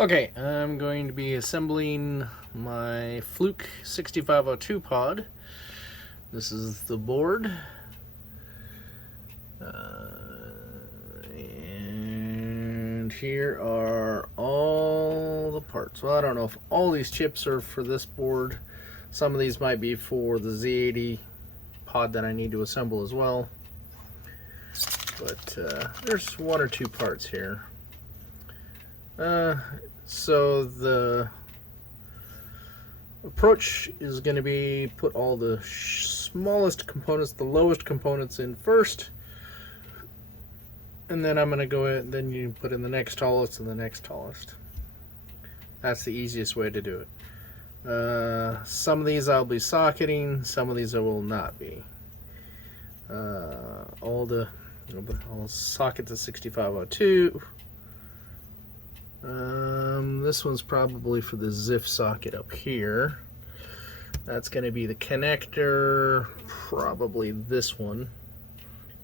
Okay, I'm going to be assembling my Fluke 6502 pod. This is the board. And here are all the parts. Well, I don't know if all these chips are for this board. Some of these might be for the Z80 pod that I need to assemble as well. But there's one or two parts here. So the approach is going to be put all the smallest components, the lowest components in first, and then I'm going to go in, then you put in the next tallest and the next tallest. That's the easiest way to do it. Some of these I'll be socketing, some of these I will not be. I'll socket the 6502. This one's probably for the ZIF socket up here. That's going to be the connector, probably this one,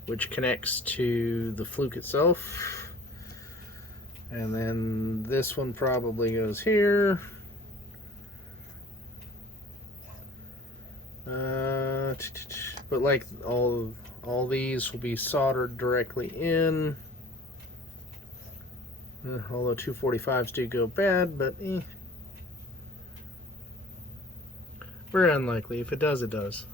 which connects to the Fluke itself. And then this one probably goes here. But like all these will be soldered directly in. Although 245s do go bad, but very unlikely. If it does, it does.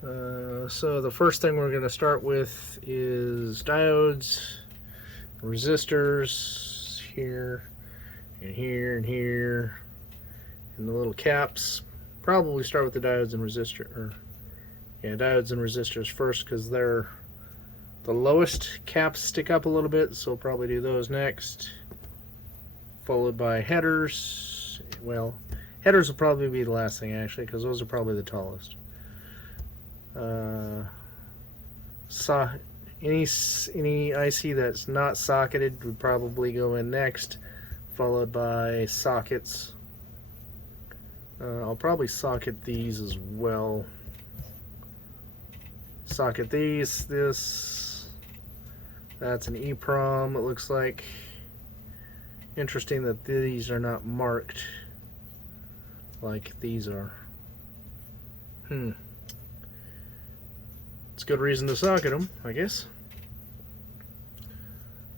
So the first thing we're going to start with is diodes, resistors here, and here, and here, and the little caps. Probably start with the diodes and diodes and resistors first because they're the lowest. Caps stick up a little bit, so we'll probably do those next, followed by headers. Well, headers will probably be the last thing actually, because those are probably the tallest. Any IC that's not socketed would probably go in next, followed by sockets. I'll probably socket these as well. Socket these, that's an EEPROM, it looks like. Interesting that these are not marked like these are. It's a good reason to socket them, I guess.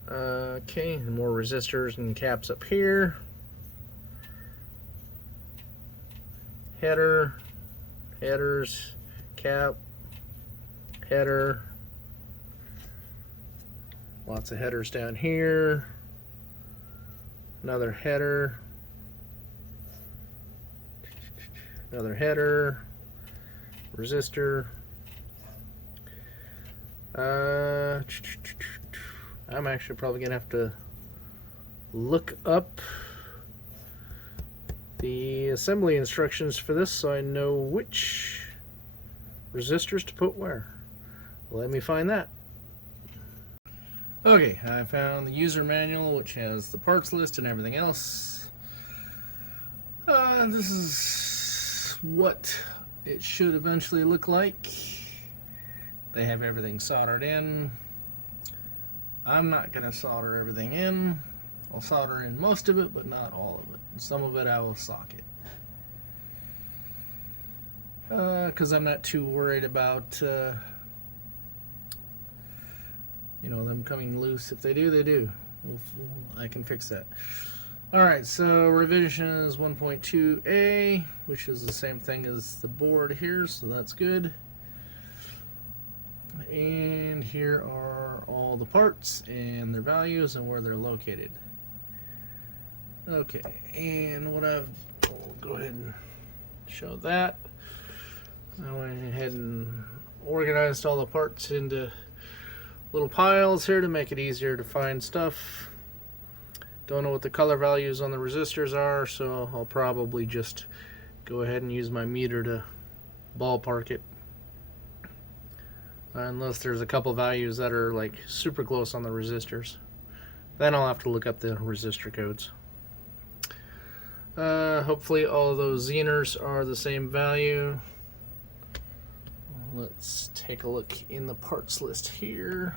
Okay, and more resistors and caps up here. Header, headers, cap, header. Lots of headers down here. Another header. Another header. Resistor. I'm actually probably gonna have to look up the assembly instructions for this so I know which resistors to put where. Let me find that. Okay, I found the user manual, which has the parts list and everything else. This is what it should eventually look like. They have everything soldered in. I'm not going to solder everything in. I'll solder in most of it, but not all of it. Some of it I will socket. Because I'm not too worried about them coming loose. If they do, they do. I can fix that. Alright, so revision is 1.2a, which is the same thing as the board here, so that's good. And here are all the parts and their values and where they're located. Okay, and I'll go ahead and show that. I went ahead and organized all the parts into little piles here to make it easier to find stuff. Don't know what the color values on the resistors are, so I'll probably just go ahead and use my meter to ballpark it. Unless there's a couple values that are like super close on the resistors. Then I'll have to look up the resistor codes. Hopefully all of those Zehners are the same value. Let's take a look in the parts list here.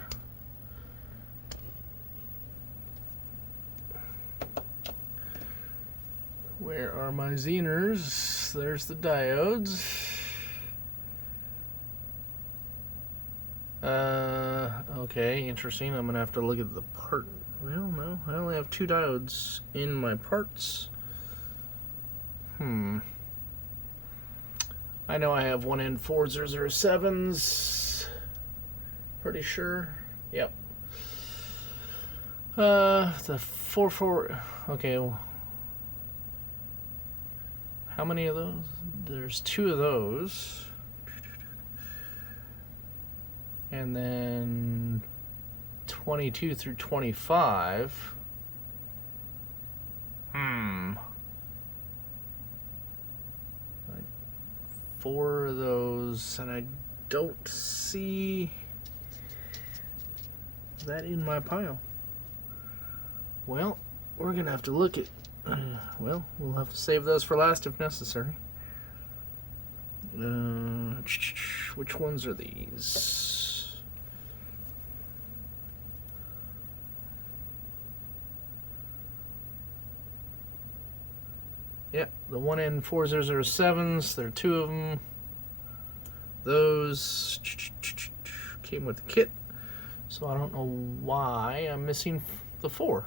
Where are my Zeners? There's the diodes. Okay, interesting. I'm gonna have to look at the part. Well, no, I only have 2 diodes in my parts. I know I have 1N4007s. Pretty sure. Yep. The 44. Okay. How many of those? There's 2 of those. And then 22 through 25. Like 4 of those, and I don't see that in my pile. Well, we're gonna have to look at. Well, we'll have to save those for last if necessary. Which ones are these? Yep, the 1N4007s, there are 2 of them. Those came with the kit, so I don't know why I'm missing the 4.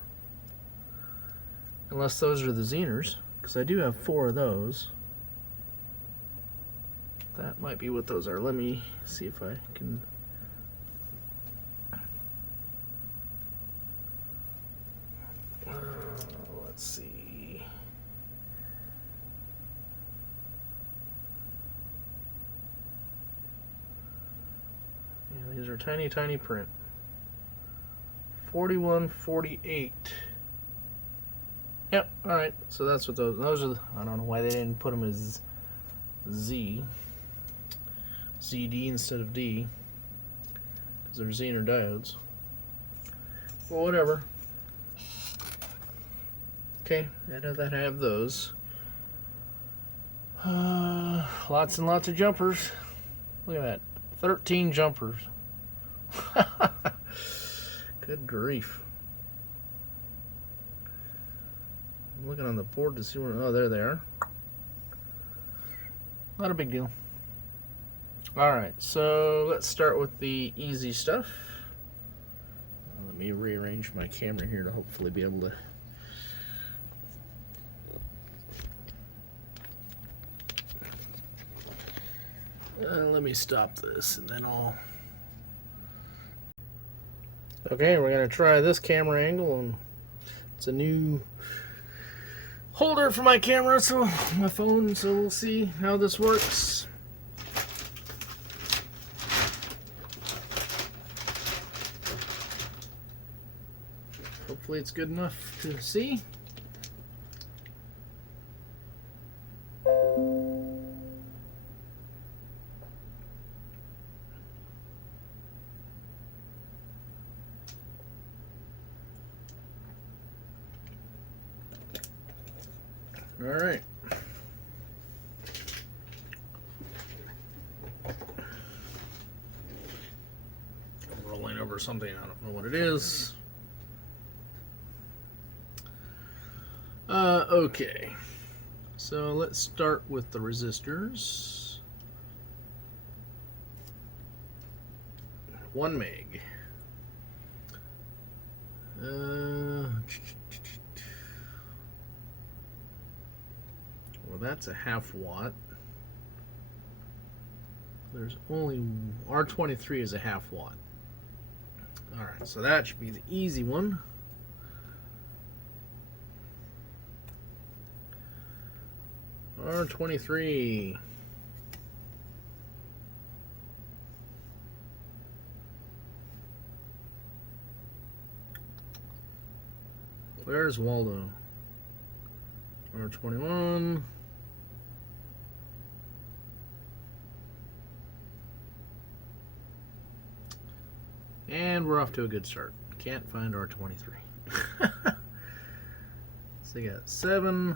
Unless those are the Zeners, because I do have 4 of those. That might be what those are. Let me see if I can. Let's see. Yeah, these are tiny, tiny print. 4148. Yep. All right. So that's what those are. I don't know why they didn't put them as ZD instead of D, because they're Zener diodes. Well, whatever. Okay, I know that I have those. Lots and lots of jumpers. Look at that, 13 jumpers. Good grief. I'm looking on the board to see where. Oh, there they are. Not a big deal. Alright, so let's start with the easy stuff. Let me rearrange my camera here to hopefully be able to. Let me stop this and then I'll. Okay, we're going to try this camera angle, and it's a new holder for my camera, so my phone, so we'll see how this works. Hopefully it's good enough to see. All right. I'm rolling over something, I don't know what it is. Okay. So let's start with the resistors. 1 meg. Well, that's a 1/2 watt. There's only R23 is a 1/2 watt. All right, so that should be the easy one. R23. Where's Waldo? R21. And we're off to a good start. Can't find R23. So you got 7.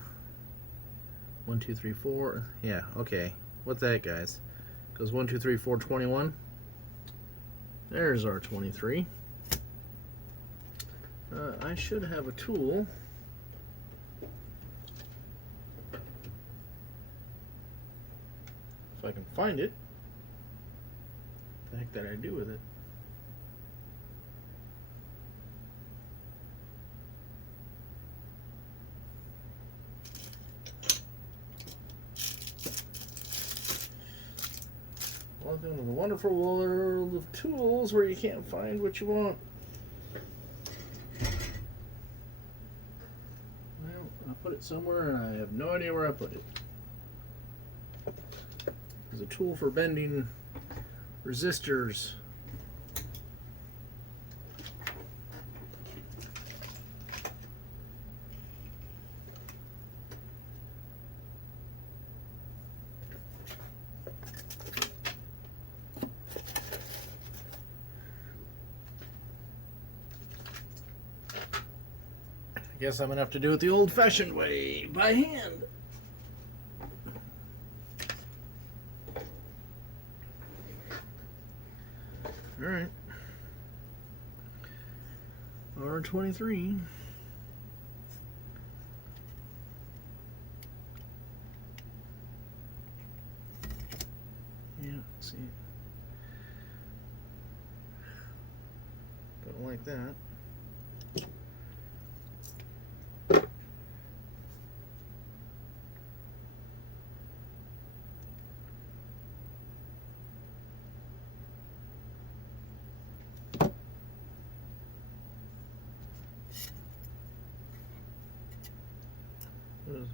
1, 2, 3, 4. Yeah, okay. What's that, guys? Goes 1, 2, 3, 4, 21. There's R23. I should have a tool I can find it. What the heck did I do with it? Welcome to the wonderful world of tools where you can't find what you want. Well, I put it somewhere and I have no idea where I put it. It's a tool for bending resistors. I guess I'm gonna have to do it the old-fashioned way, by hand. All right. R23. Yeah, see. Don't like that.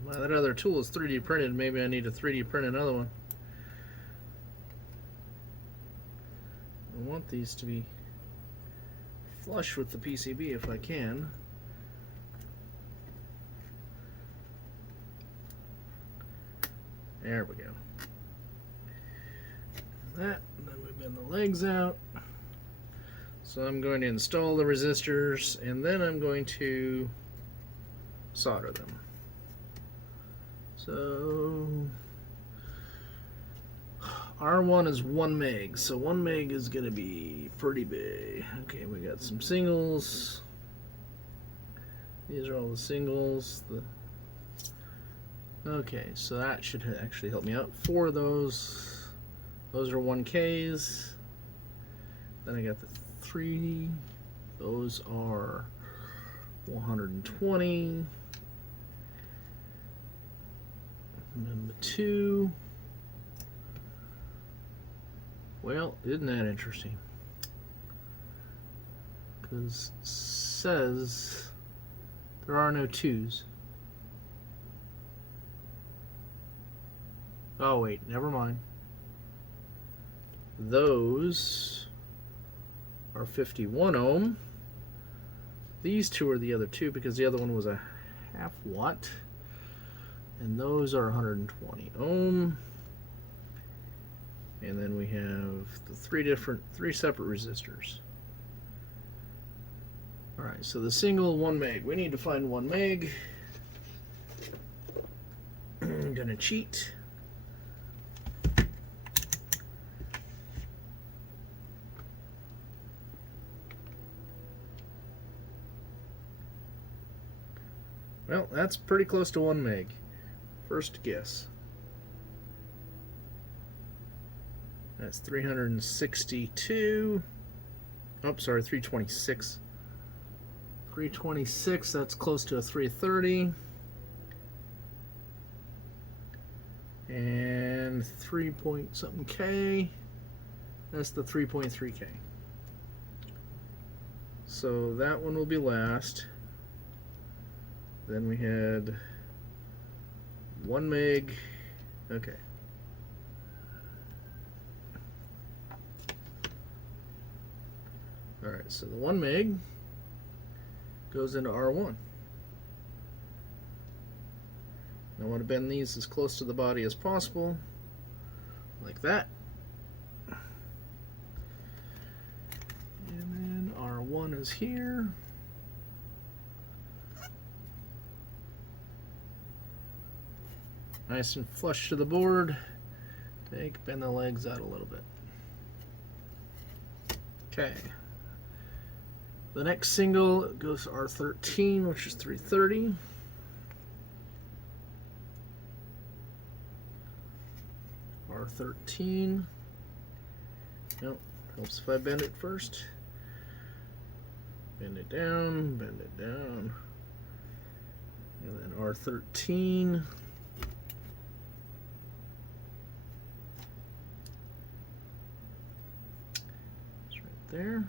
That other tool is 3D printed. Maybe I need to 3D print another one. I want these to be flush with the PCB if I can. There we go. That, and then we bend the legs out. So I'm going to install the resistors and then I'm going to solder them. So R1 is 1 meg, so 1 meg is going to be pretty big. Okay, we got some singles. These are all the singles. Okay, so that should actually help me out. 4 of those. Those are 1Ks. Then I got the 3. Those are 120. Number 2. Well, isn't that interesting? Because it says there are no 2s. Oh wait, never mind. Those are 51 ohm. These 2 are the other 2 because the other one was a half watt. And those are 120 ohm. And then we have the 3 separate resistors. Alright, so the single 1 meg. We need to find 1 meg. I'm gonna cheat. Well, that's pretty close to 1 meg. First guess. That's 362. Oh, sorry, 326. 326, that's close to a 330. And 3 point something K. That's the 3.3K. So that one will be last. Then we had 1 meg. Okay. Alright, so the 1 meg goes into R1. I want to bend these as close to the body as possible, like that. And then R1 is here. Nice and flush to the board. Bend the legs out a little bit. Okay. The next single goes to R13, which is 330. R13. Nope, helps if I bend it first. Bend it down, and then R13. It's right there.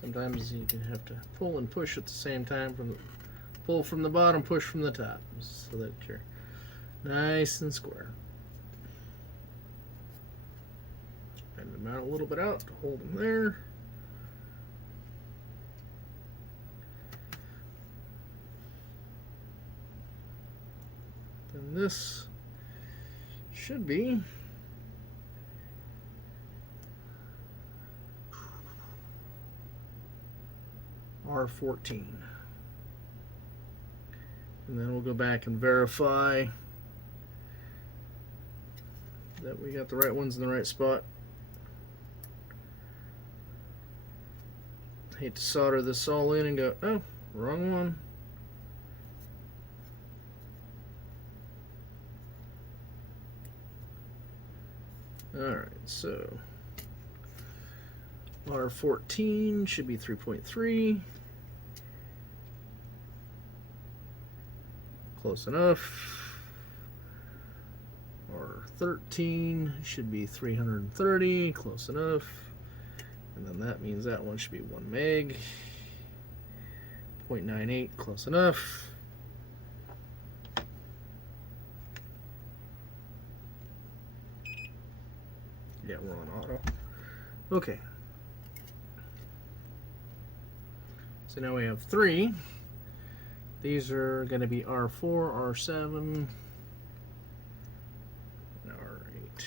Sometimes you can have to pull and push at the same time, pull from the bottom, push from the top, so that you're nice and square. Bend them out a little bit out to hold them there. Then this should be R14. And then we'll go back and verify that we got the right ones in the right spot. Hate to solder this all in and go, oh, wrong one. Alright, so R14 should be 3.3. Close enough. R13 should be 330. Close enough. And then that means that one should be 1 meg. 0.98. Close enough. Yeah, we're on auto. Okay. So now we have 3. These are going to be R4, R7, and R8.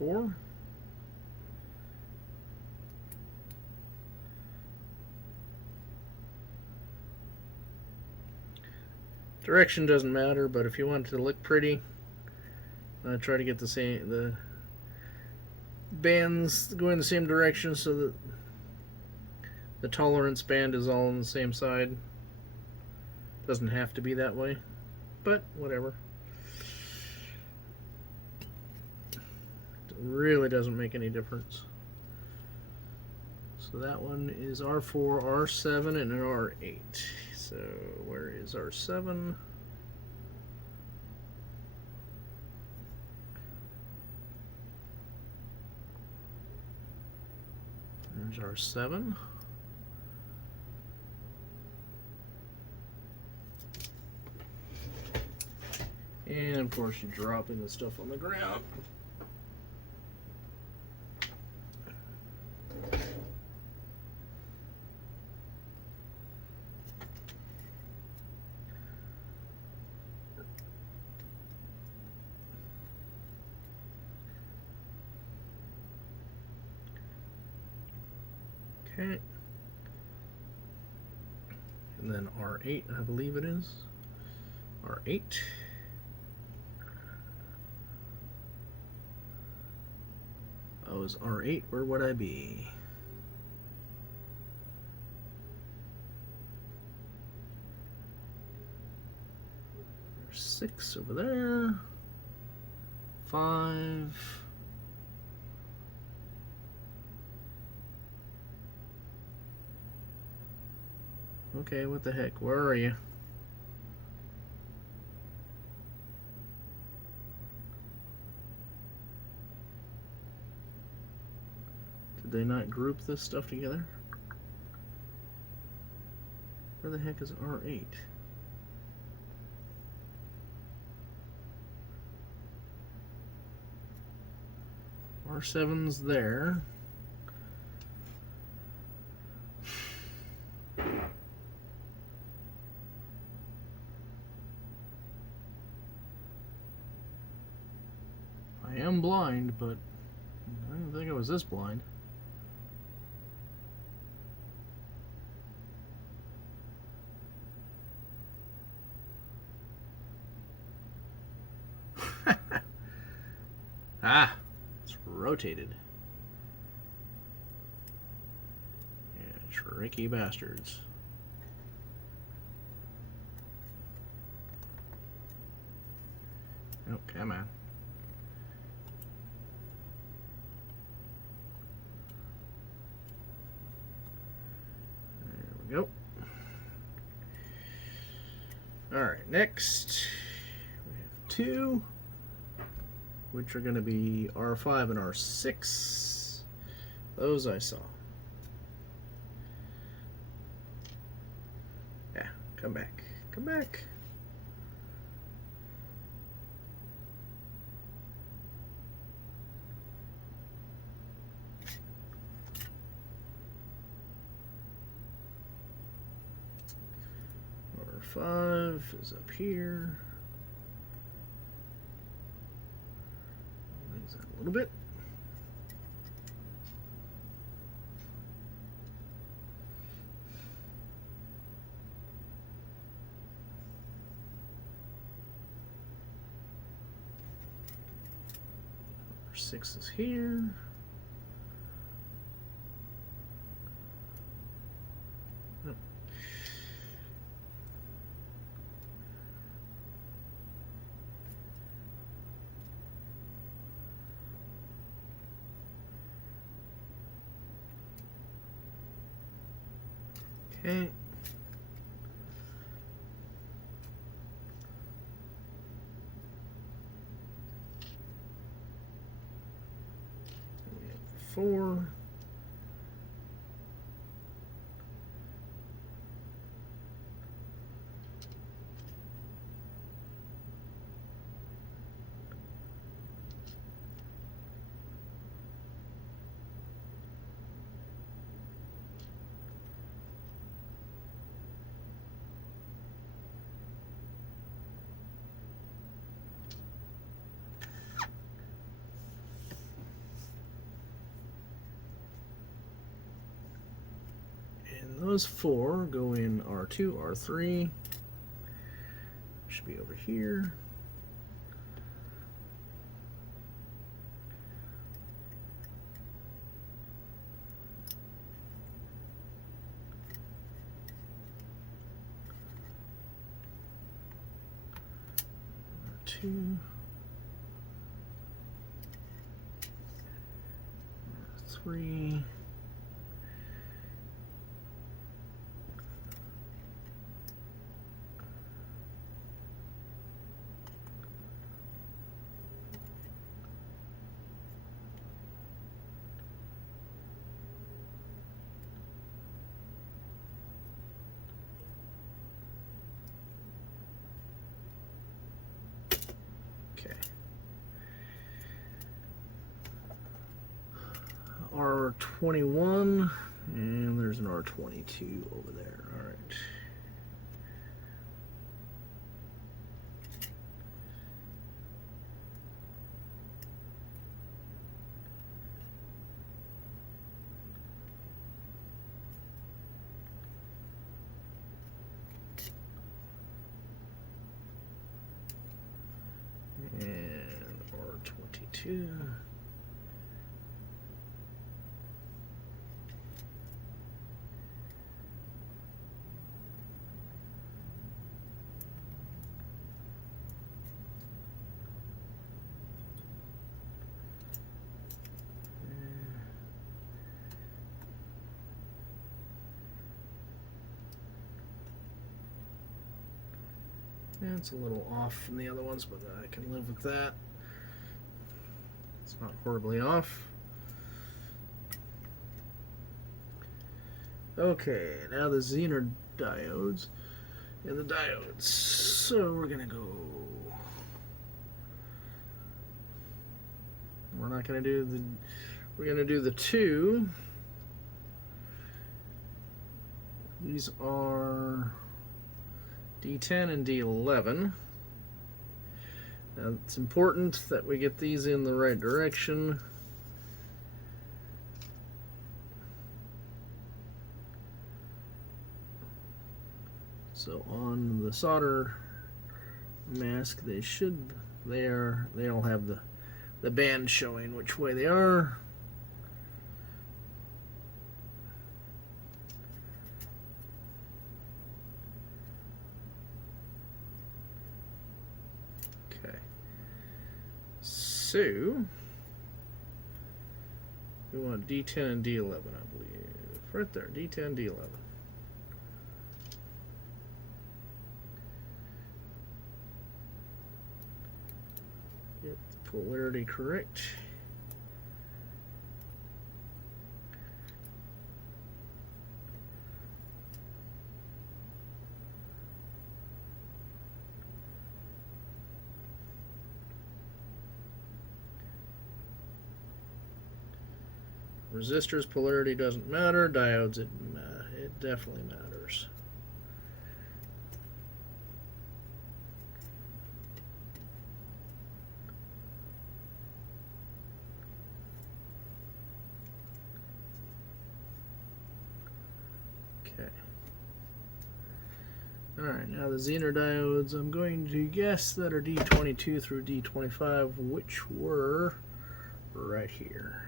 R4. Direction doesn't matter, but if you want it to look pretty, try to get the bands going the same direction so that the tolerance band is all on the same side. Doesn't have to be that way, but whatever. Really doesn't make any difference. So that one is R4, R7, and an R8. So where is R7? There's R7. And of course you're dropping the stuff on the ground. Okay. And then R8, I believe it is. R8. I was R8, where would I be? There's 6 over there. 5. Okay, what the heck? Where are you? Did they not group this stuff together? Where the heck is R8? R7's there. I am blind, but I didn't think I was this blind. Ah, it's rotated. Yeah, tricky bastards. Oh, come on. There we go. Alright, next we have two, which are going to be R5 and R6. Those I saw. Yeah, come back. Come back. R5 is up here. Raise that a little bit. R6 is here. Okay. We have 4. Those 4 go in R2, R3. Should be over here. R2. R3. R21, and there's an R22 over there. All right. And R22. Yeah, it's a little off from the other ones, but I can live with that. It's not horribly off. Okay, now the Zener diodes and the diodes. So we're gonna go. We're not gonna do the. We're gonna do the 2. These are D10 and D11. Now it's important that we get these in the right direction. So on the solder mask, they all have the band showing which way they are. Okay. So we want D10 and D11, I believe. Right there, D10, D11. Get the polarity correct. Resistors polarity doesn't matter. Diodes, it definitely matters. Okay. Alright, now the Zener diodes, I'm going to guess that are D22 through D25, which were right here.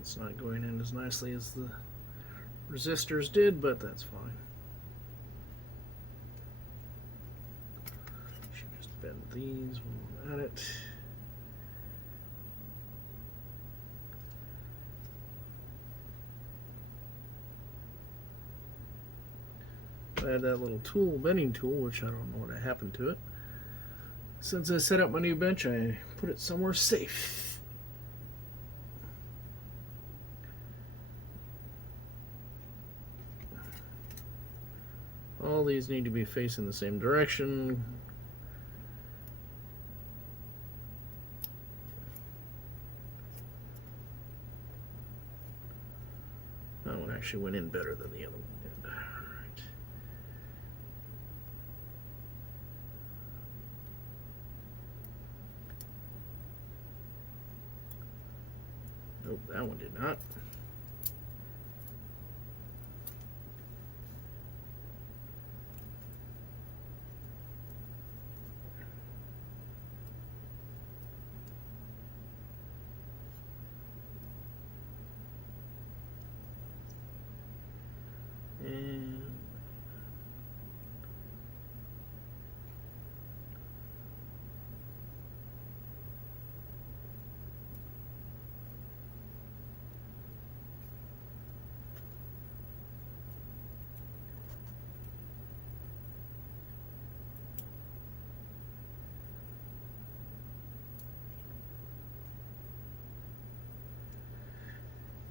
It's not going in as nicely as the resistors did, but that's fine. Should just bend these when we're at it. I had that little tool, bending tool, which I don't know what happened to it. Since I set up my new bench, I put it somewhere safe. All these need to be facing the same direction. That one actually went in better than the other one did. All right. Nope, that one did not.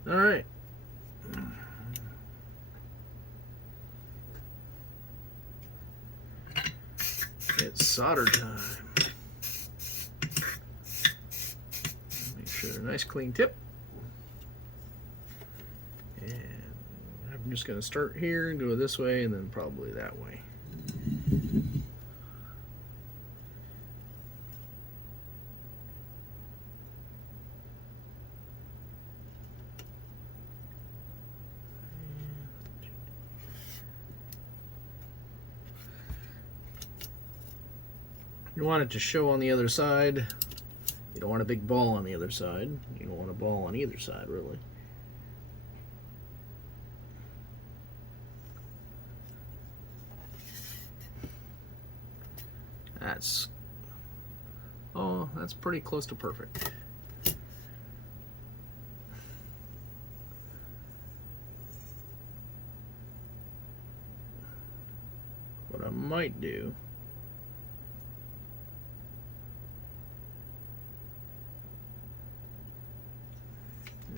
All right. It's solder time. Make sure they're nice clean tip. And I'm just going to start here and go this way and then probably that way. You want it to show on the other side. You don't want a big ball on the other side. You don't want a ball on either side, really. That's pretty close to perfect. What I might do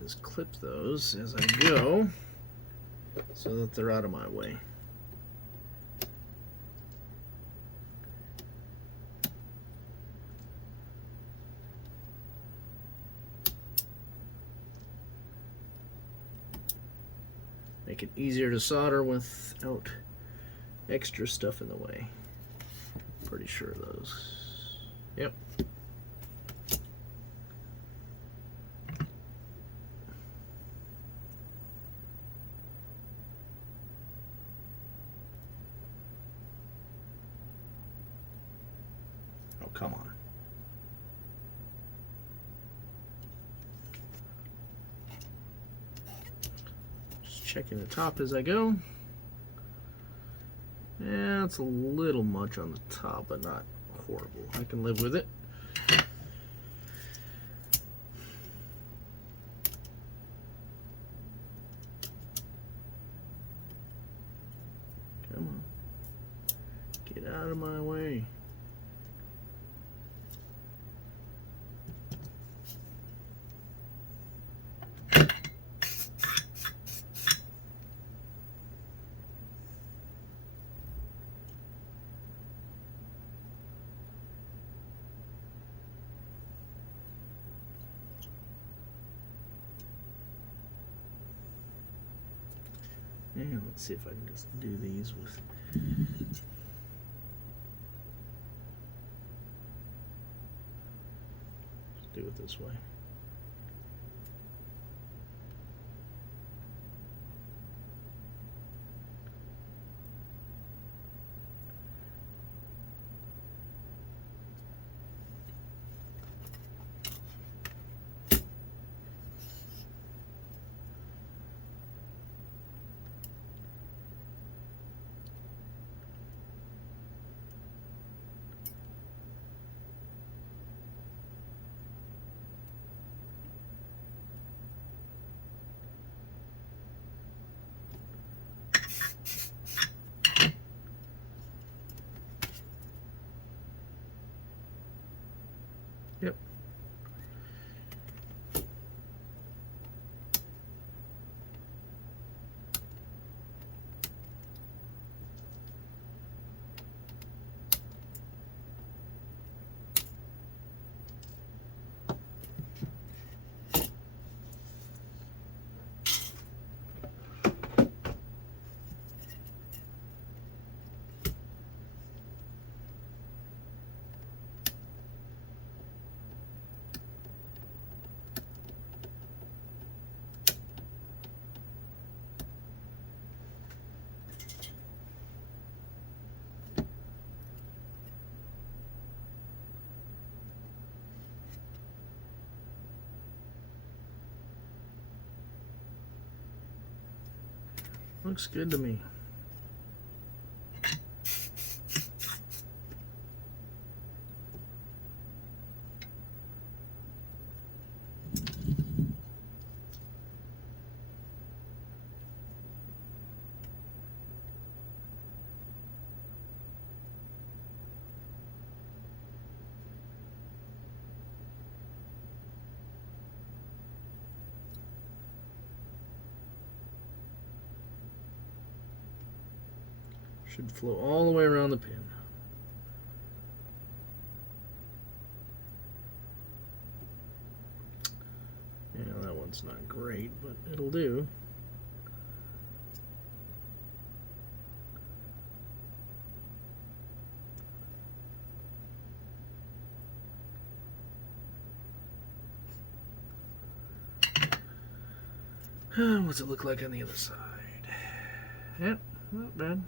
is clip those as I go so that they're out of my way. Make it easier to solder without extra stuff in the way. Pretty sure of those. Yep. Oh, come on. Just checking the top as I go. Yeah, it's a little much on the top, but not horrible. I can live with it. Come on. Get out of my way. And let's see if I can just do these with just do it this way. Yep. Looks good to me. Should flow all the way around the pin. Yeah, that one's not great, but it'll do. What's it look like on the other side? Yep, not bad.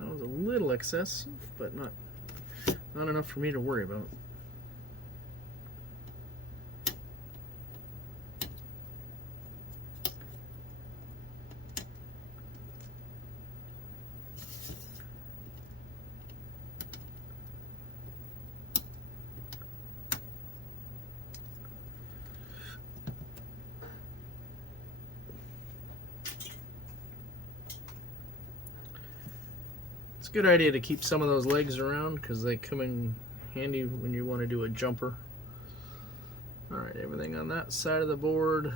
That was a little excessive, but not enough for me to worry about. It's a good idea to keep some of those legs around because they come in handy when you want to do a jumper. Alright, everything on that side of the board. And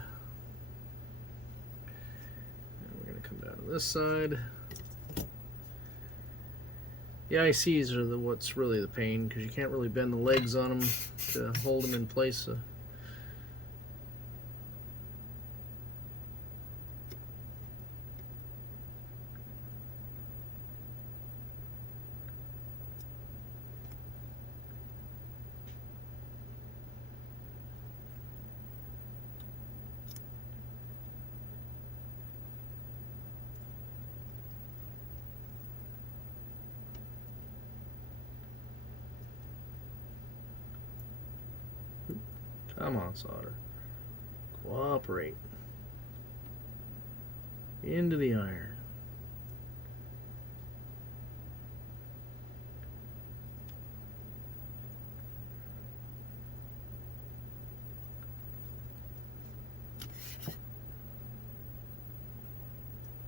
we're going to come down to this side. The ICs are what's really the pain, because you can't really bend the legs on them to hold them in place. Come on, solder. Cooperate. Into the iron.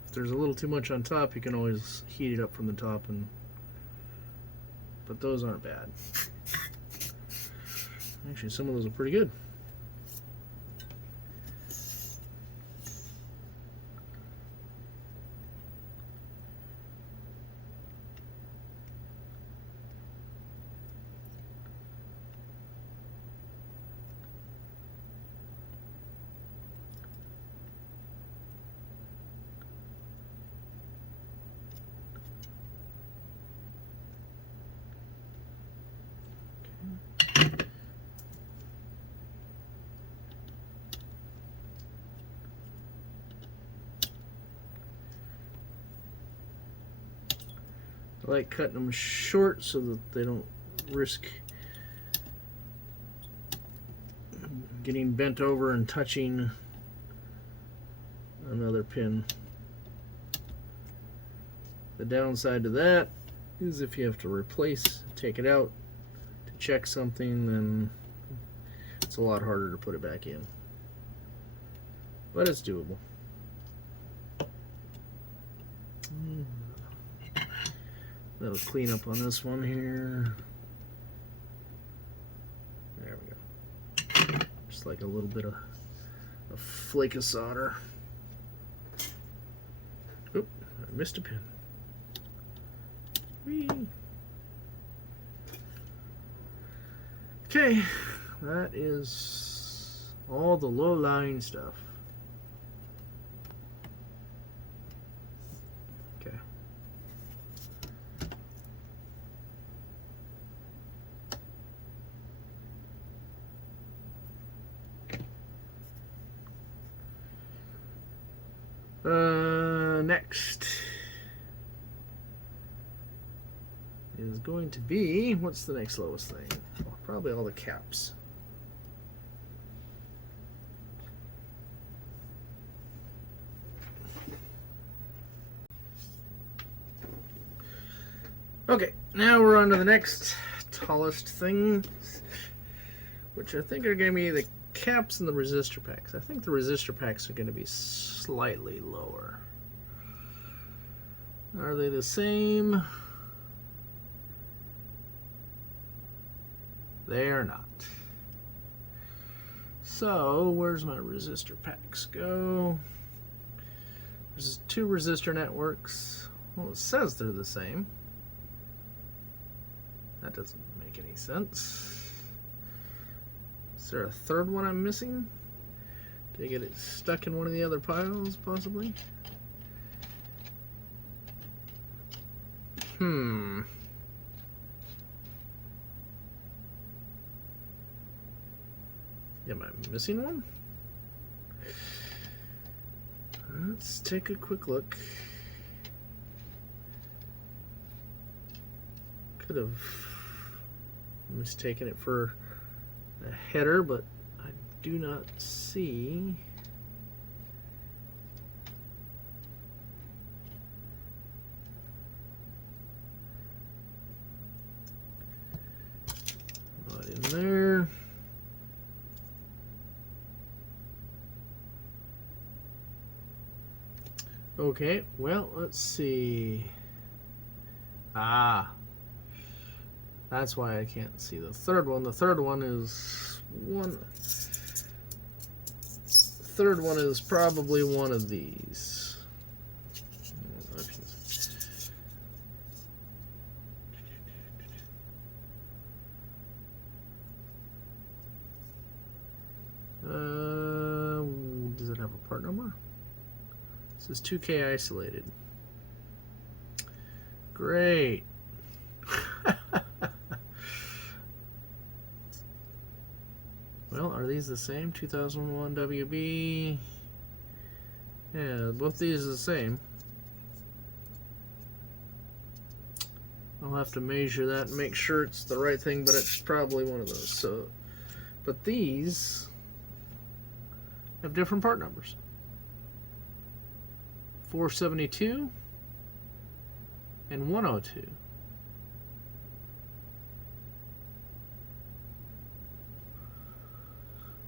If there's a little too much on top, you can always heat it up from the top, but those aren't bad. Actually, some of those are pretty good. I like cutting them short so that they don't risk getting bent over and touching another pin. The downside to that is if you have to take it out to check something, then it's a lot harder to put it back in. But it's doable. That'll clean up on this one here. There we go. Just like a little bit of a flake of solder. Oop, I missed a pin. Whee. Okay, that is all the low-lying stuff. Next is going to be, what's the next lowest thing? Well, probably all the caps. Okay, now we're on to the next tallest thing, which I think are going to be the caps and the resistor packs. I think the resistor packs are going to be slightly lower. Are they the same? They are not. So, where's my resistor packs go? There's 2 resistor networks. Well, it says they're the same. That doesn't make any sense. Is there a third one I'm missing? Did I get it stuck in one of the other piles, possibly? Am I missing one? Let's take a quick look. Could have mistaken it for a header, but I do not see. Not in there. Okay, well, let's see. That's why I can't see the third one. The third one is third one is probably one of these. Does it have a part number? It says 2K isolated. Great. Well, are these the same? 2001 WB. Yeah, both these are the same. I'll have to measure that and make sure it's the right thing, but it's probably one of those. So, but these have different part numbers. 472 and 102.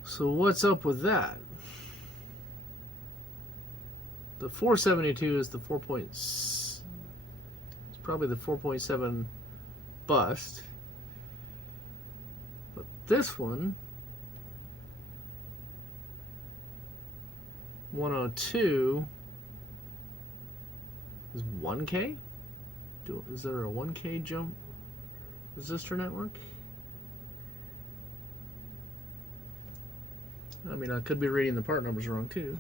So what's up with that? The 472 is the 4. It's probably the 4.7 bust. But this one, 102, is 1K? Is there a 1K jump resistor network? I mean, I could be reading the part numbers wrong too.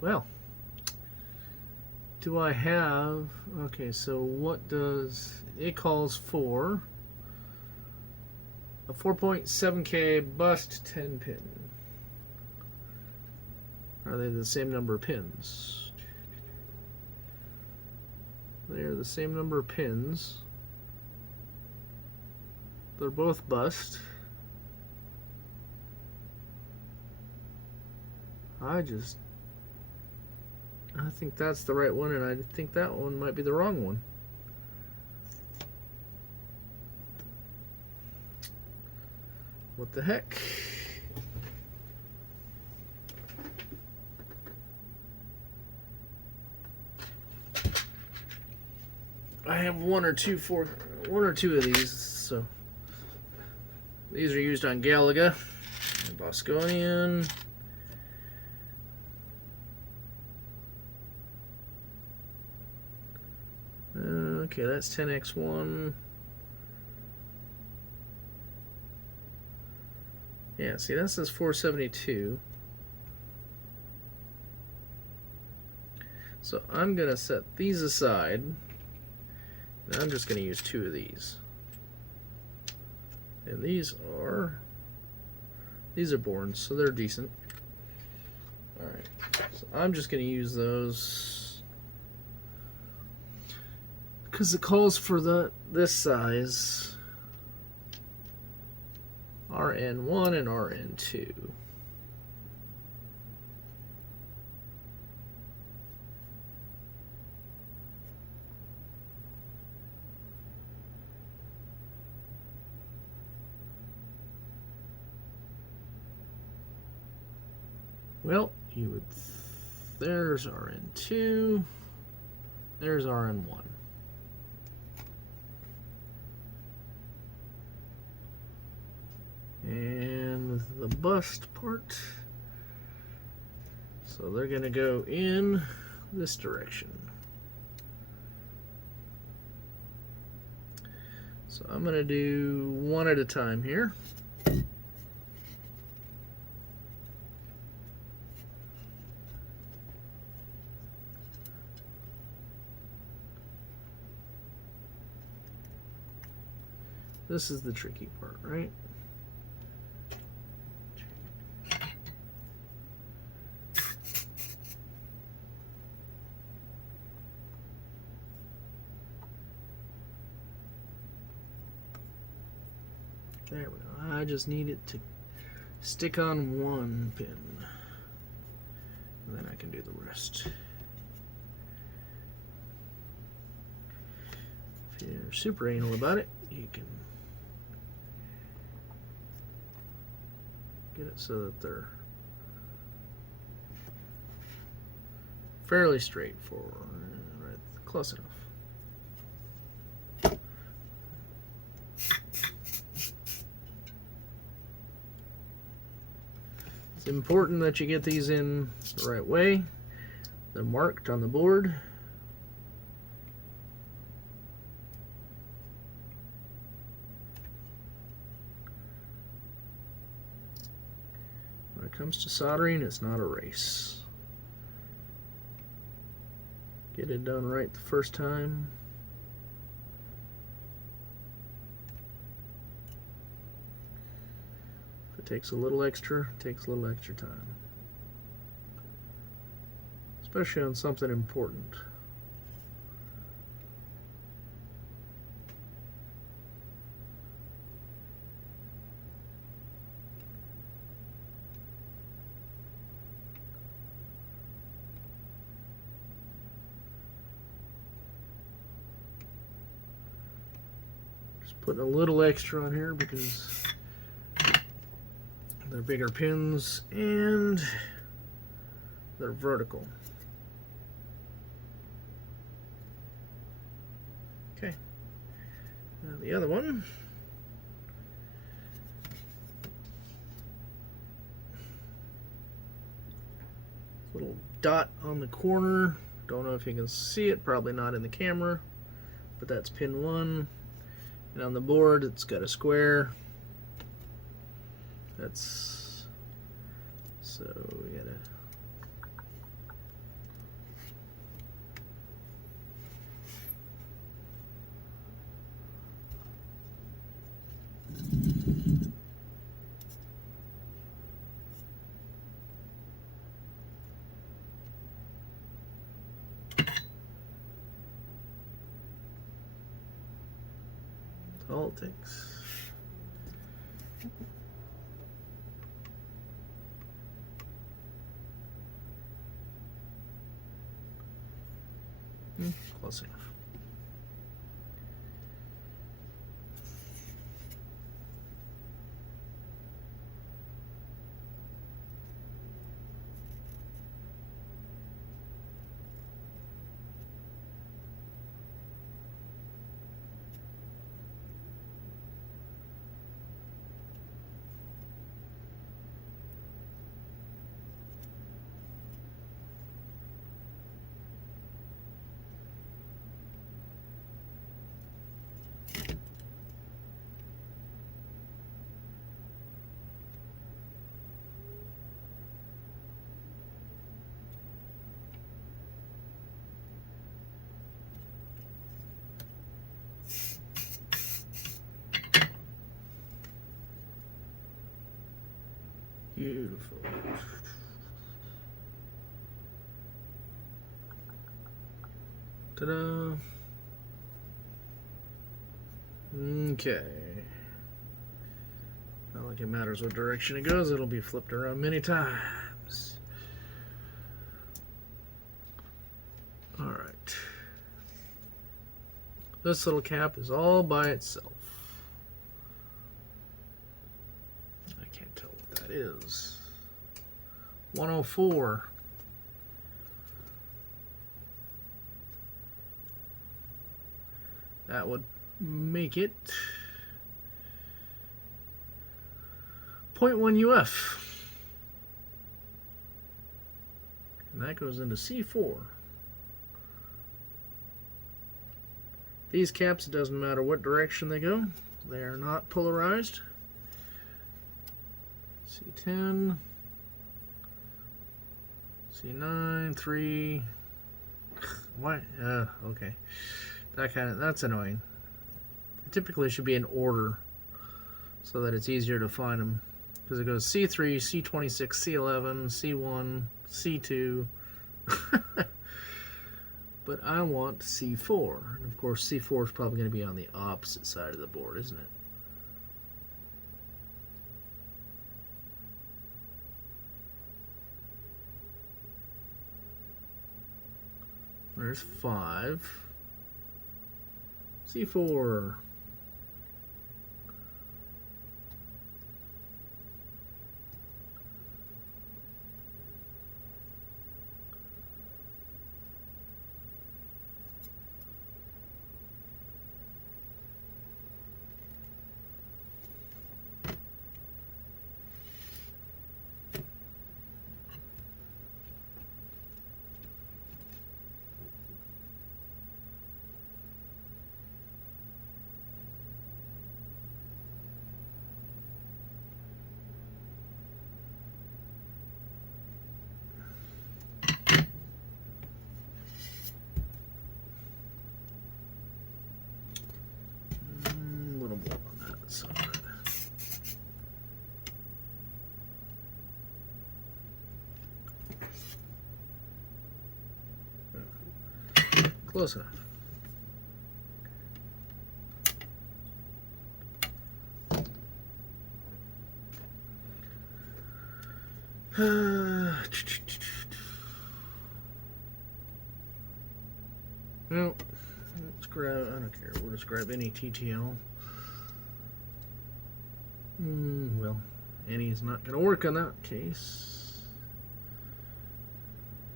Well, do I have... Okay, so what does... It calls for a 4.7K bust 10 pin. Are they the same number of pins? They're the same number of pins. They're both bust. I think that's the right one, and I think that one might be the wrong one. What the heck? I have one or two of these, so these are used on Galaga and Bosconian. Okay, that's 10x1. Yeah, see, that says 472. So I'm going to set these aside. And I'm just going to use two of these. And these are Bournes, so they're decent. Alright, so I'm just going to use those because it calls for this size, RN1 and RN2. Well, there's RN2, there's RN1. And the bust part, so they're going to go in this direction. So I'm going to do one at a time here. This is the tricky part, right? There we go. I just need it to stick on one pin. And then I can do the rest. If you're super anal about it, you can get it so that they're fairly straightforward. Right, close enough. It's important that you get these in the right way. They're marked on the board. When it comes to soldering, it's not a race. Get it done right the first time. If it takes a little extra, it takes a little extra time. Especially on something important. Just putting a little extra on here because they're bigger pins and they're vertical. Okay, now the other one. Little dot on the corner. Don't know if you can see it, probably not in the camera, but that's pin 1. And on the board, it's got a square. That's so we gotta. That's all it takes. Close enough. Beautiful. Ta-da. Okay. Not like it matters what direction it goes, it'll be flipped around many times. Alright. This little cap is all by itself. I can't tell what that is. 104. That would make it 0.1 UF. And that goes into C4. These caps, it doesn't matter what direction they go. They are not polarized. C10, C9, 3. Why? Okay. That's annoying. It typically should be in order so that it's easier to find them. Because it goes C3, C26, C11, C1, C2. But I want C4. And of course, C4 is probably going to be on the opposite side of the board, isn't it? There's 5. C4. solder it. Close enough. Well, let's grab, I don't care, we'll just grab any TTL. Well, any is not going to work on that case.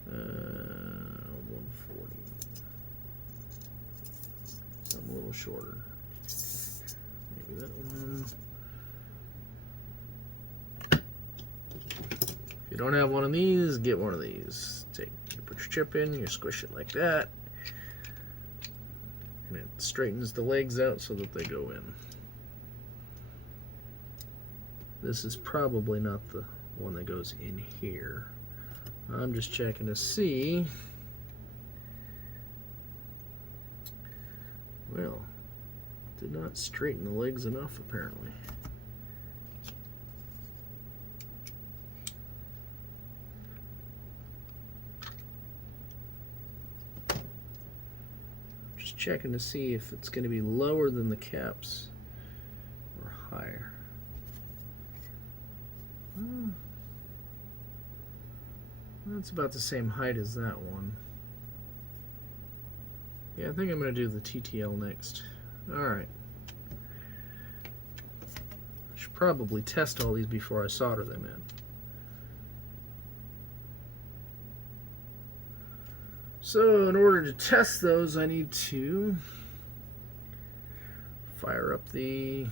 140. Some a little shorter. Maybe that one. If you don't have one of these, get one of these. You put your chip in, you squish it like that, and it straightens the legs out so that they go in. This is probably not the one that goes in here. I'm just checking to see. Well, did not straighten the legs enough apparently. Just checking to see if it's going to be lower than the caps or higher. That's about the same height as that one. Yeah, I think I'm going to do the TTL next. Alright. I should probably test all these before I solder them in. So in order to test those, I need to fire up the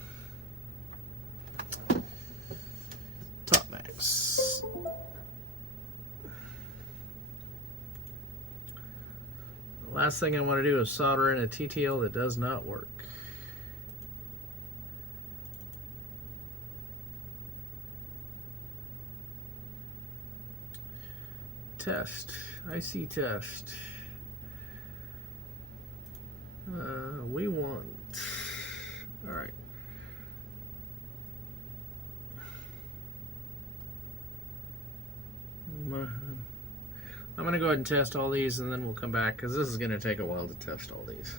top max. The last thing I want to do is solder in a TTL that does not work. Test. IC test. We want... Alright. I'm going to go ahead and test all these and then we'll come back because this is going to take a while to test all these.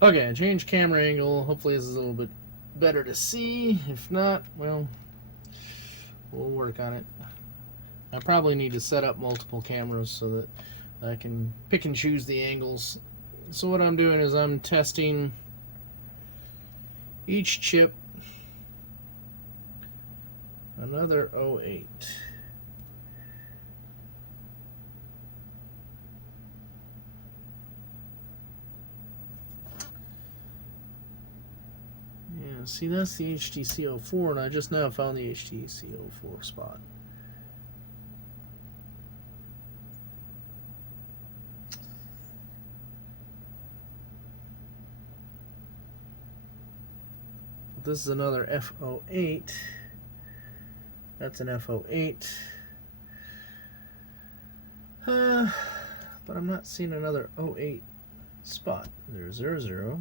Okay, I changed camera angle. Hopefully this is a little bit better to see. If not, well, we'll work on it. I probably need to set up multiple cameras so that I can pick and choose the angles. So what I'm doing is I'm testing each chip. Another 08. Yeah, see, that's the HTC04, and I just now found the HTC04 spot. This is another F08. That's an F08. But I'm not seeing another 08 spot. There's 00,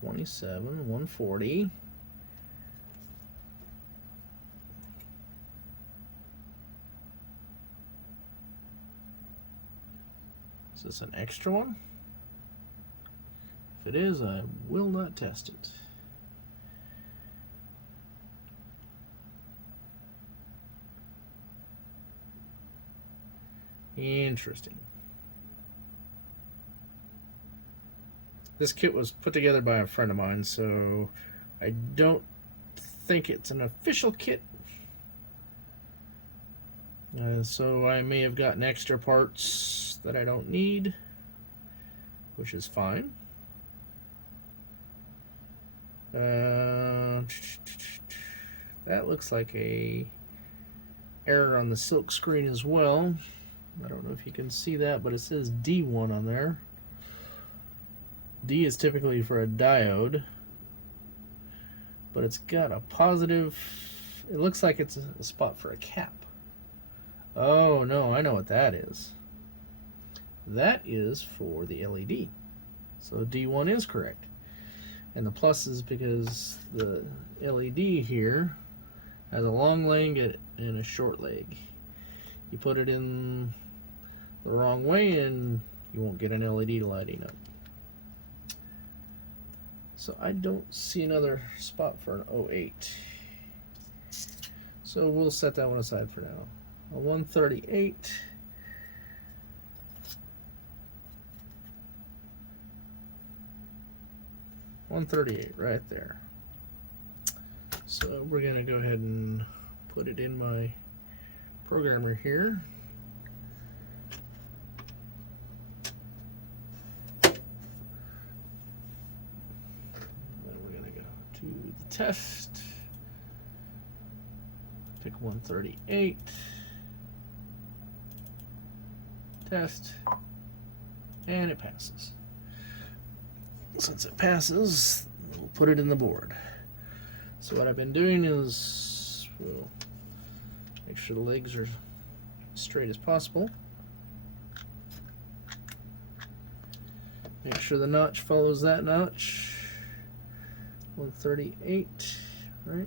27, 140. Is this an extra one? If it is, I will not test it. Interesting. This kit was put together by a friend of mine, so I don't think it's an official kit. So I may have gotten extra parts that I don't need, which is fine. That looks like a error on the silk screen as well. I don't know if you can see that, but it says D1 on there. D is typically for a diode, but it's got a positive. It looks like it's a spot for a cap. Oh no, I know what that is. That is for the LED. So D1 is correct. And the plus is because the LED here has a long leg and a short leg. You put it in the wrong way and you won't get an LED lighting up. So I don't see another spot for an 08. So we'll set that one aside for now. A 138. Right there. So we're gonna go ahead and put it in my programmer here. Then we're gonna go to the test. Pick 138. Test. And it passes. Since it passes, we'll put it in the board. So what I've been doing is we'll make sure the legs are as straight as possible. Make sure the notch follows that notch. 138, right?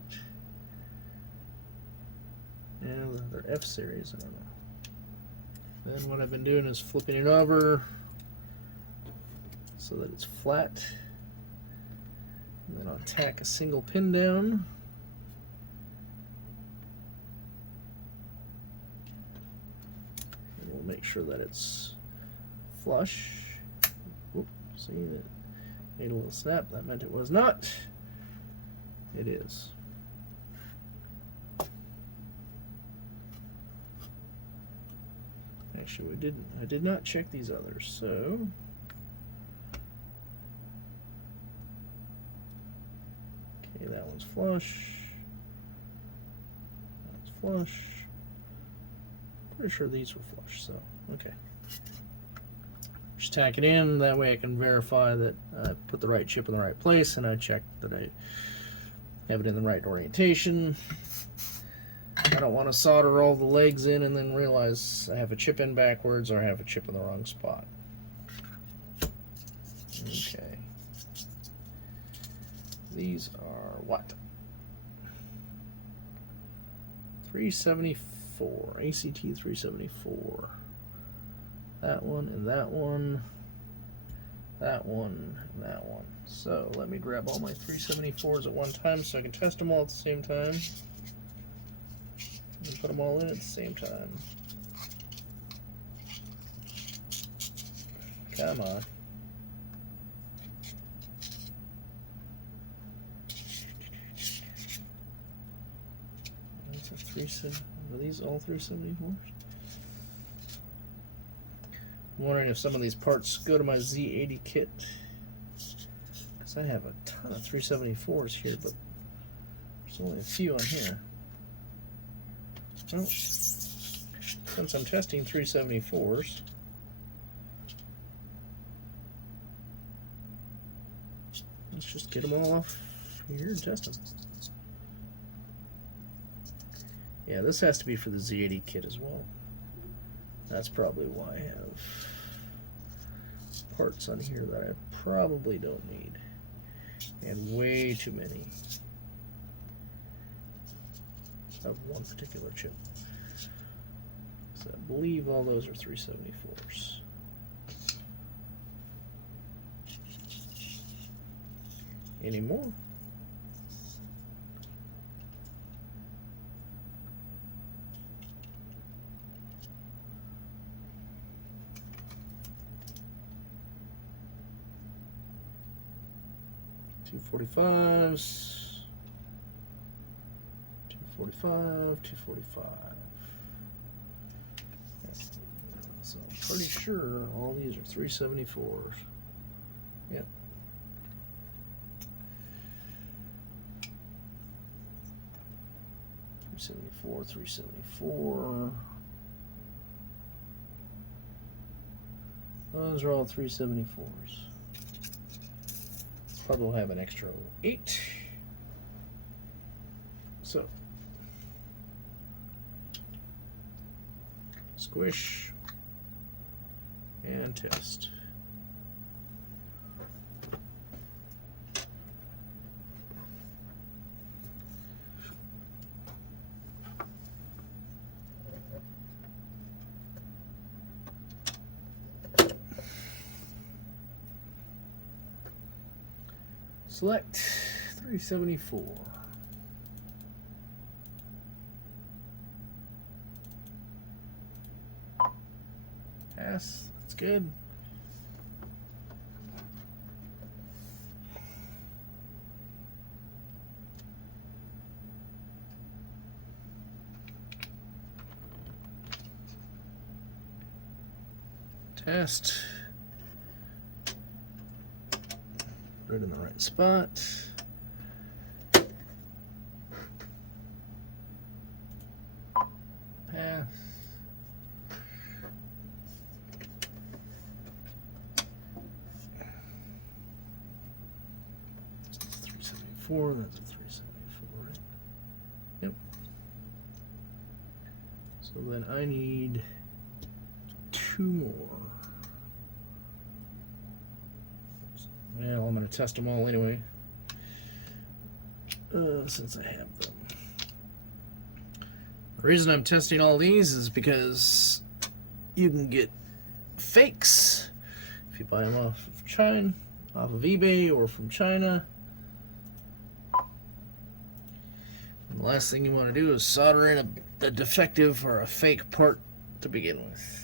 And they're F series, I don't know. Then what I've been doing is flipping it over so that it's flat. And then I'll tack a single pin down. And we'll make sure that it's flush. Oop, see, that made a little snap. That meant it was not. It is. Actually, I did not check these others, so okay, that one's flush. That's flush. Pretty sure these were flush, so okay. Just tack it in, that way I can verify that I put the right chip in the right place, and I check that I have it in the right orientation. I don't want to solder all the legs in and then realize I have a chip in backwards or I have a chip in the wrong spot. Okay. These are what? 374. ACT 374. That one and that one. That one and that one. So let me grab all my 374s at one time so I can test them all at the same time. And put them all in at the same time. Come on. That's a 370. Are these all 374s? I'm wondering if some of these parts go to my Z80 kit. Because I have a ton of 374s here, but there's only a few on here. Well, since I'm testing 374s, let's just get them all off here and test them. Yeah, this has to be for the Z80 kit as well. That's probably why I have parts on here that I probably don't need. And way too many of one particular chip. So I believe all those are 374s. Any more? $245s. 245, 245. So I'm pretty sure all these are 374s. Yep. $374. Those are all 374s. Probably will have an extra 8. So squish and test. Select 374. Pass. That's good. Test. Put it in the right spot. Pass. That's 374. That's a 374, right? Yep. So then I need 2 more. Well, I'm going to test them all anyway, since I have them. The reason I'm testing all these is because you can get fakes if you buy them off of China, off of eBay or from China. And the last thing you want to do is solder in a defective or a fake part to begin with.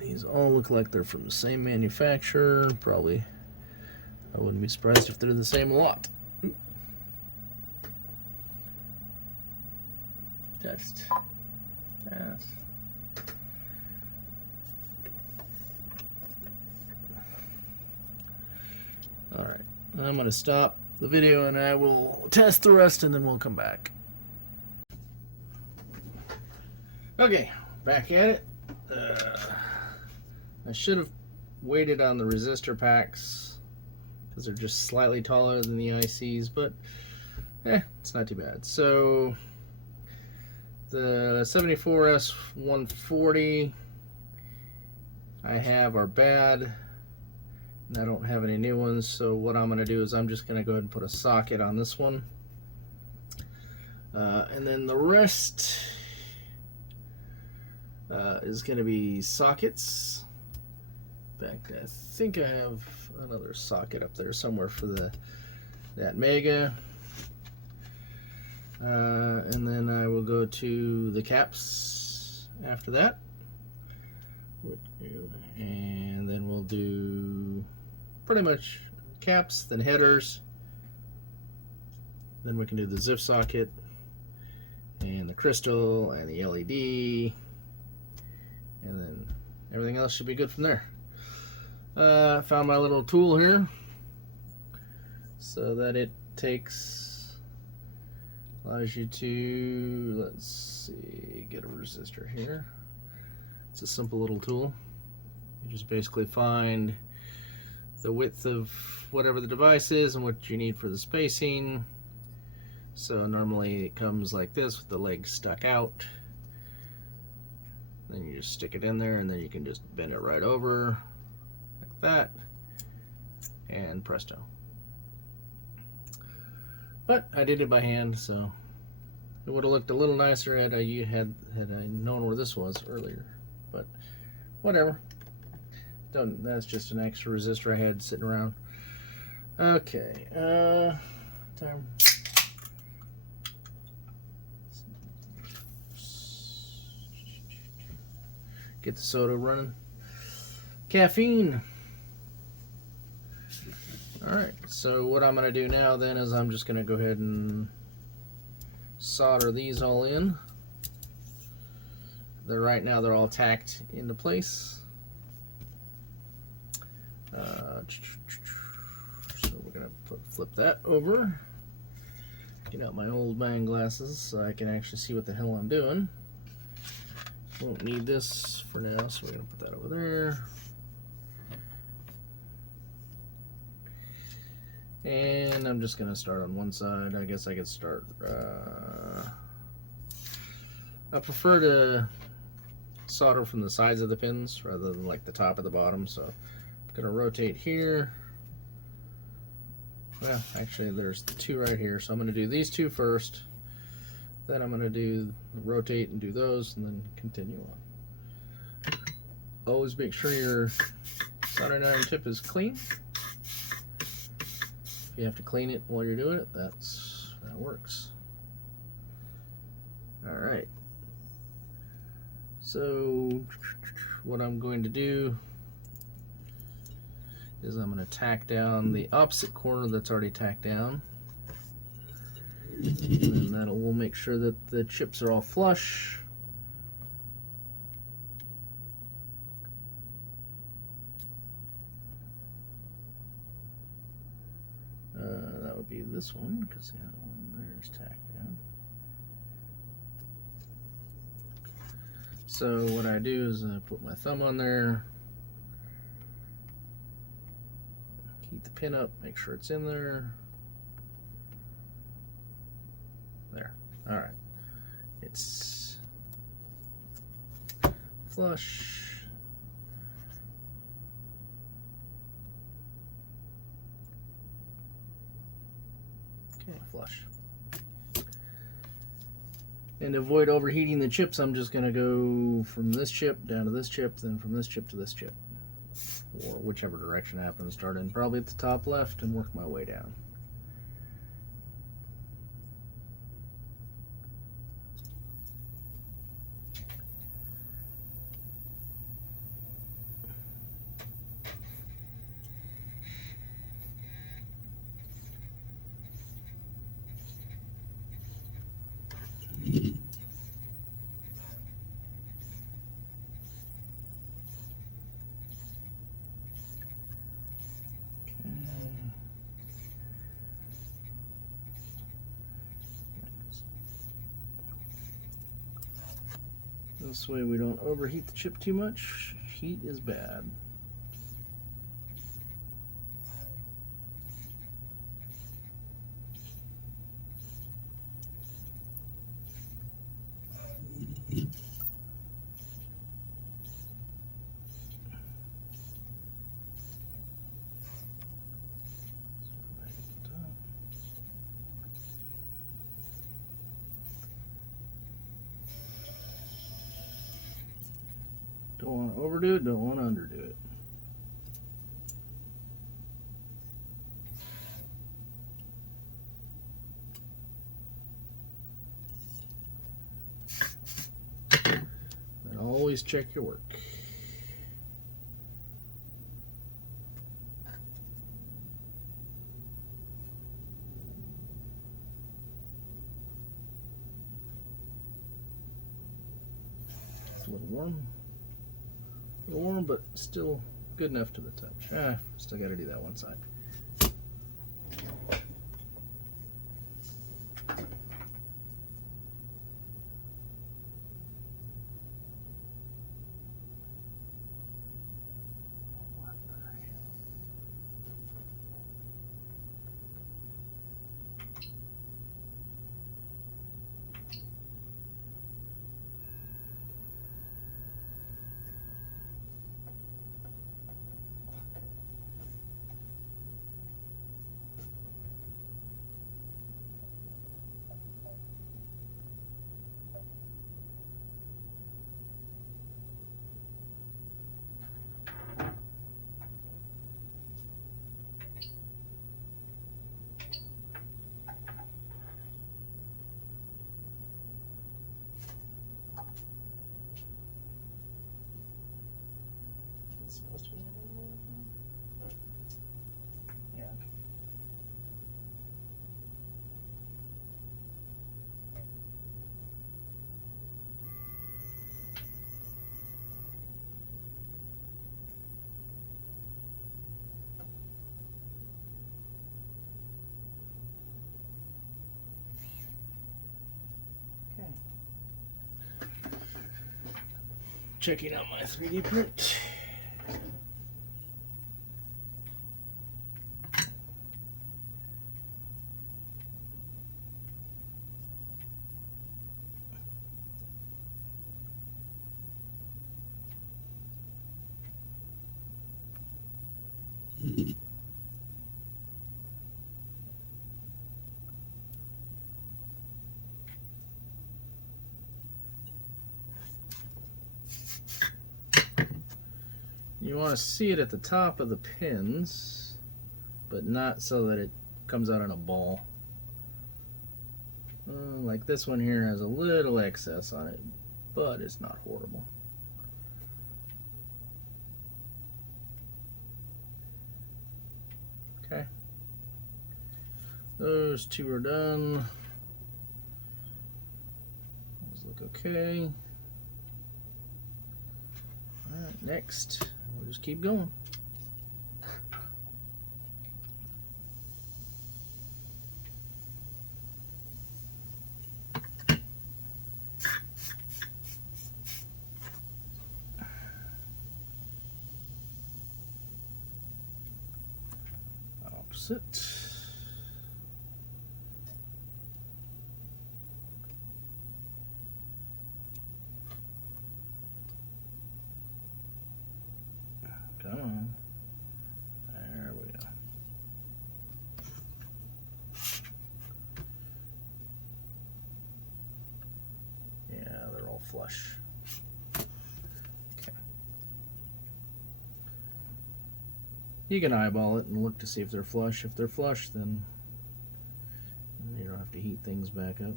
These all look like they're from the same manufacturer. Probably, I wouldn't be surprised if they're the same lot. Test. Pass. Alright, I'm going to stop the video and I will test the rest and then we'll come back. Okay, back at it. I should have waited on the resistor packs because they're just slightly taller than the ICs, but it's not too bad. So the 74S140 I have are bad, and I don't have any new ones, so what I'm going to do is I'm just going to go ahead and put a socket on this one, and then the rest is going to be sockets. In fact, I think I have another socket up there somewhere for that Mega. And then I will go to the caps after that. And then we'll do pretty much caps, then headers. Then we can do the ZIF socket and the crystal and the LED. And then everything else should be good from there. Found my little tool here so that it allows you to, let's see, get a resistor here. It's a simple little tool. You just basically find the width of whatever the device is and what you need for the spacing. So normally it comes like this with the legs stuck out. Then you just stick it in there and then you can just bend it right over like that, and presto. But I did it by hand, so it would have looked a little nicer had I known where this was earlier. But whatever. That's just an extra resistor I had sitting around. Okay. Time. Get the soda running. Caffeine. Alright, so what I'm going to do now then is I'm just going to go ahead and solder these all in. Right now they're all tacked into place. So we're going to flip that over. Get out my old man glasses so I can actually see what the hell I'm doing. Won't need this for now, so we're going to put that over there. And I'm just going to start on one side. I guess I could start, I prefer to solder from the sides of the pins rather than like the top of the bottom. So I'm going to rotate here. well, actually there's the two right here, so I'm going to do these two first, then I'm going to do rotate and do those, and then continue on. Always make sure your soldering iron tip is clean. If you have to clean it while you're doing it, that works. Alright, so what I'm going to do is I'm going to tack down the opposite corner that's already tacked down, and that will make sure that the chips are all flush. That would be this one, because the other one there's tacked down. So what I do is I put my thumb on there, heat the pin up, make sure it's in there. There. Alright. It's flush. Okay, flush. And to avoid overheating the chips, I'm just going to go from this chip down to this chip, then from this chip to this chip, or whichever direction I happen to start in, probably at the top left, and work my way down. This way we don't overheat the chip too much. Heat is bad. Don't want to overdo it, don't want to underdo it. And always check your work. It's a little warm. Warm, but still good enough to the touch. Still got to do that one side. Supposed to be in the middle? Yeah, okay. Okay. Checking out my 3D print. You want to see it at the top of the pins, but not so that it comes out in a ball. Like this one here has a little excess on it, but it's not horrible. Okay. Those two are done. Those look okay. Alright, next. We'll just keep going. Opposite. Come on. There we go. Yeah, they're all flush. Okay. You can eyeball it and look to see if they're flush. If they're flush, then you don't have to heat things back up.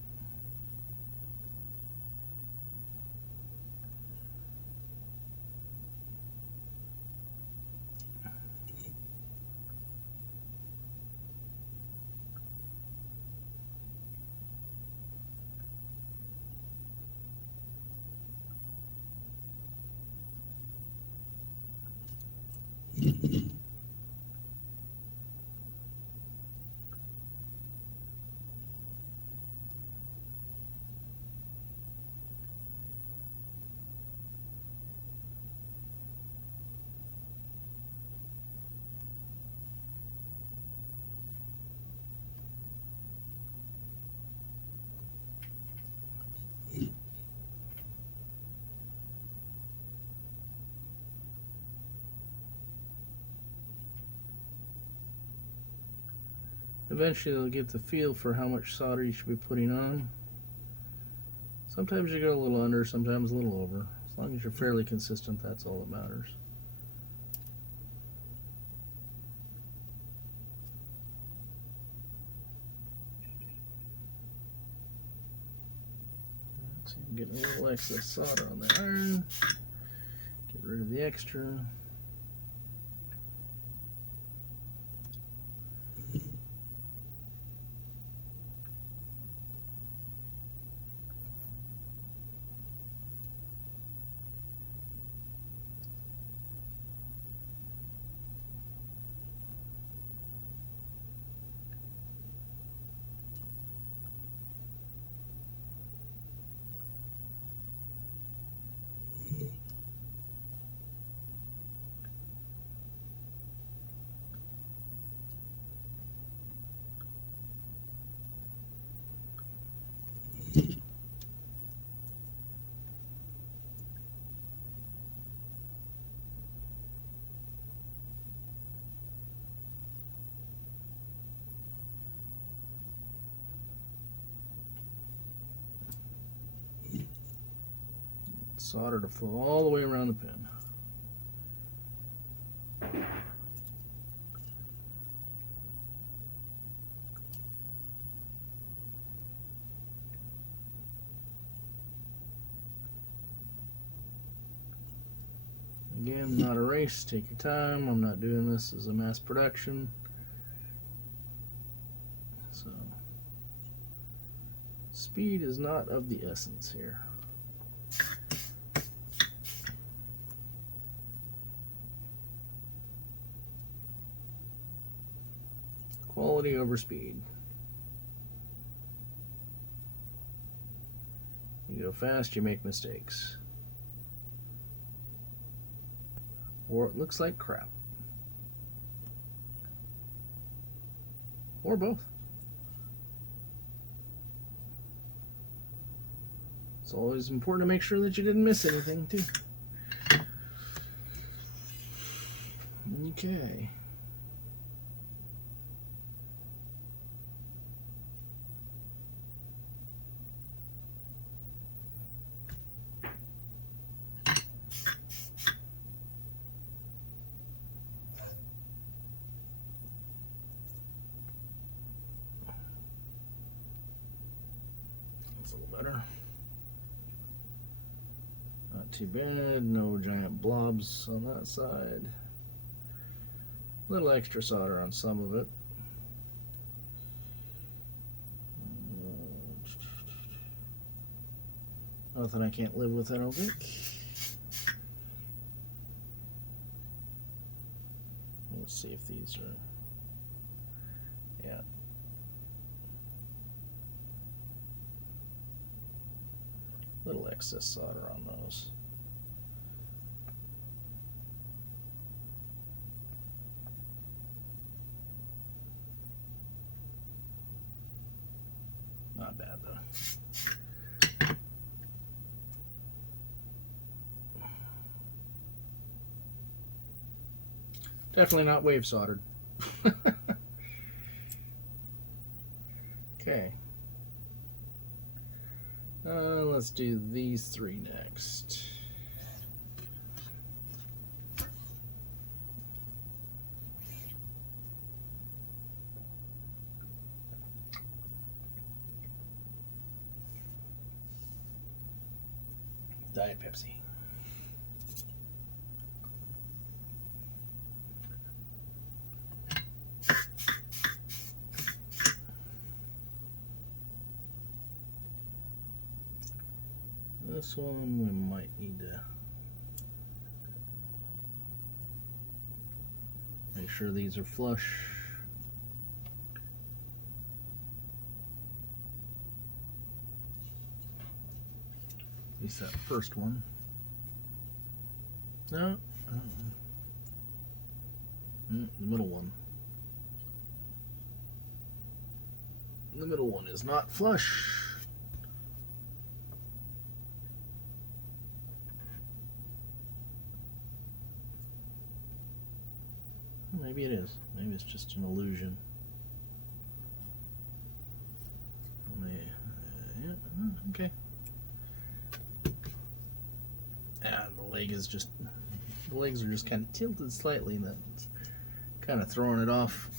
Eventually they'll get the feel for how much solder you should be putting on. Sometimes you go a little under, sometimes a little over. As long as you're fairly consistent, that's all that matters. So you get a little excess solder on the iron. Get rid of the extra. Solder to flow all the way around the pin. Again, not a race, take your time. I'm not doing this as a mass production. So, speed is not of the essence here. Quality over speed. You go fast, you make mistakes. Or it looks like crap. Or both. It's always important to make sure that you didn't miss anything, too. Okay. That's a little better. Not too bad. No giant blobs on that side. A little extra solder on some of it. Nothing I can't live with, I don't think. Let's see if these are, yeah. Little excess solder on those. Not bad though. Definitely not wave soldered. Okay. Let's do these three next. Diet Pepsi. This one we might need to make sure these are flush. At least that first one. No. The middle one. The middle one is not flush. Maybe it is. Maybe it's just an illusion. Yeah, okay. The leg is just, the legs are just kind of tilted slightly, and that's kind of throwing it off.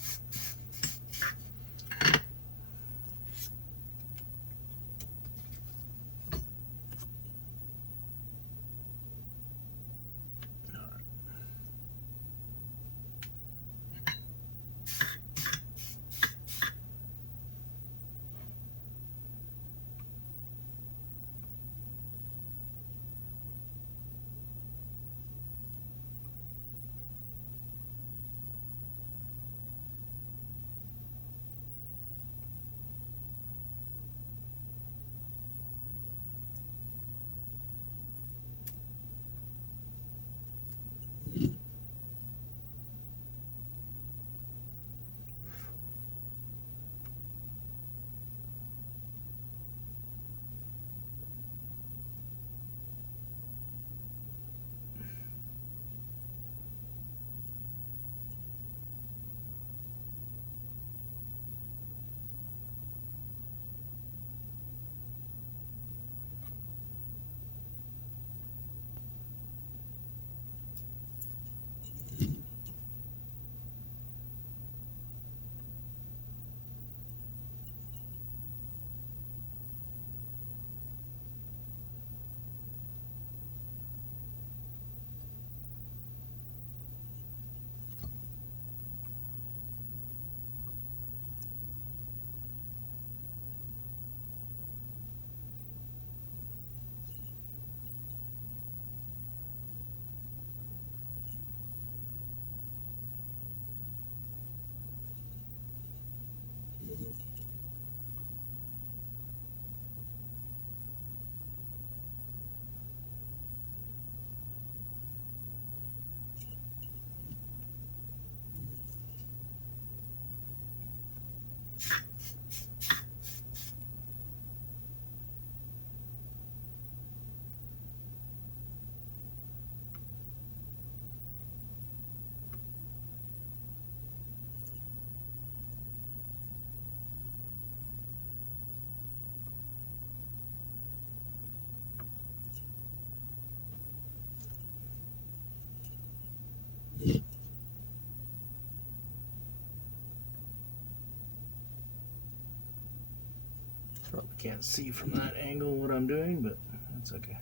Probably can't see from that angle what I'm doing, but that's okay.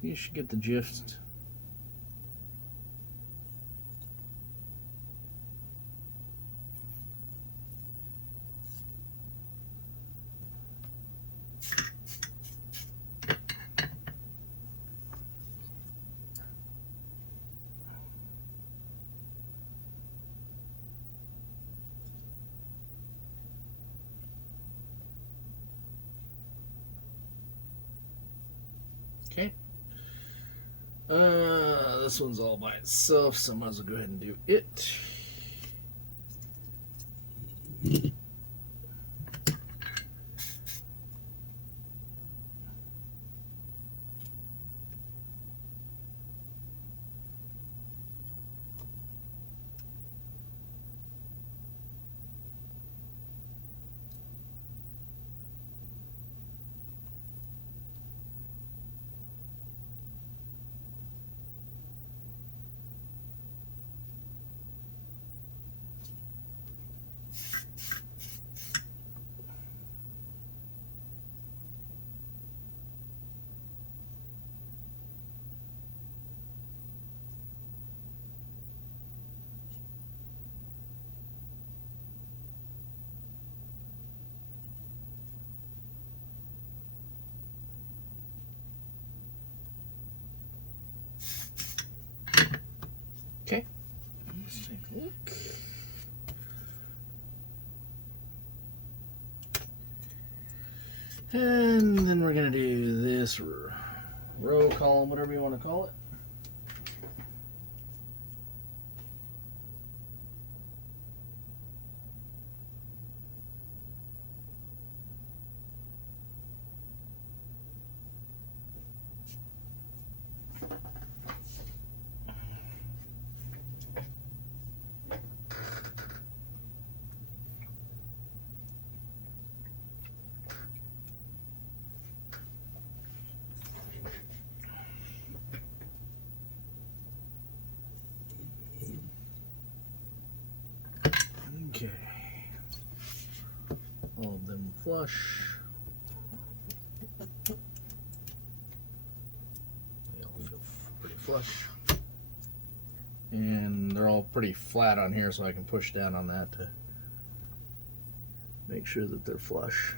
You should get the gist. Okay. This one's all by itself, so I might as well go ahead and do it. Okay, let's take a look. And then we're going to do this row, column, whatever you want to call it. Okay, all of them flush. They all feel pretty flush. And they're all pretty flat on here, so I can push down on that to make sure that they're flush.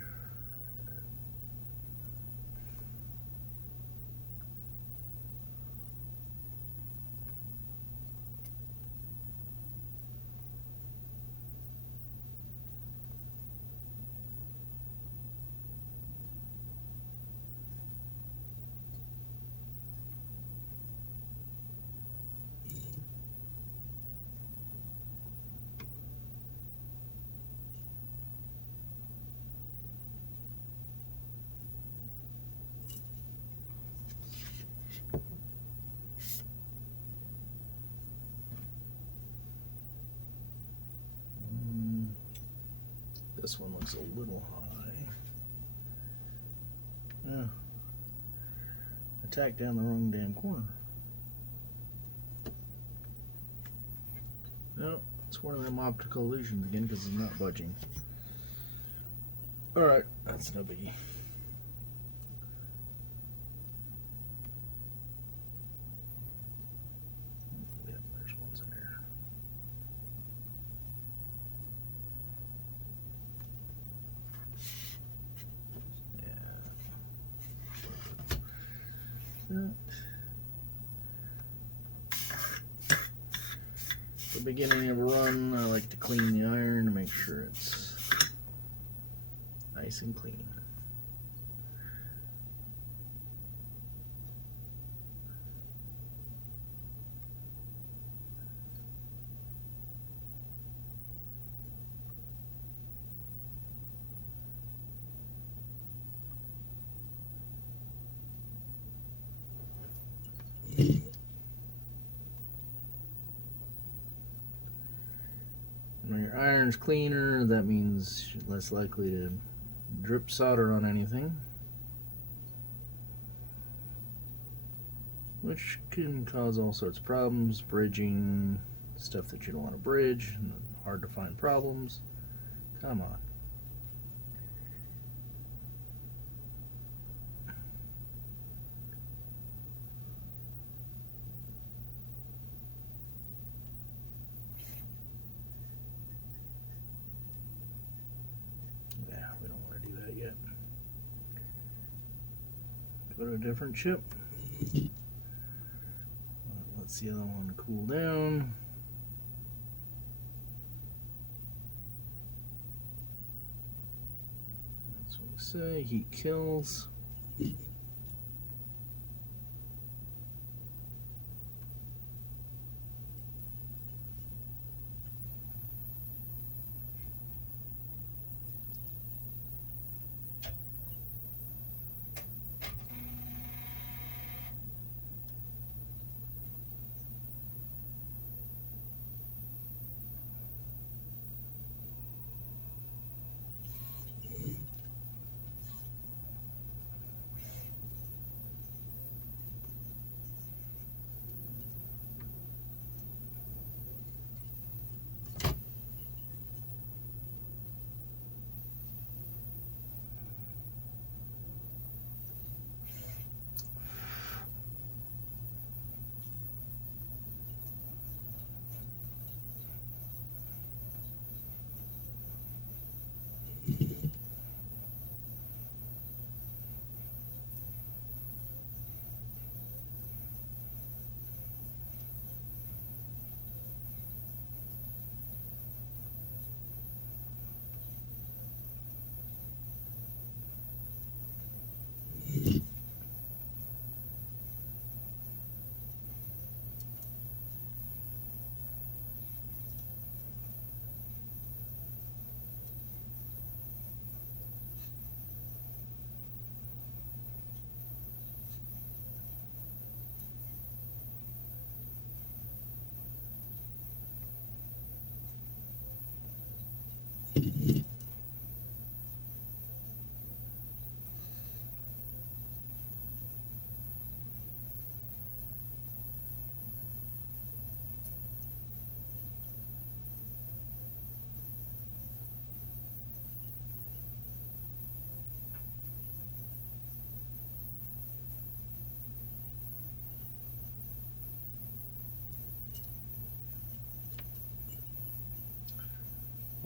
This one looks a little high. Yeah. I tacked down the wrong damn corner. No, it's one of them optical illusions again because it's not budging. Alright, that's no biggie. Yeah, there's ones in there. At the beginning of a run, I like to clean the iron to make sure it's nice and clean. When your iron's cleaner, that means you're less likely to drip solder on anything, which can cause all sorts of problems, bridging, stuff that you don't want to bridge, hard to find problems. Come on. Yeah, we don't want to do that yet. Go to a different chip. Let's the other one cool down. That's what we say, heat kills.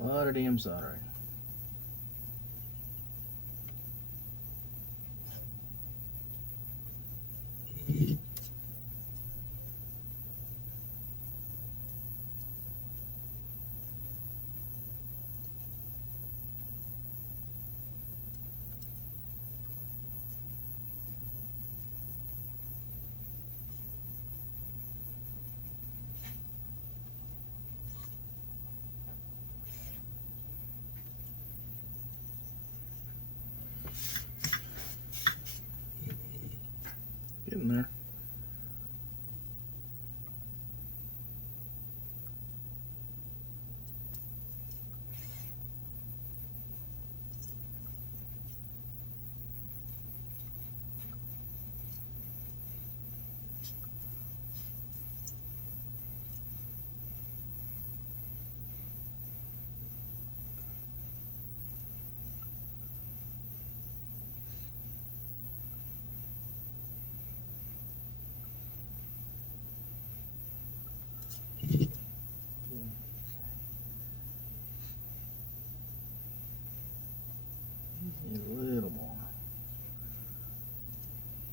A lot of damn soldering. Getting there. A little more.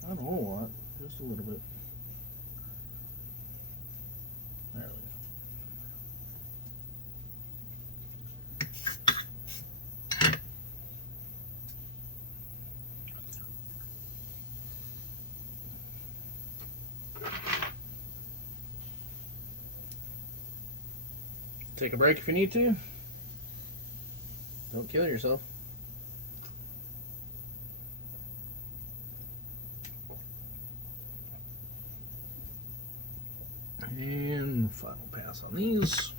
Not a whole lot, just a little bit. There we go. Take a break if you need to. Don't kill yourself. And final pass on these.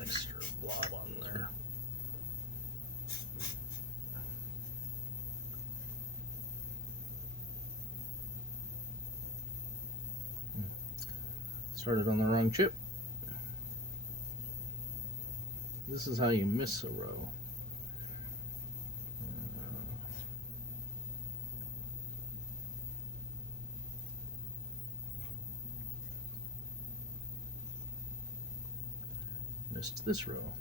Extra blob on there. Started on the wrong chip. this is how you miss a row. Missed this row.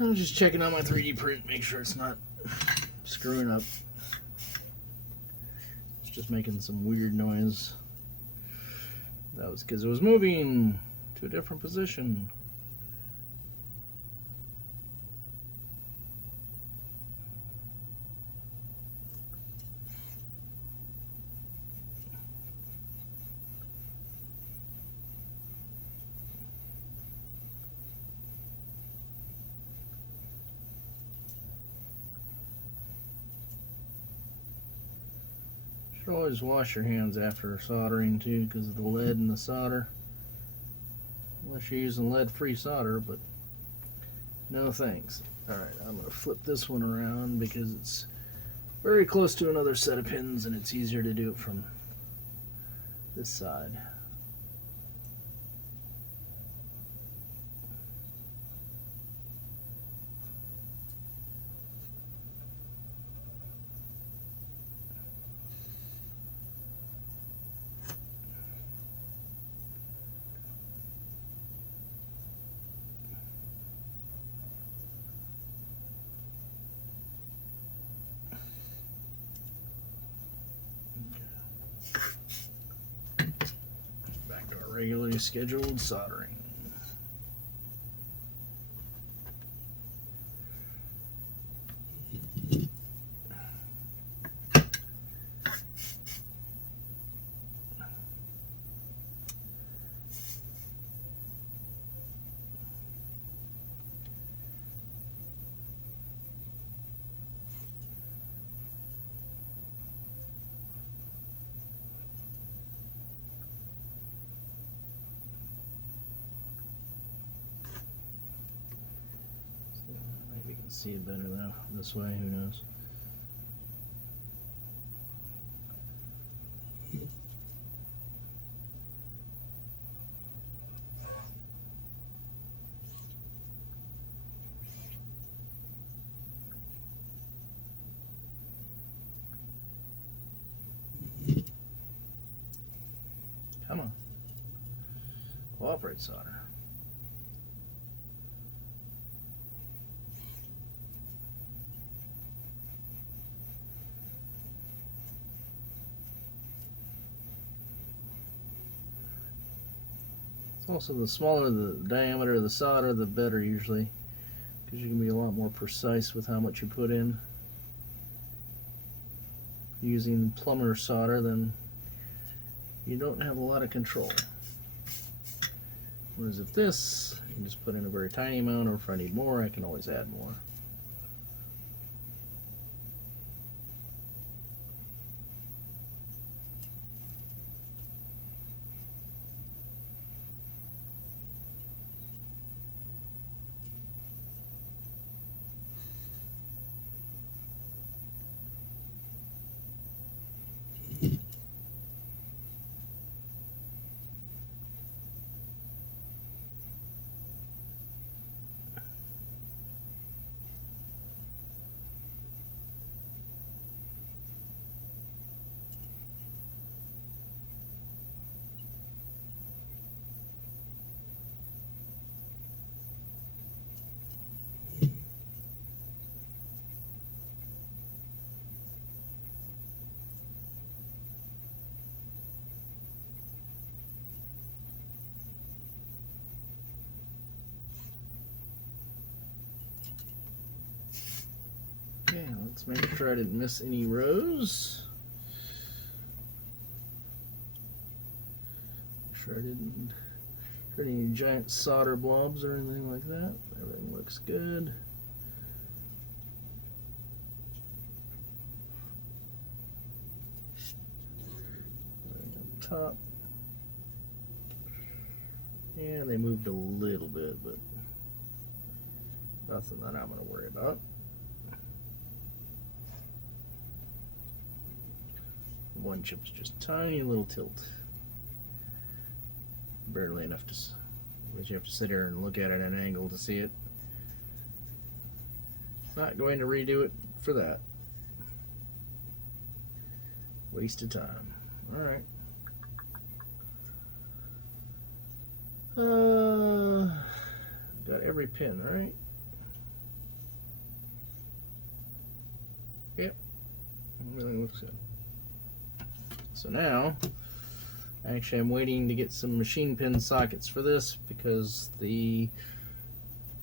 I'm just checking out my 3D print, make sure it's not screwing up. It's just making some weird noise. That was because it was moving to a different position. Always wash your hands after soldering too, because of the lead in the solder. Unless you're using lead-free solder, but no thanks. Alright, I'm going to flip this one around because it's very close to another set of pins and it's easier to do it from this side. Regularly scheduled soldering. See it better though this way, who knows. Come on. Cooperate, solder. Also, the smaller the diameter of the solder, the better usually, because you can be a lot more precise with how much you put in. Using plumber solder, then you don't have a lot of control. Whereas if this, you can just put in a very tiny amount, or if I need more, I can always add more. make sure I didn't miss any rows. Make sure I didn't hurt any giant solder blobs or anything like that. Everything looks good. Top. And they moved a little bit, but nothing that I'm going to worry about. One chip's just tiny little tilt. Barely enough to, but you have to sit here and look at it at an angle to see it. Not going to redo it for that. Waste of time. Alright. Got every pin, right? Yep. Everything looks good. So now, actually I'm waiting to get some machine pin sockets for this because the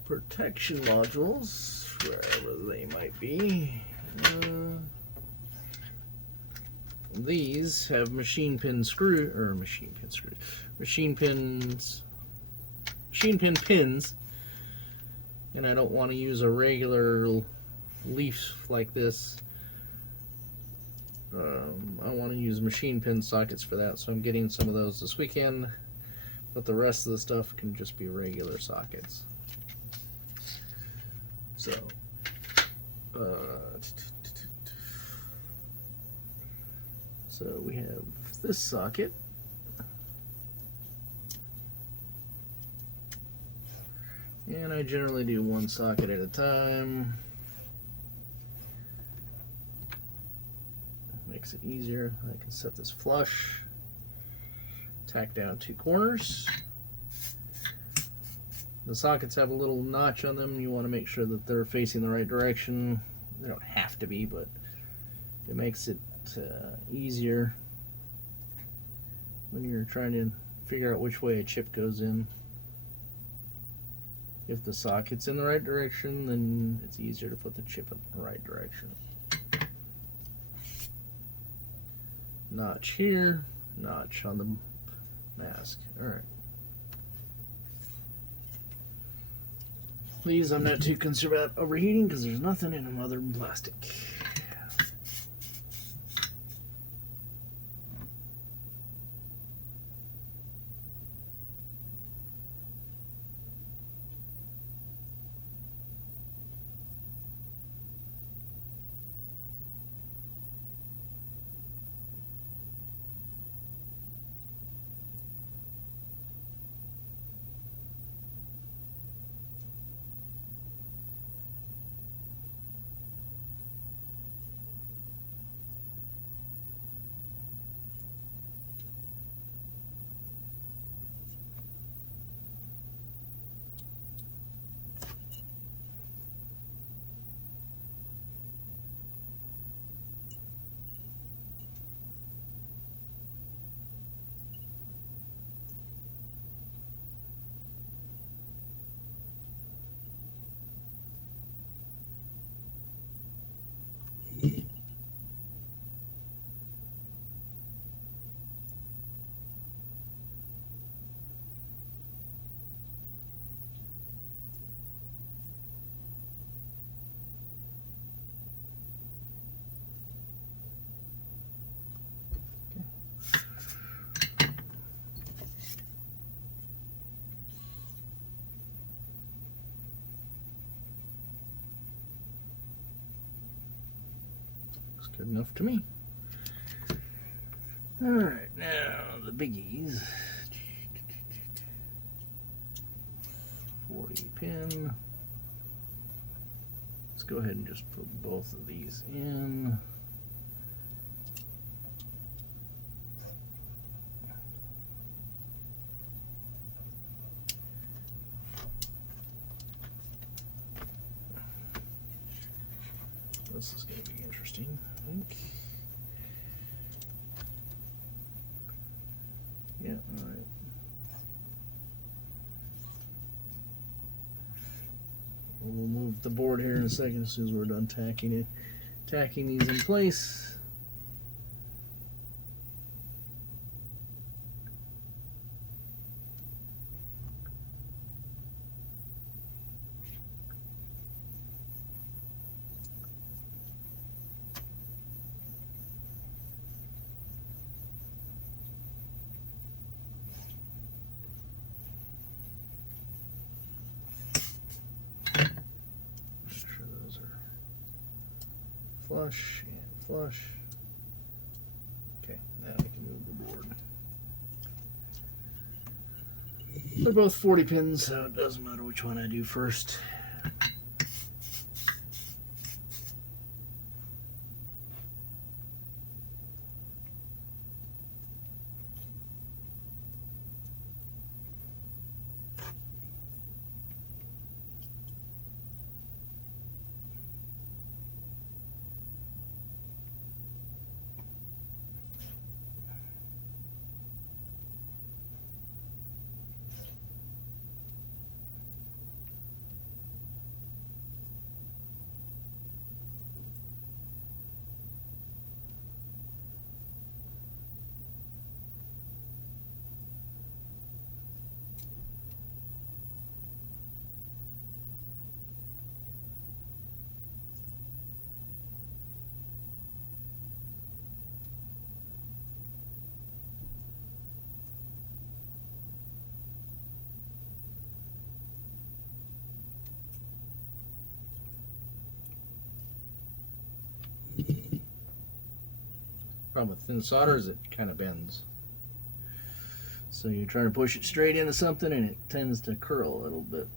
protection modules, wherever they might be, these have machine pin pins, and I don't want to use a regular leaf like this. I want to use machine pin sockets for that, so I'm getting some of those this weekend, but the rest of the stuff can just be regular sockets. So so we have this socket, and I generally do one socket at a time. Makes it easier. I can set this flush, tack down two corners. The sockets have a little notch on them. You want to make sure that they're facing the right direction. They don't have to be, but it makes it easier when you're trying to figure out which way a chip goes in. If the socket's in the right direction, then it's easier to put the chip in the right direction. Notch here, notch on the mask. Alright. These I'm not too concerned about overheating because there's nothing in them other than plastic. Good enough to me. Alright, now the biggies. 40 pin. Let's go ahead and just put both of these in. This is going to be interesting, I think. Yeah, all right. We'll move the board here in a second as soon as we're done tacking it. Tacking these in place. Flush and flush. Okay, now we can move the board. They're both 40 pins, so it doesn't matter which one I do first. Problem with thin solder is it kind of bends. So you're trying to push it straight into something and it tends to curl a little bit.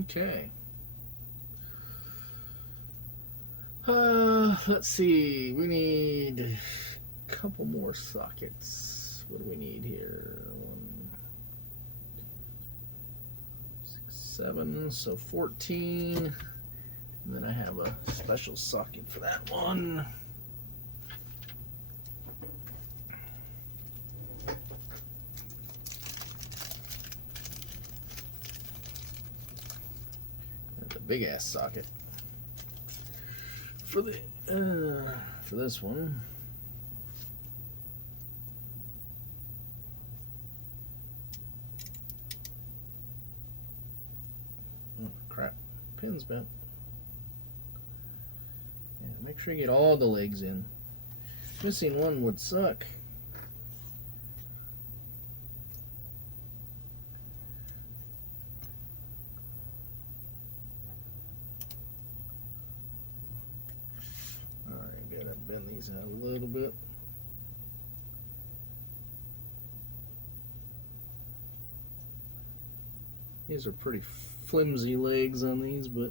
Okay. Let's see. We need a couple more sockets. What do we need here? 1, 6, 7, so 14. And then I have a special socket for that one. There's a big ass socket for the for this one. Oh crap! Pin's bent. Make sure you get all the legs in. Missing one would suck. Alright, gotta bend these out a little bit. These are pretty flimsy legs on these, but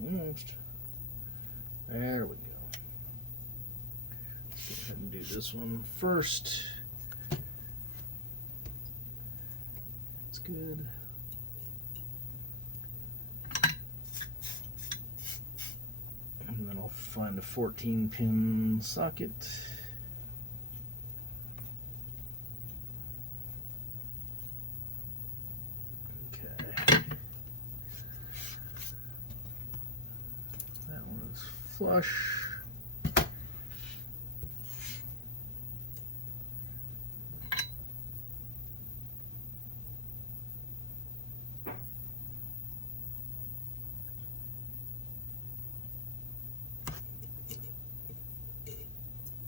almost. There we go. Let's go ahead and do this one first. That's good. And then I'll find a 14-pin socket. Flush.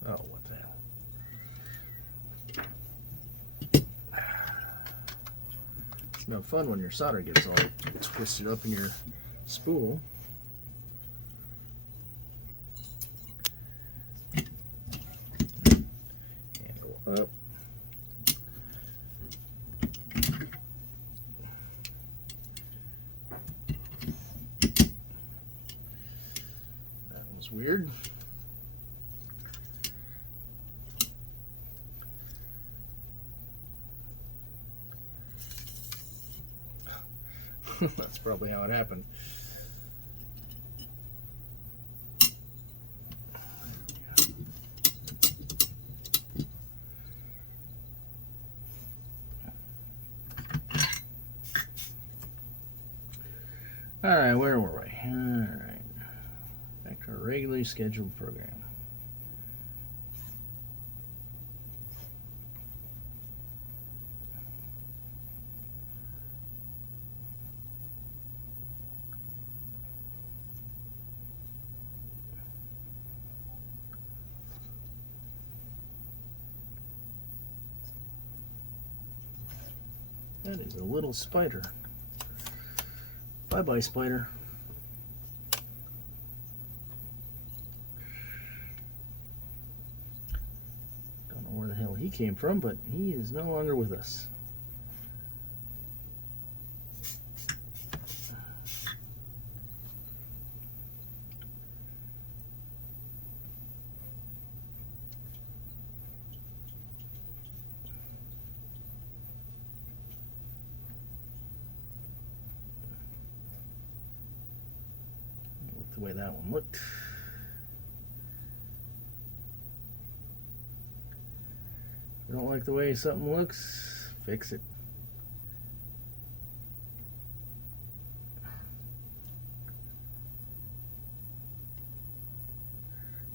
Oh, what the hell. It's no fun when your solder gets all twisted up in your spool. Up. That was weird. That's probably how it happened. Alright, where were we? Alright. Back to our regularly scheduled program. That is a little spider. Bye-bye, spider. Don't know where the hell he came from, but he is no longer with us. The way that one looked. If you don't like the way something looks, fix it.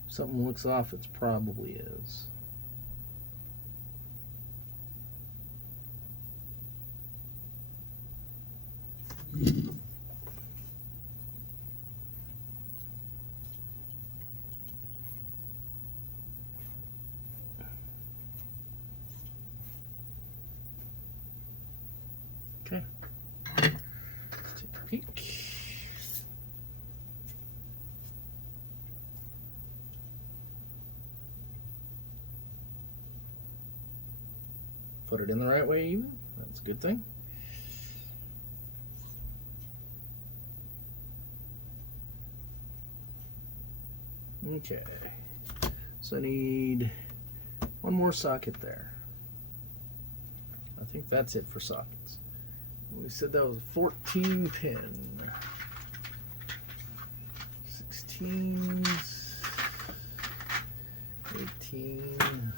If something looks off, it probably is. Okay, let's take a peek. put it in the right way even. That's a good thing. Okay, so I need one more socket there. I think that's it for sockets. We said that was a 14 pin. 16s, 18,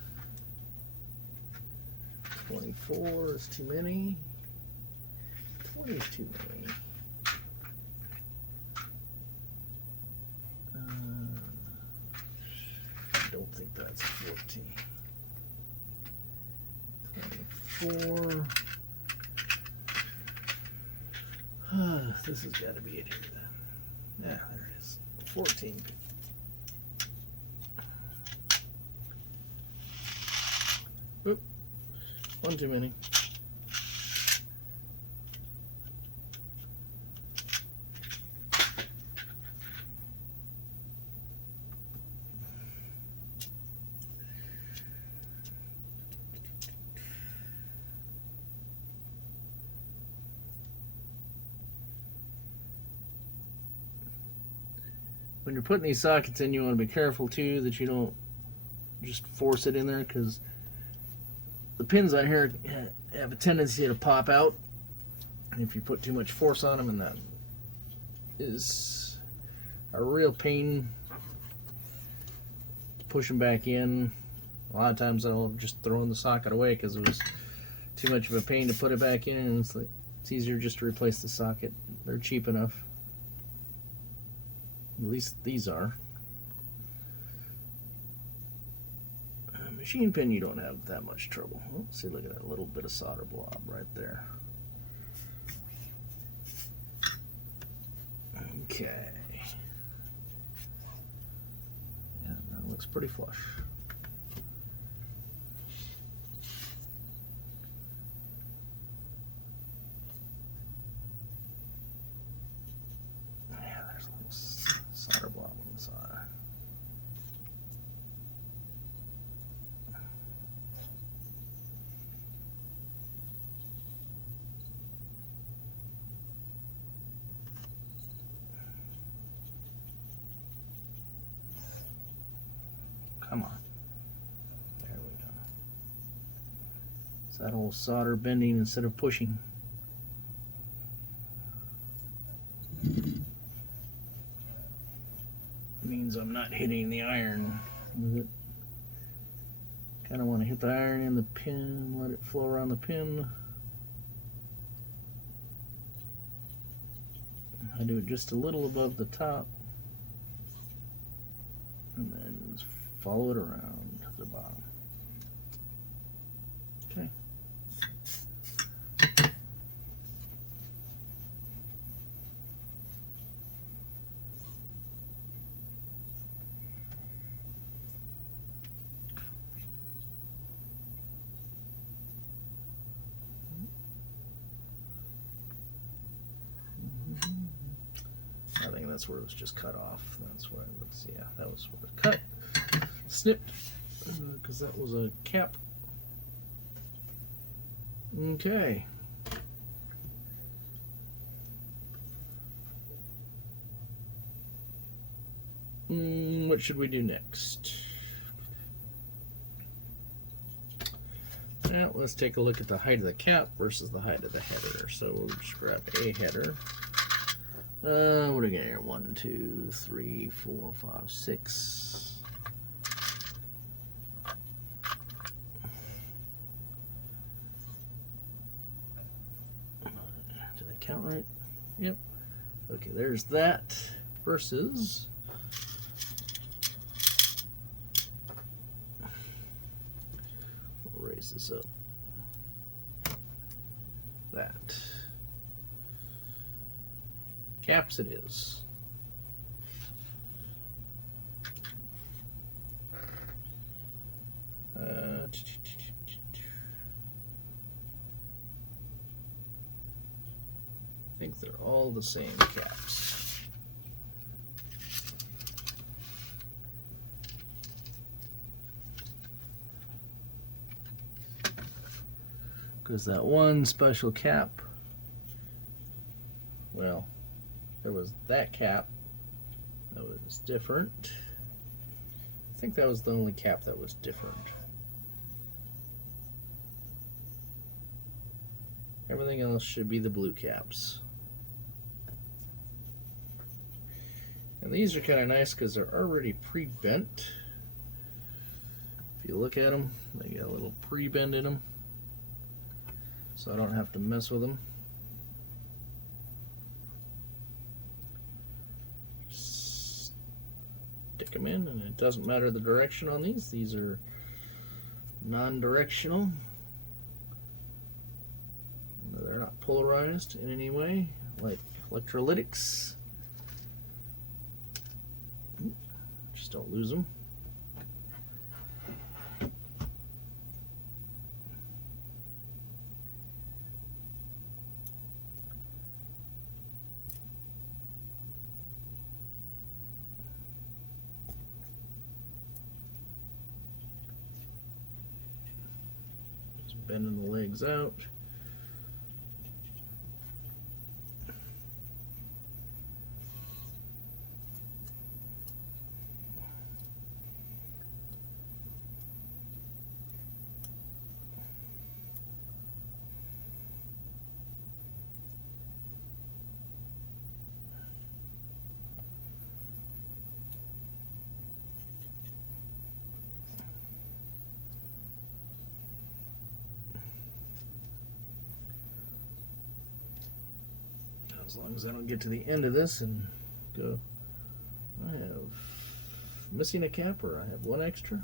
24 is too many. 20 is too many. I don't think that's 14. 24. This has got to be it here then. Yeah, there it is. 14. Oop. One too many. When you're putting these sockets in, you want to be careful too that you don't just force it in there, because the pins on here have a tendency to pop out if you put too much force on them, and that is a real pain to push them back in. A lot of times I'll just throw the socket away because it was too much of a pain to put it back in, and it's easier just to replace the socket. They're cheap enough. At least these are. Machine pin, you don't have that much trouble. Oh, see, look at that little bit of solder blob right there. Okay. Yeah, that looks pretty flush. Yeah, there's a little solder blob on the side. Come on. There we go. It's that whole solder bending instead of pushing. Means I'm not hitting the iron with it. Kind of want to hit the iron in the pin, let it flow around the pin. I do it just a little above the top, and then follow it around to the bottom. Okay. I think that's where it was just cut off. That's where it looks. Yeah, that was where it cut. Snipped, because that was a cap. Okay. What should we do next? Well, let's take a look at the height of the cap versus the height of the header. So we'll just grab a header. What do we got here? 1, 2, 3, 4, 5, 6. Did I count right? Yep. Okay, there's that. Versus we'll raise this up. That. Caps it is. I think they're all the same caps. Because that one special cap, well, there was that cap that was different. I think that was the only cap that was different. Everything else should be the blue caps. And these are kind of nice because they're already pre-bent. If you look at them, they got a little pre-bend in them, so I don't have to mess with them. Stick them in, and it doesn't matter the direction on these. These are non-directional. They're not polarized in any way, like electrolytics. Just don't lose them. Just bending the legs out. As long as I don't get to the end of this and go, I have missing a cap, or I have one extra.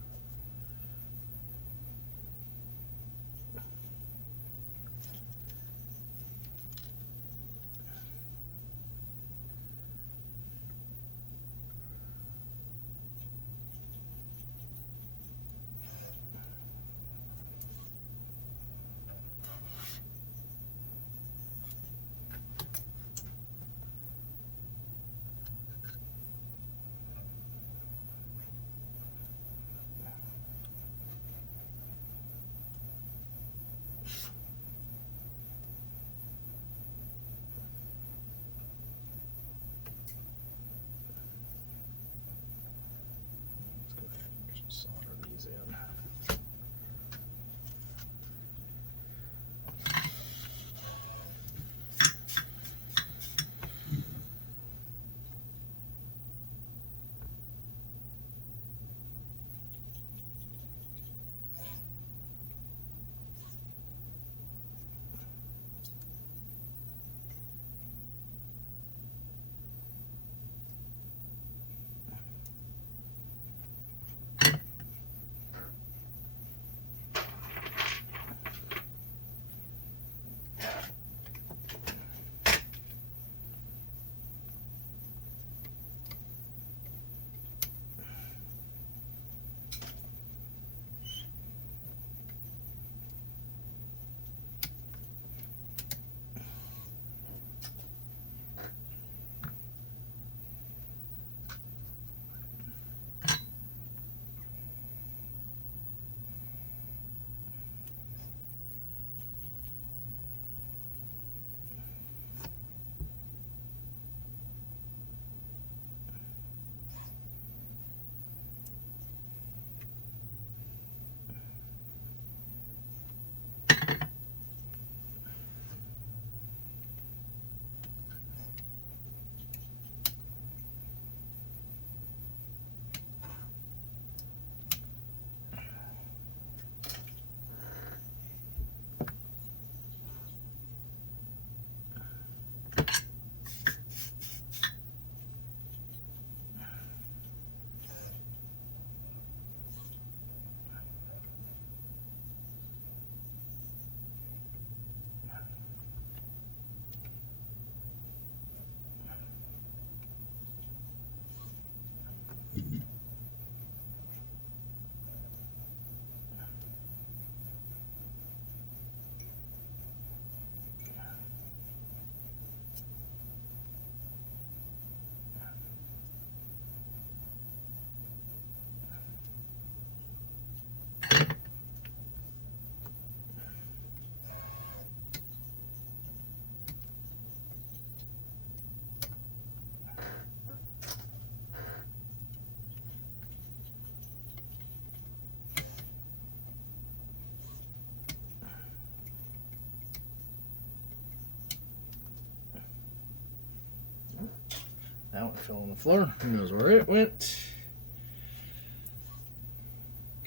it fell on the floor. Who knows where it went?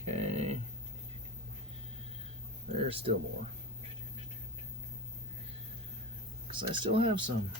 Okay. There's still more. Because I still have some.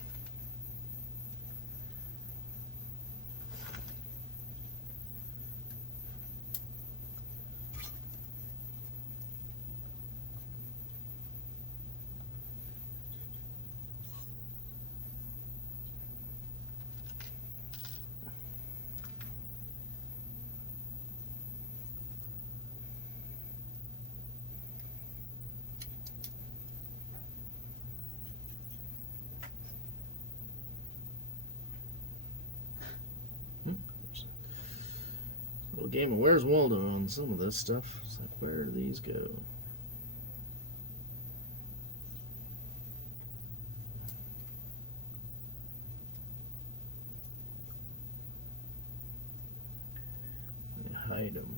Little game of Where's Waldo on some of this stuff. It's like, where do these go? I hide them.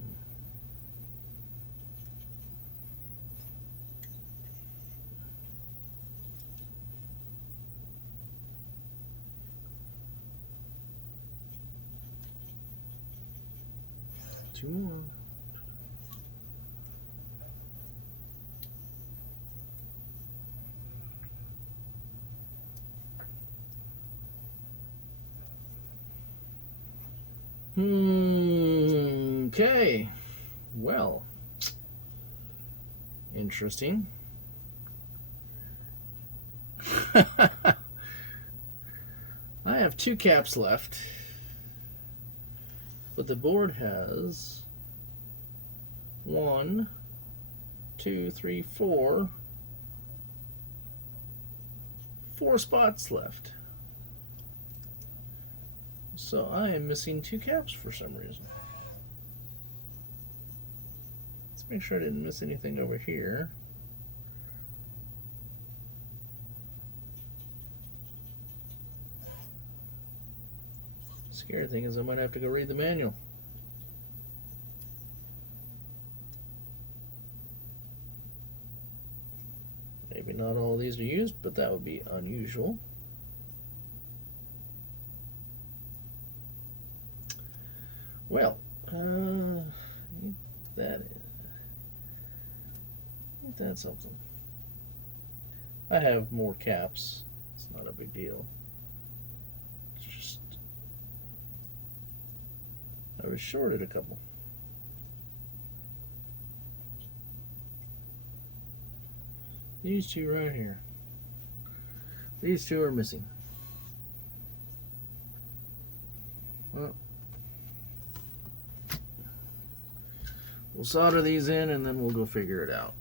Two more. Okay. Well. Interesting. I have 2 caps left. But the board has 1, 2, 3, 4 spots left. So I am missing 2 caps for some reason. Let's make sure I didn't miss anything over here. Scary thing is I might have to go read the manual. Maybe not all of these are used, but that would be unusual. Well, ain't that something? I have more caps. It's not a big deal. It's just I was shorted a couple. These 2 right here. These 2 are missing. Well, we'll solder these in and then we'll go figure it out.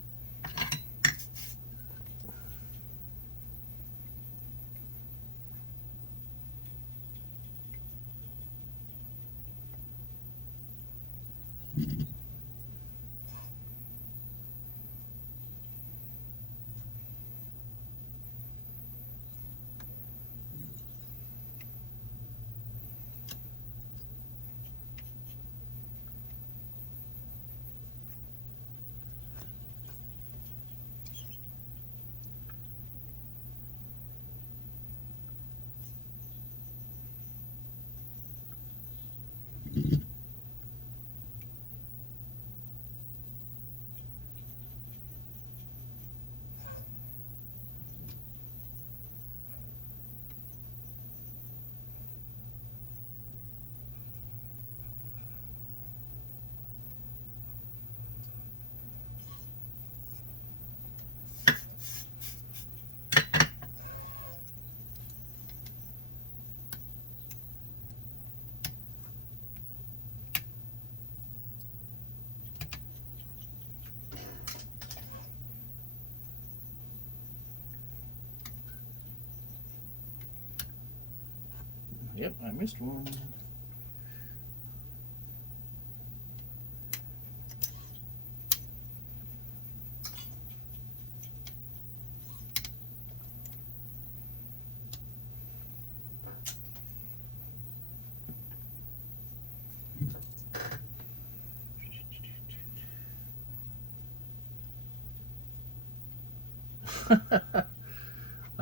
Yep, I missed one.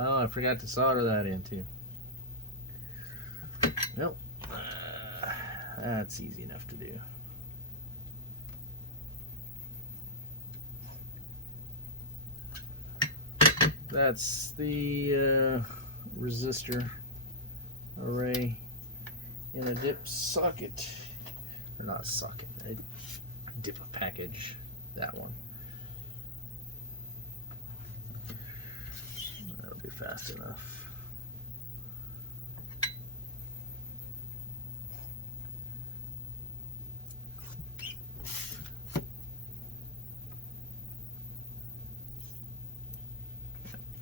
Oh, I forgot to solder that in too. Nope. That's easy enough to do. That's the resistor array in a dip socket, or not socket, a dip package, that one. That'll be fast enough.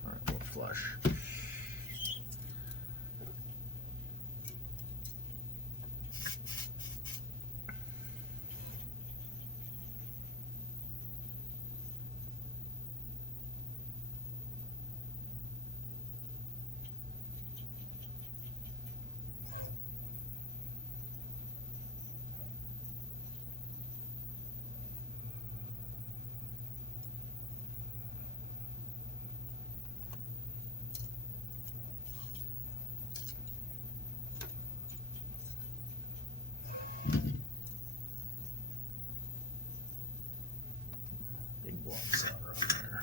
All right, we'll flush. Big block solder on there.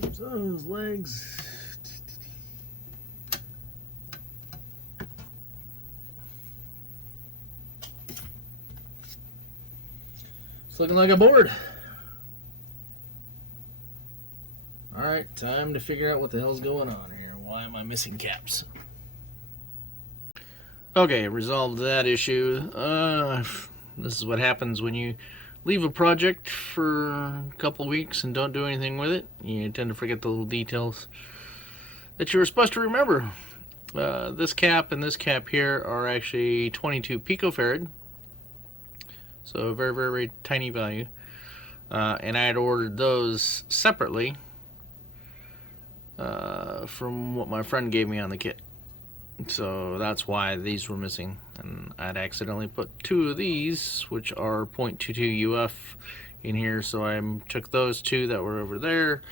Close those legs. It's looking like a board. Alright, time to figure out what the hell's going on here. Why am I missing caps? Okay, resolved that issue. This is what happens when you leave a project for a couple weeks and don't do anything with it. You tend to forget the little details that you were supposed to remember. This cap and this cap here are actually 22 picofarad. So a very, very, very tiny value. And I had ordered those separately from what my friend gave me on the kit. So that's why these were missing. And I'd accidentally put 2 of these, which are 0.22 UF in here. So I took those 2 that were over there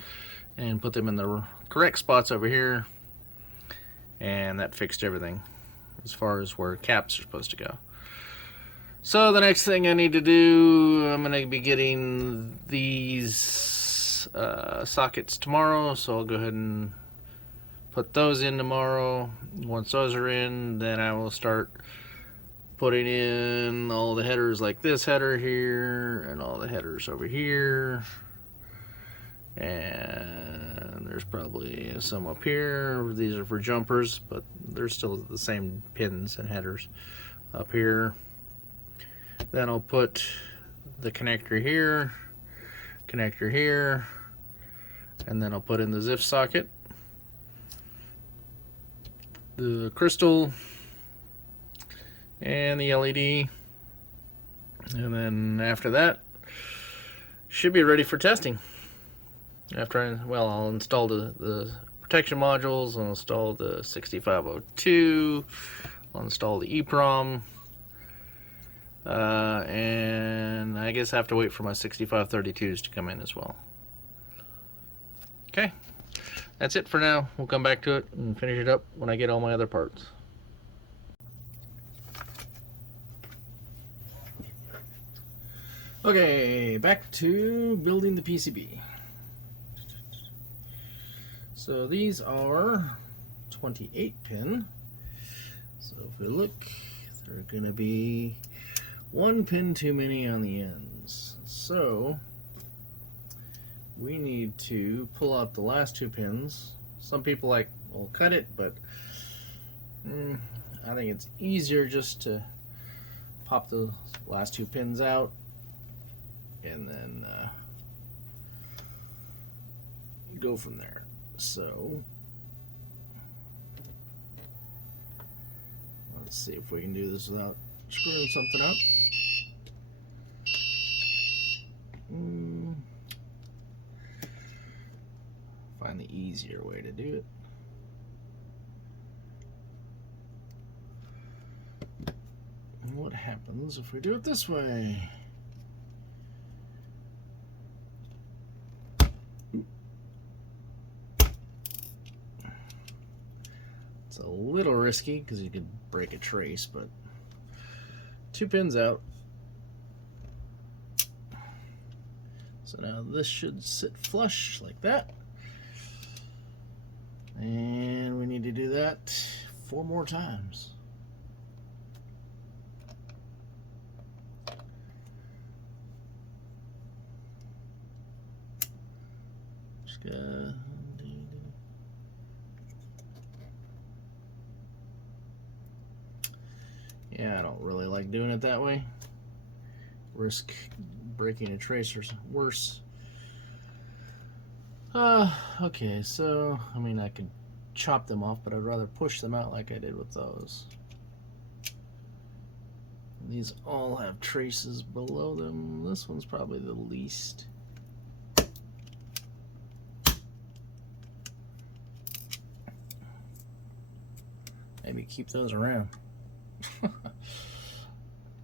and put them in the correct spots over here. And that fixed everything as far as where caps are supposed to go. So the next thing I need to do, I'm going to be getting these sockets tomorrow. So I'll go ahead and put those in tomorrow. Once those are in, then I will start putting in all the headers, like this header here and all the headers over here, and there's probably some up here. These are for jumpers, but they're still the same pins and headers up here. Then I'll put the connector here, and then I'll put in the ZIF socket, the crystal, and the LED. And then after that, should be ready for testing. I'll install the protection modules, I'll install the 6502, I'll install the EEPROM, and I guess I have to wait for my 6532s to come in as well. Okay, that's it for now. We'll come back to it and finish it up when I get all my other parts. Okay, back to building the PCB. So these are 28 pin. So if we look, they're going to be 1 pin too many on the ends. So we need to pull out the last 2 pins. Some people will cut it, but I think it's easier just to pop the last 2 pins out and then go from there. So let's see if we can do this without screwing something up. find the easier way to do it. And what happens if we do it this way? It's a little risky because you could break a trace, but 2 pins out. So now this should sit flush like that. And we need to do that 4 more times. Just go. Yeah, I don't really like doing it that way. Risk breaking a trace or worse. Okay, so, I mean, I could chop them off, but I'd rather push them out like I did with those. These all have traces below them. This one's probably the least. Maybe keep those around.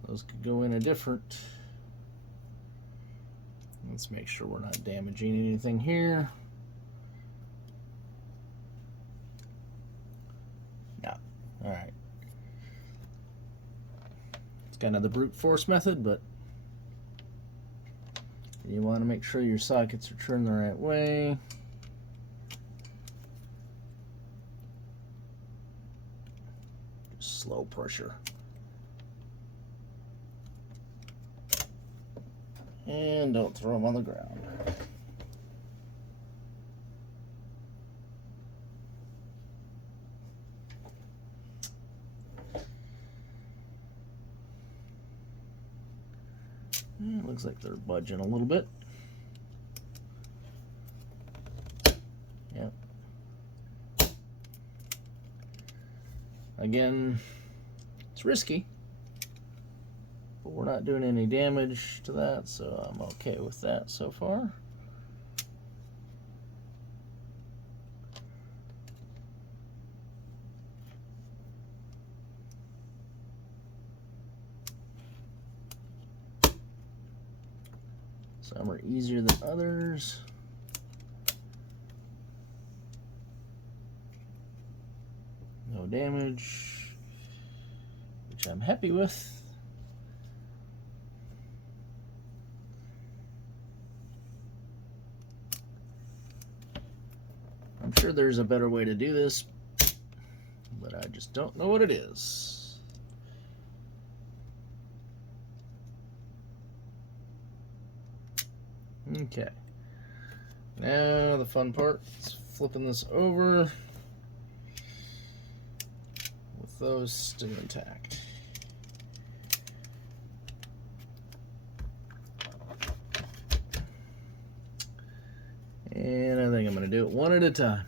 Those could go in a different. Let's make sure we're not damaging anything here. No. Alright. It's kind of the brute force method, but you want to make sure your sockets are turned the right way. Just slow pressure. And don't throw them on the ground. It looks like they're budging a little bit. Yep. Again, it's risky. But we're not doing any damage to that, so I'm okay with that so far. Some are easier than others. No damage, which I'm happy with. I'm sure there's a better way to do this, but I just don't know what it is. Okay. Now the fun part is flipping this over with those still intact. And I think I'm going to do it one at a time,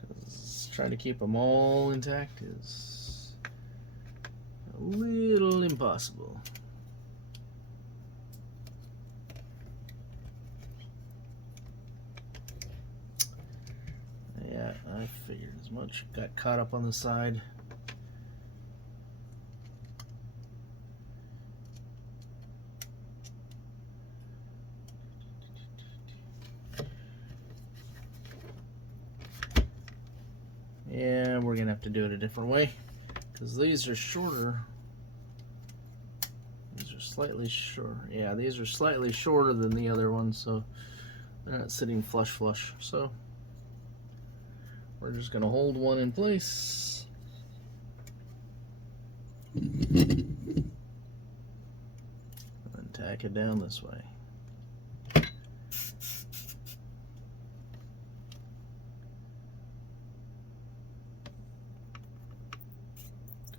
because trying to keep them all intact is a little impossible. Yeah, I figured as much. Got caught up on the side. Yeah, we're gonna have to do it a different way, because these are shorter. These are slightly short. Yeah, these are slightly shorter than the other ones, so they're not sitting flush. So we're just gonna hold one in place. And tack it down this way.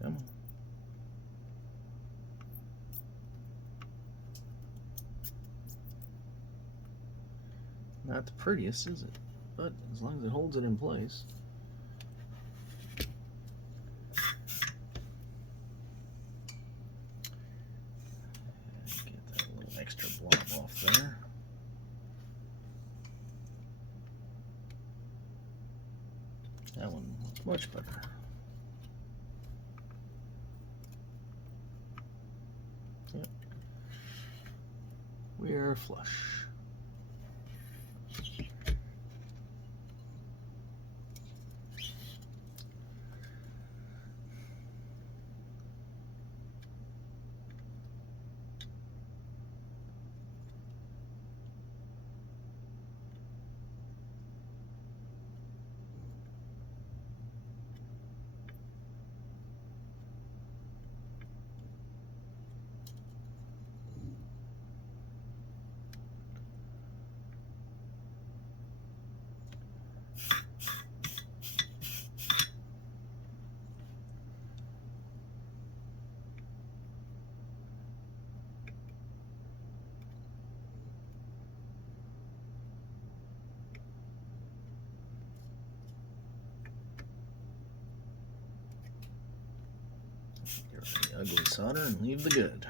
Come on. Not the prettiest, is it? But as long as it holds it in place. Get that little extra blob off there. Much better. Yep. We're flush. Get rid of the ugly solder and leave the good.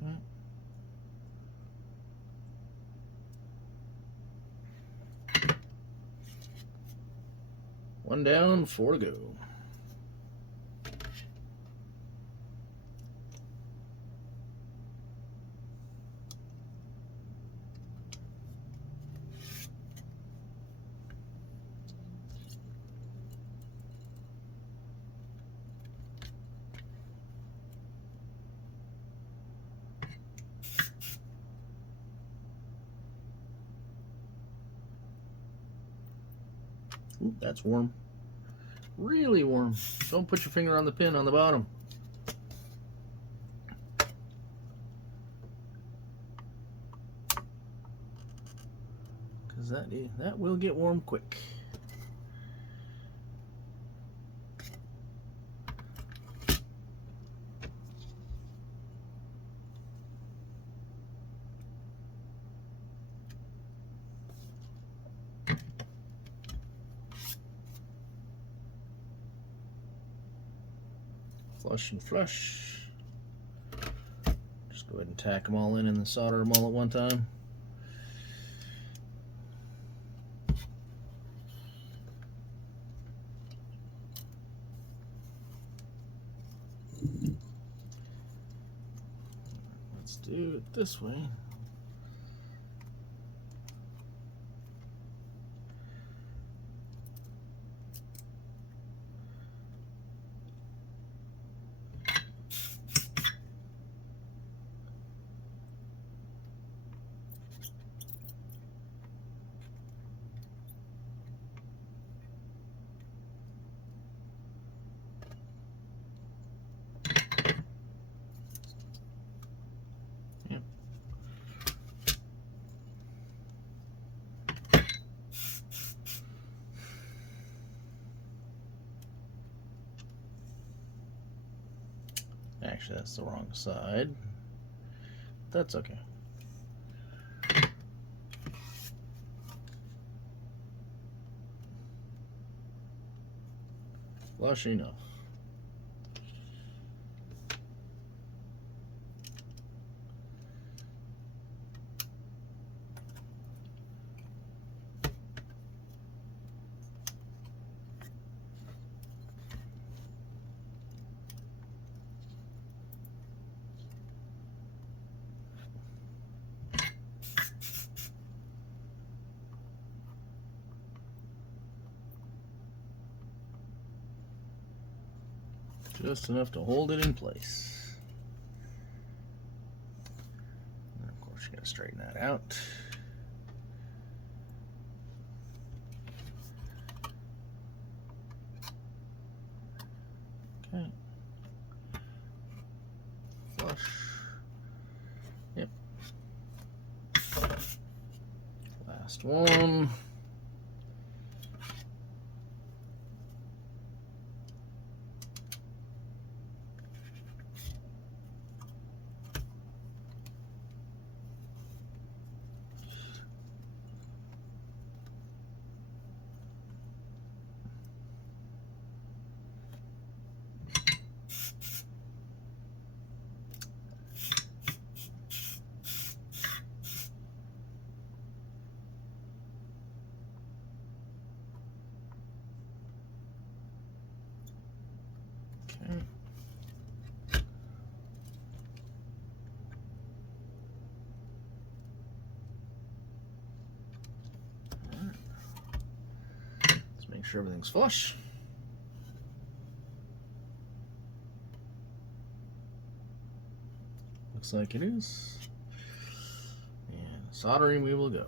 Okay. One down, 4 to go. Ooh, that's warm. Really warm. Don't put your finger on the pin on the bottom. Because that will get warm quick. Flush and flush. Just go ahead and tack them all in and then solder them all at one time. Let's do it this way. Actually, that's the wrong side. That's okay. Flush enough. Just enough to hold it in place. And of course, you got to straighten that out. Okay. Flush. Yep. Last one. Okay. Let's make sure everything's flush. Looks like it is. And soldering we will go.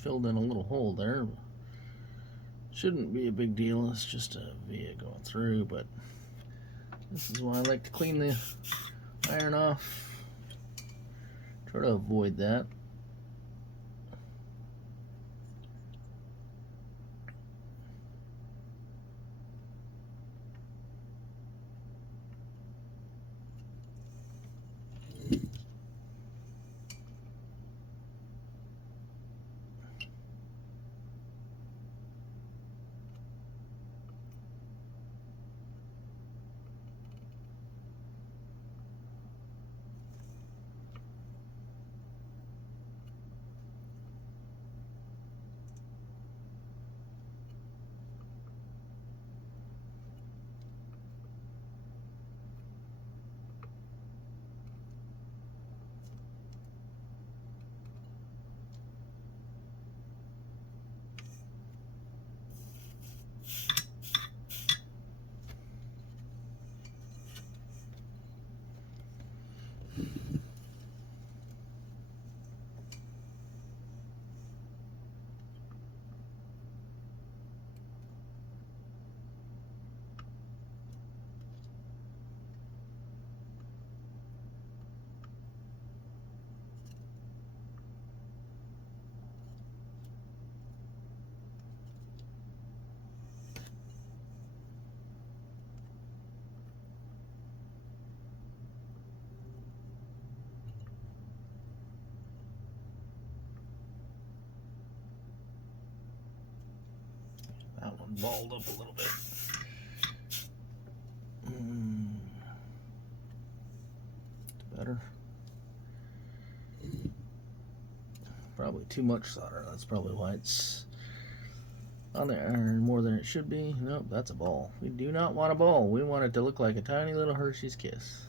Filled in a little hole there. Shouldn't be a big deal. It's just a via going through, but this is why I like to clean the iron off. Try to avoid that. That one balled up a little bit. Better. Probably too much solder. That's probably why it's on the iron more than it should be. Nope, that's a ball. We do not want a ball. We want it to look like a tiny little Hershey's Kiss.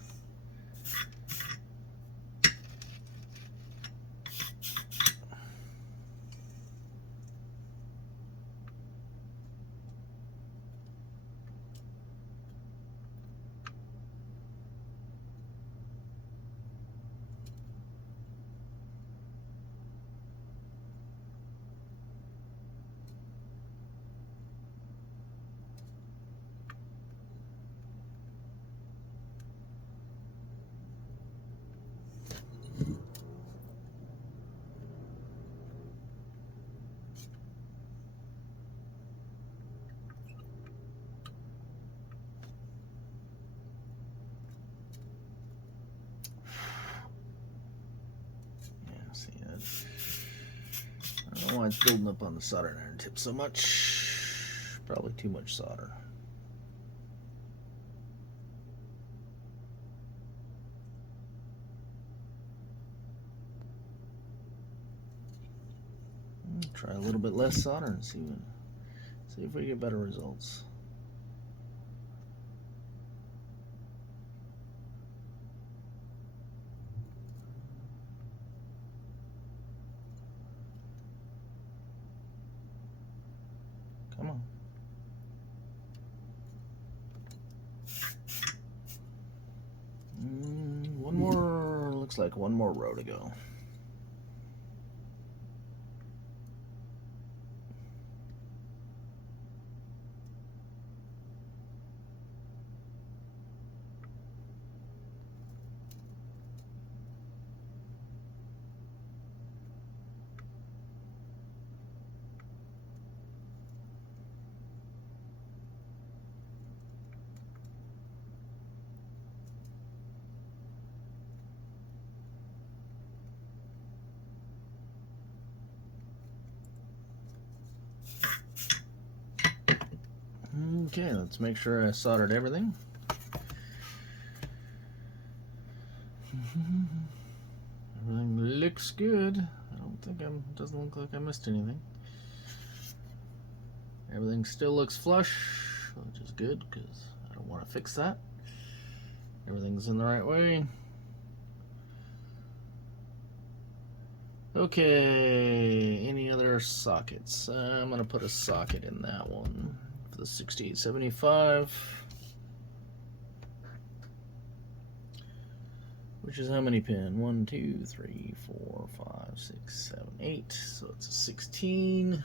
I don't know why it's building up on the soldering iron tip so much. Probably too much solder. Try a little bit less solder and see if we get better results. Come on. One more, looks like one more row to go. Okay, let's make sure I soldered everything. Everything looks good. I don't think doesn't look like I missed anything. Everything still looks flush, which is good because I don't want to fix that. Everything's in the right way. Okay, any other sockets? I'm gonna put a socket in that one for the 6875, which is how many pin? 1, 2, 3, 4, 5, 6, 7, 8. So it's a 16.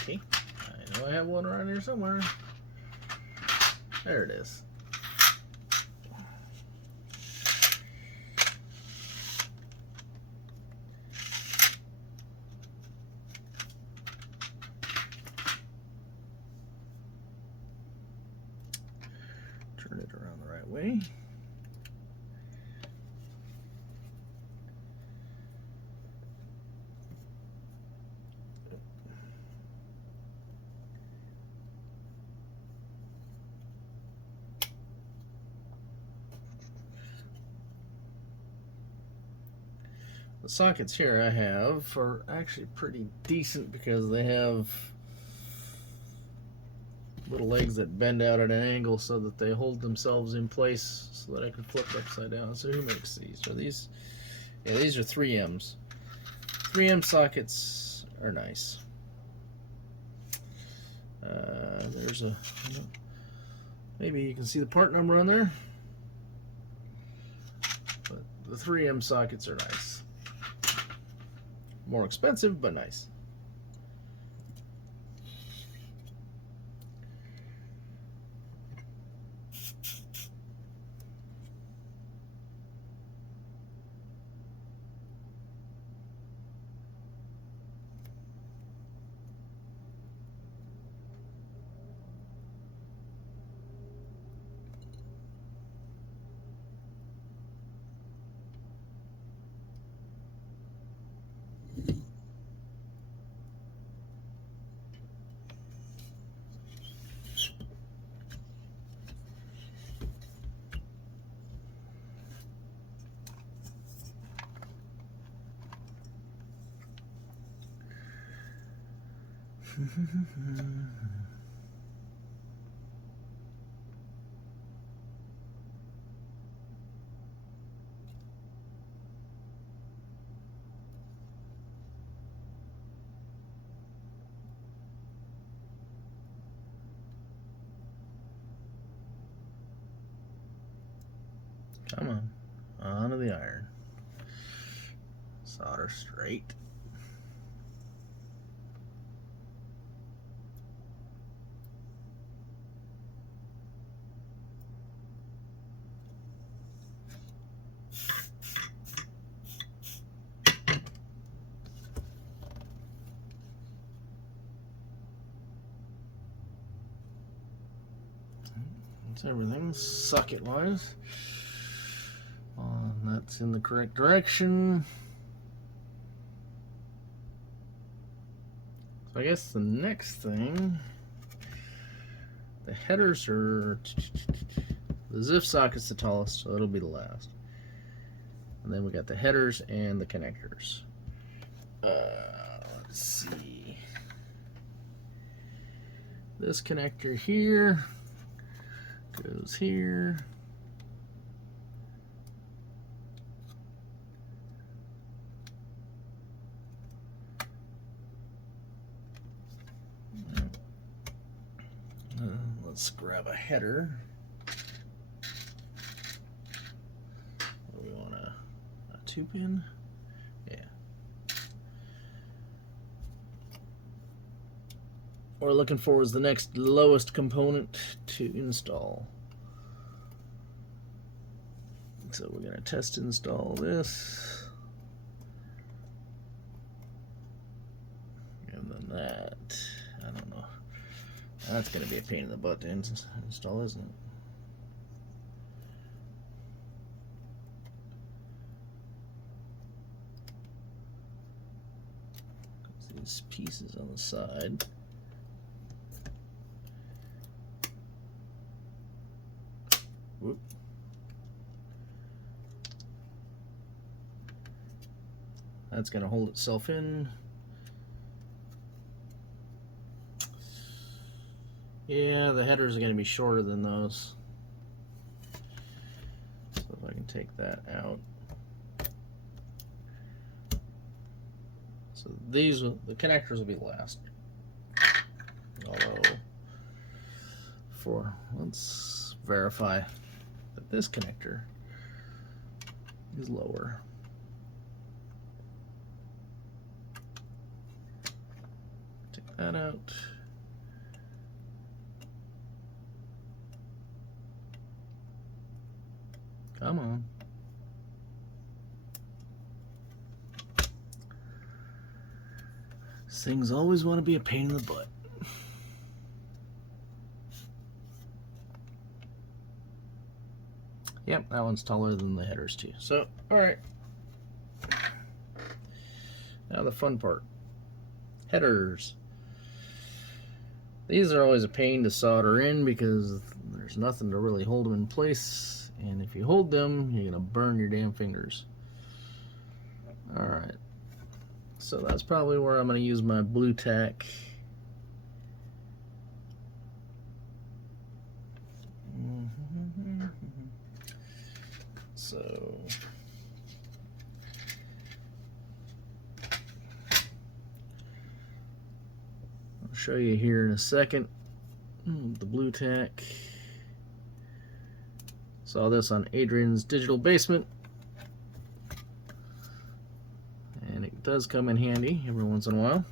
Okay, I know I have one around here somewhere. There it is. Turn it around the right way. The sockets here I have are actually pretty decent because they have little legs that bend out at an angle so that they hold themselves in place so that I can flip upside down. So who makes these? Are these? Yeah, these are 3Ms. 3M sockets are nice. There's a, maybe you can see the part number on there, but the 3M sockets are nice. More expensive, but nice. Come on, onto the iron. Solder straight. That's everything socket wise. That's in the correct direction. So I guess the next thing, the headers are, the ZIF socket's the tallest, so it'll be the last. And then we got the headers and the connectors. Let's see. This connector here goes here. Let's grab a header. What do we want, a 2-pin? Yeah. What we're looking for is the next lowest component to install. So we're going to test install this. And then that. I don't know. That's going to be a pain in the butt to install, isn't it? These pieces on the side. Whoop. That's going to hold itself in. Yeah, the headers are going to be shorter than those. So if I can take that out. So these, the connectors will be last. Although, let's verify that this connector is lower. Take that out. Come on. These things always want to be a pain in the butt. Yep, that one's taller than the headers too. So, alright. Now the fun part. Headers. These are always a pain to solder in because there's nothing to really hold them in place. And if you hold them, you're going to burn your damn fingers. Alright. So that's probably where I'm going to use my blue tack. So I'll show you here in a second. The blue tack. Saw this on Adrian's Digital Basement, and it does come in handy every once in a while,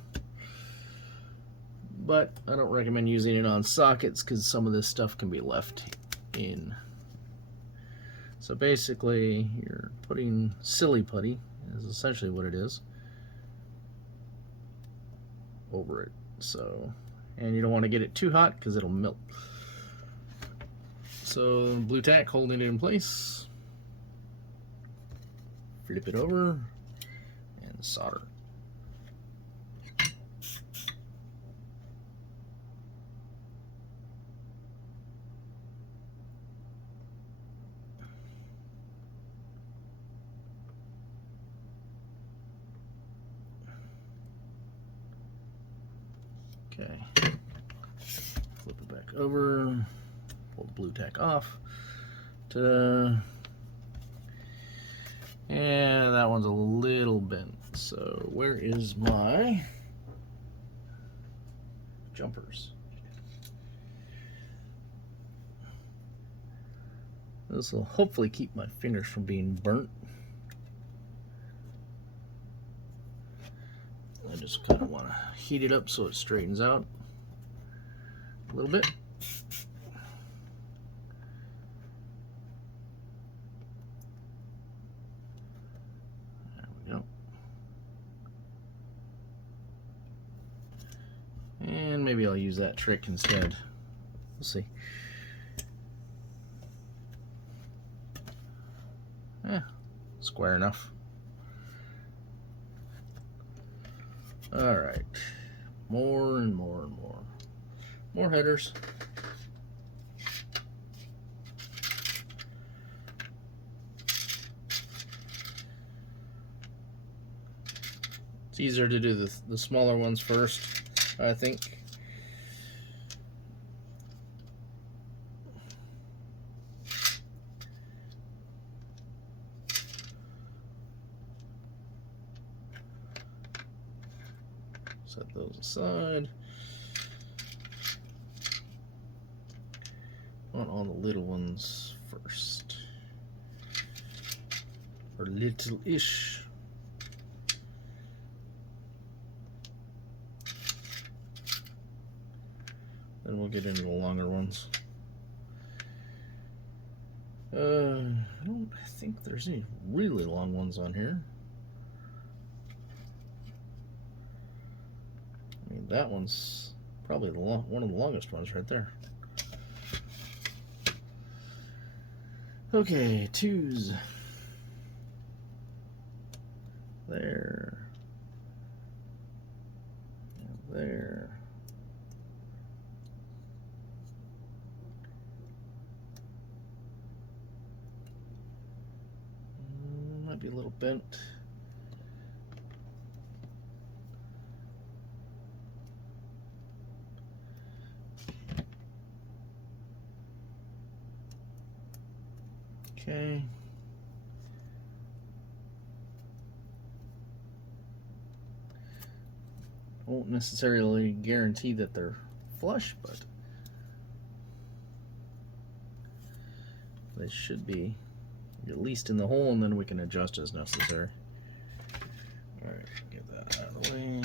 but I don't recommend using it on sockets because some of this stuff can be left in. So basically you're putting silly putty, is essentially what it is, over it. So, and you don't want to get it too hot because it'll melt. So blue tack holding it in place, flip it over, and solder. Okay. Flip it back over. Pull the blue tack off. Ta-da. And that one's a little bent. So where is my jumpers? This will hopefully keep my fingers from being burnt. I just kind of want to heat it up so it straightens out a little bit. There we go. And maybe I'll use that trick instead. We'll see. Square enough. All right, more and more and more. More headers. It's easier to do the smaller ones first, I think. Set those aside. I want all the little ones first. Or little-ish. Then we'll get into the longer ones. I don't think there's any really long ones on here. I mean, that one's probably one of the longest ones right there. Okay, twos. There. And there. Might be a little bent. Okay. Won't necessarily guarantee that they're flush, but they should be at least in the hole, and then we can adjust as necessary. All right, get that out of the way.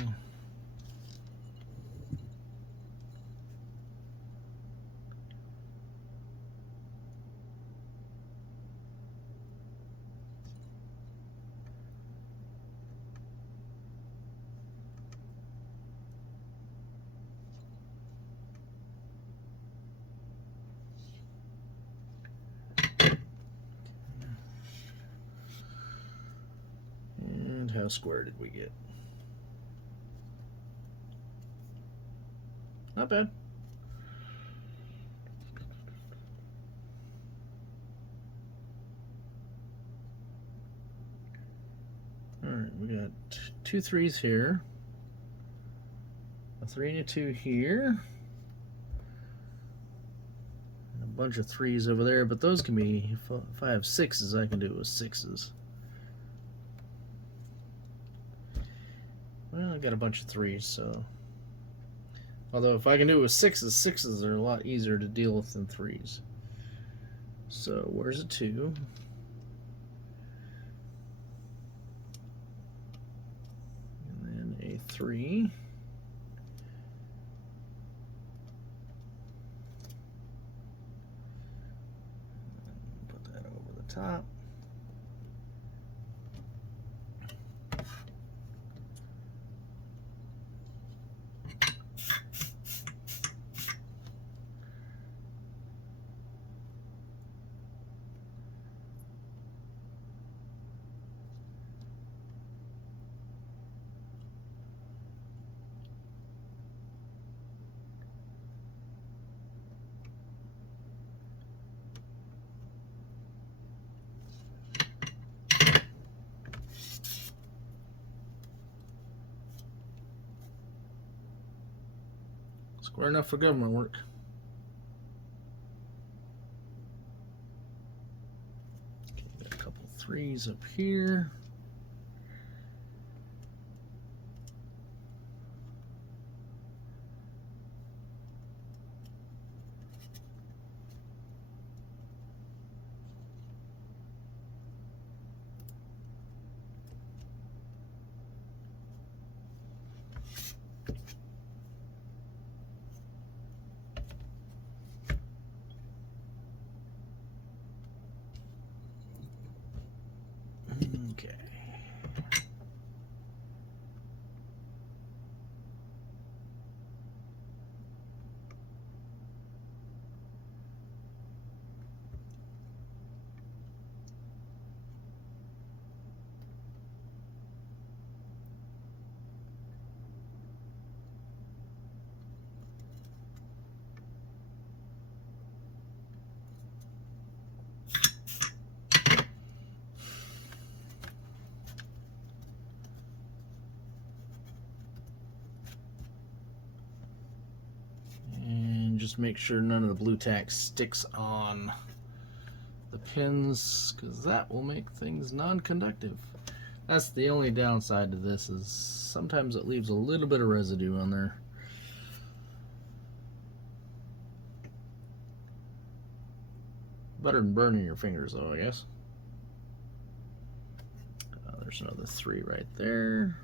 How square did we get? Not bad. All right, we got 2 3s here, a 3 and a 2 here, and a bunch of 3s over there, but those can be, if I have 6s, I can do it with 6s. Well, I got a bunch of 3s, so. Although if I can do it with 6s, 6s are a lot easier to deal with than 3s. So where's a 2? And then a 3. Put that over the top. Square enough for government work. Okay, got a couple threes up here. Okay. Just make sure none of the blue tack sticks on the pins, because that will make things non-conductive. That's the only downside to this, is sometimes it leaves a little bit of residue on there. Better than burning your fingers though, I guess. There's another 3 right there.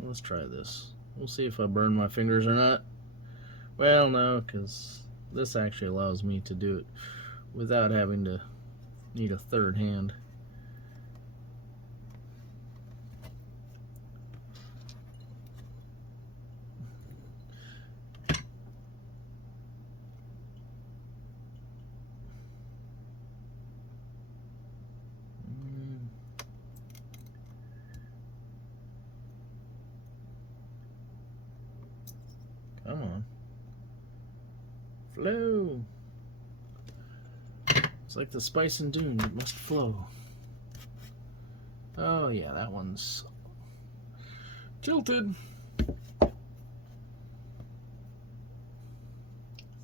Let's try this. We'll see if I burn my fingers or not. Well, no, because this actually allows me to do it without having to need a third hand. Come on. Flow. It's like the spice in Dune, it must flow. Oh yeah, that one's tilted.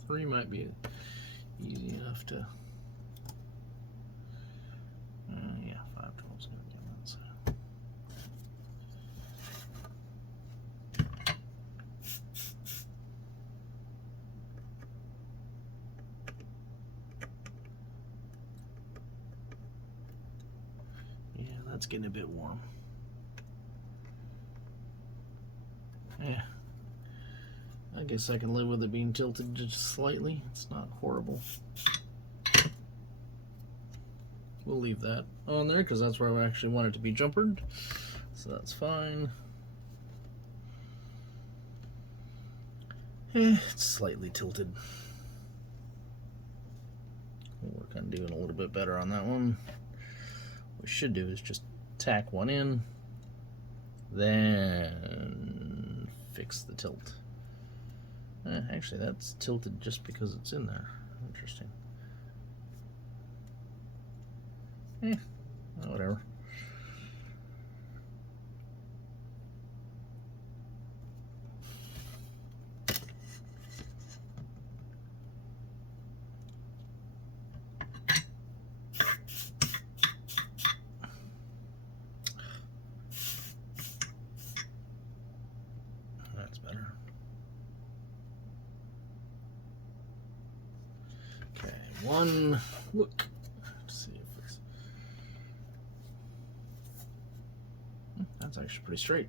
3 might be easy enough to... yeah, 5/12's gonna be on that side. That's getting a bit warm. Yeah, I guess I can live with it being tilted just slightly. It's not horrible. We'll leave that on there because that's where I actually want it to be jumpered. So that's fine. It's slightly tilted. We'll work on doing a little bit better on that one. What we should do is just tack one in, then fix the tilt. Actually, that's tilted just because it's in there. Interesting. Whatever. That's better. Okay, one look. Let's see if it's... That's actually pretty straight.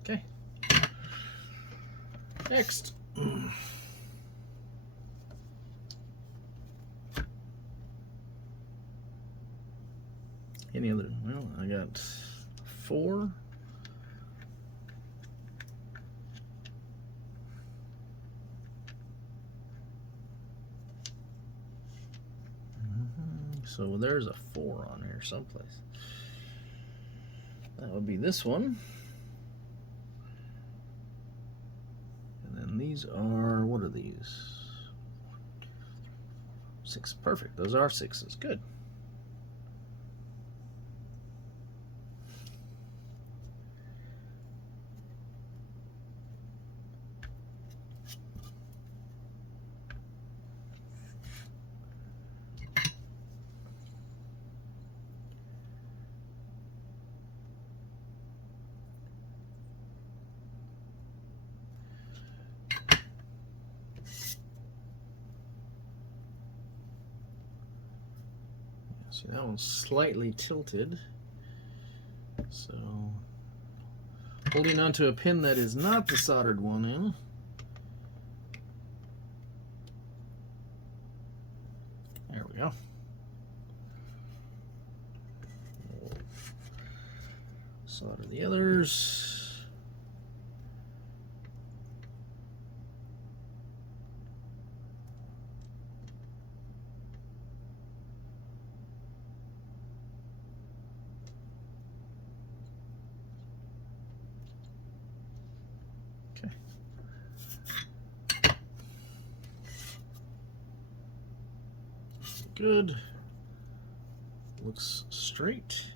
Okay. Next. Any other? Well, I got 4. so there's a 4 on here someplace. That would be this one. And then these are, what are these? 6. Perfect. Those are 6s. Good. See, that one's slightly tilted. So, holding onto a pin that is not the soldered one in. There we go. We'll solder the others. Good. Looks straight.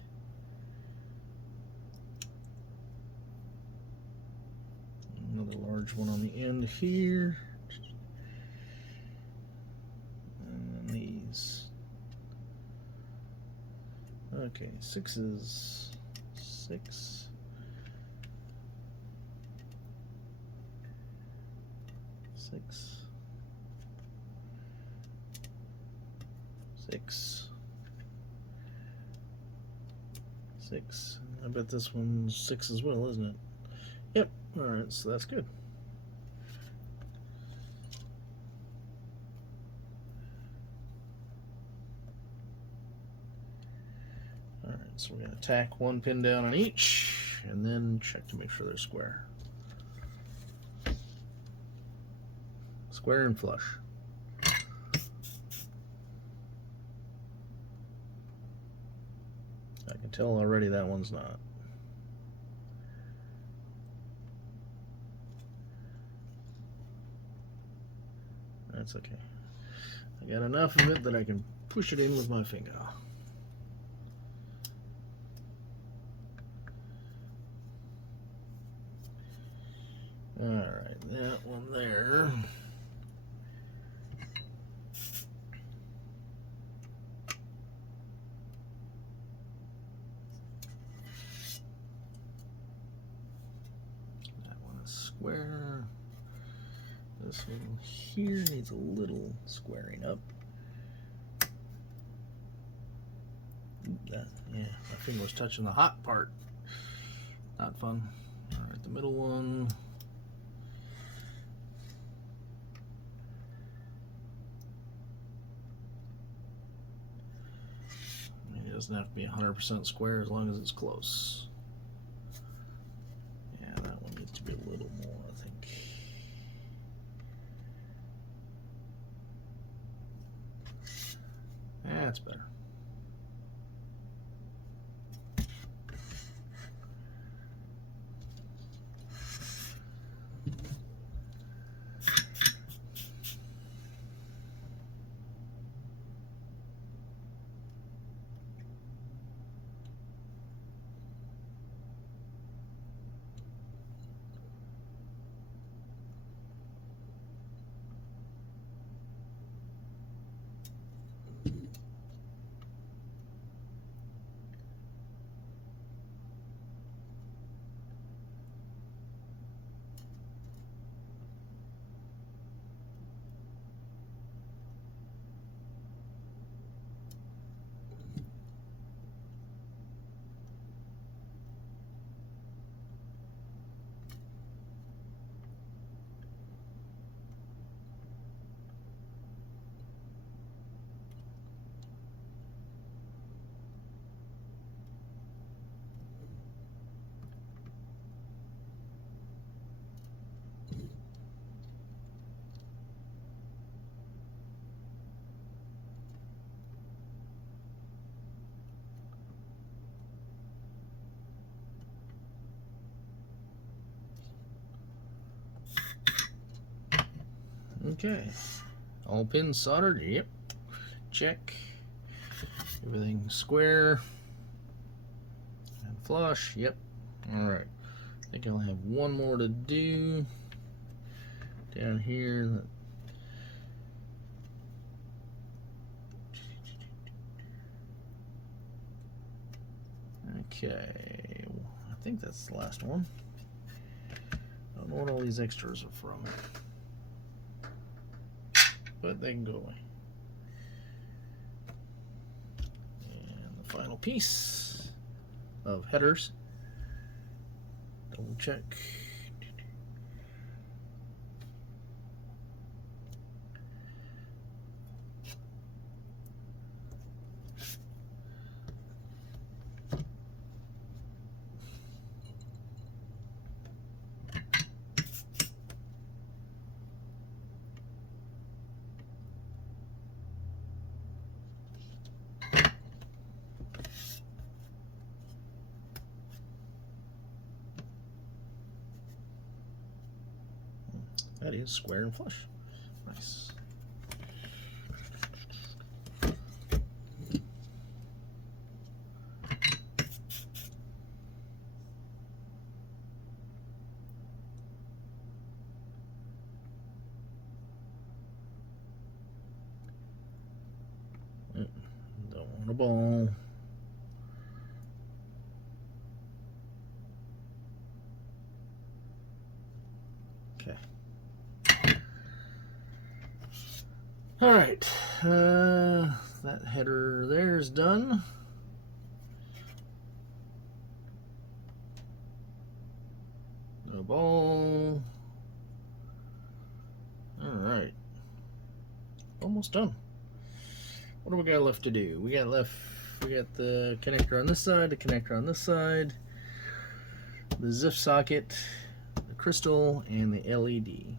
Another large one on the end here. And then these. Okay, 6s. 6. 6. 6. 6. I bet this one's 6 as well, isn't it? Yep. Alright, so that's good. Alright, so we're going to tack one pin down on each and then check to make sure they're square. Square and flush. I can tell already that one's not. That's okay. I got enough of it that I can push it in with my finger. Alright, that one there. Square. This one here needs a little squaring up. Yeah, my finger was touching the hot part. Not fun. Alright, the middle one. It doesn't have to be 100% square as long as it's close. Yeah, that one needs to be a little more, I think. That's better. Okay. All pins soldered? Yep. Check. Everything square and flush? Yep. Alright. I think I'll have one more to do down here. Okay. I think that's the last one. I don't know what all these extras are from, but they can go away. And the final piece of headers. Double check. That is square and flush. Nice. Don't want a ball. Okay. All right, that header there is done. No ball. All right, almost done. What do we got left to do? We got the connector on this side, the connector on this side, the ZIF socket, the crystal, and the LED.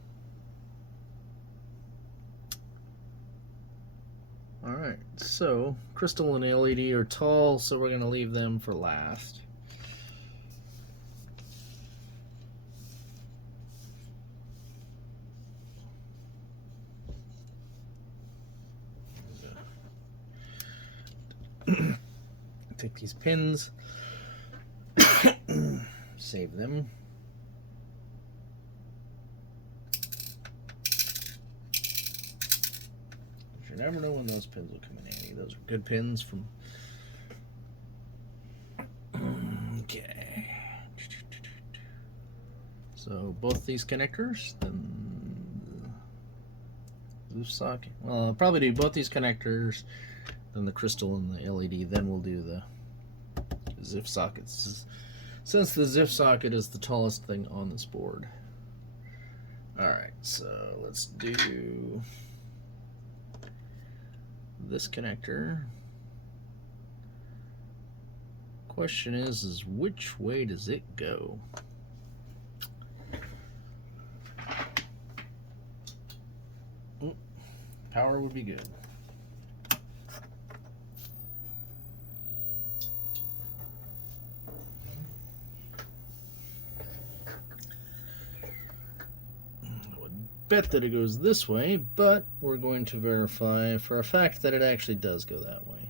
Alright, so crystal and LED are tall, so we're going to leave them for last. Take these pins, save them. You never know when those pins will come in handy. Those are good pins from. Okay. So both these connectors, then the socket. Well, I'll probably do both these connectors, then the crystal and the LED. Then we'll do the ZIF sockets, since the ZIF socket is the tallest thing on this board. All right, so let's do this connector. Question is which way does it go? Ooh, power would be good. Bet that it goes this way, but we're going to verify for a fact that it actually does go that way.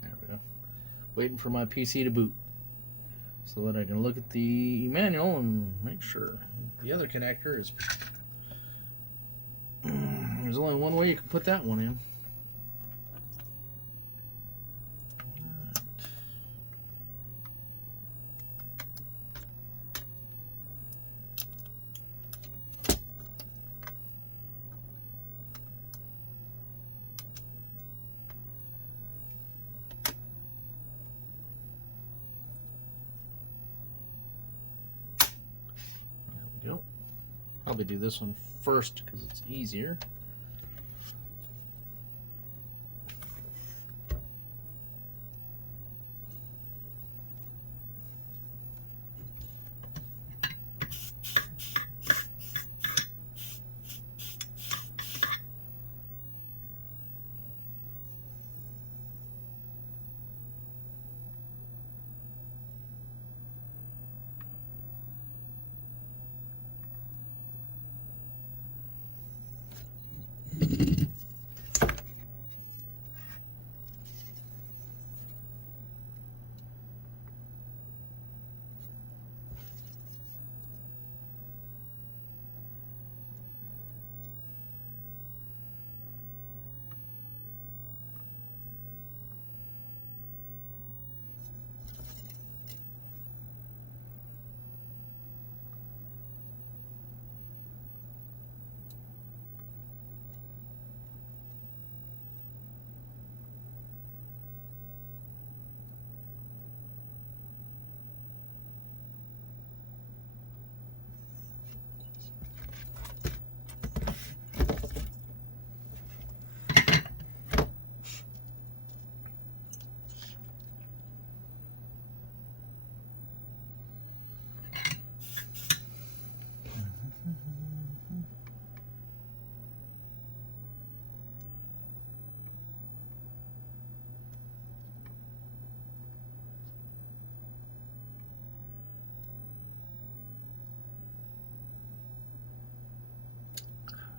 There we go. Waiting for my PC to boot so that I can look at the manual and make sure. The other connector is, there's only one way you can put that one in. Probably do this one first because it's easier.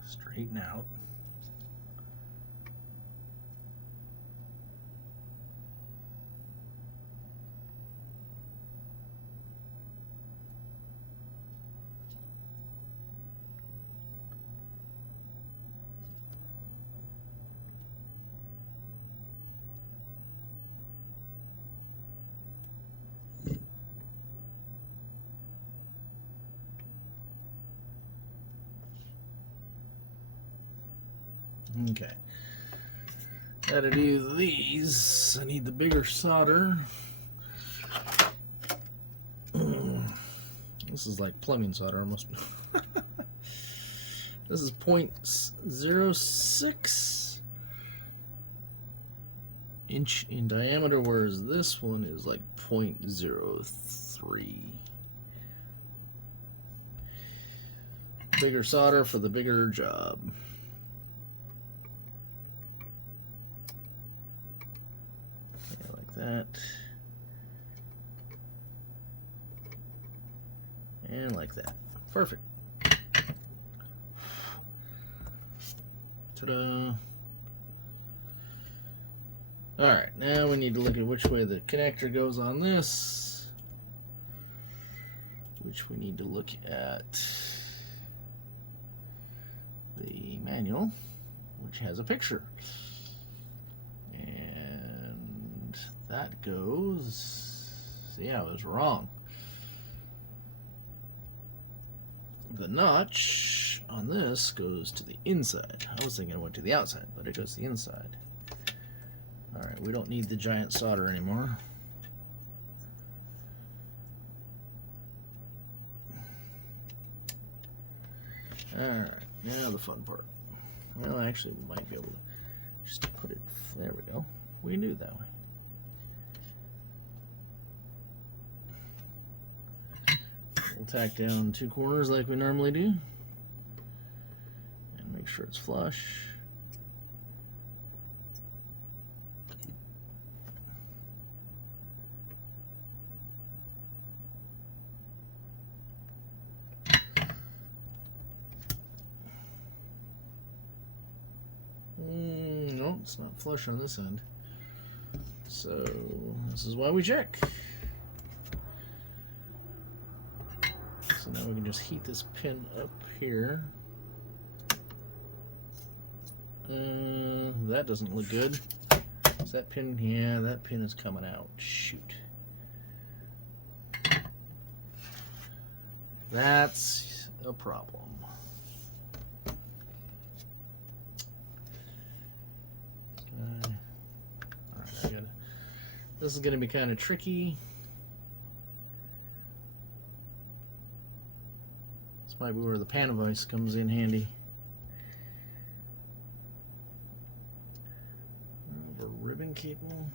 Straighten out. Okay. Gotta do these. I need the bigger solder. This is like plumbing solder almost. This is 0.06 inch in diameter, whereas this one is like 0.03. Bigger solder for the bigger job. Yeah, like that. And like that. Perfect. Ta-da. Alright, now we need to look at which way the connector goes on this. Which we need to look at the manual, which has a picture. And that goes... See, I was wrong. The notch on this goes to the inside. I was thinking it went to the outside, but it goes to the inside. Alright, we don't need the giant solder anymore. Alright, now the fun part. Well, actually, we might be able to just put it... There we go. We can do it that way. We'll tack down 2 corners like we normally do. And make sure it's flush. No, it's not flush on this end. So this is why we check. So now we can just heat this pin up here. That doesn't look good. Is that pin? Yeah, that pin is coming out. Shoot. That's a problem. Alright, this is going to be kind of tricky. This might be where the pan vise comes in handy. A ribbon cable.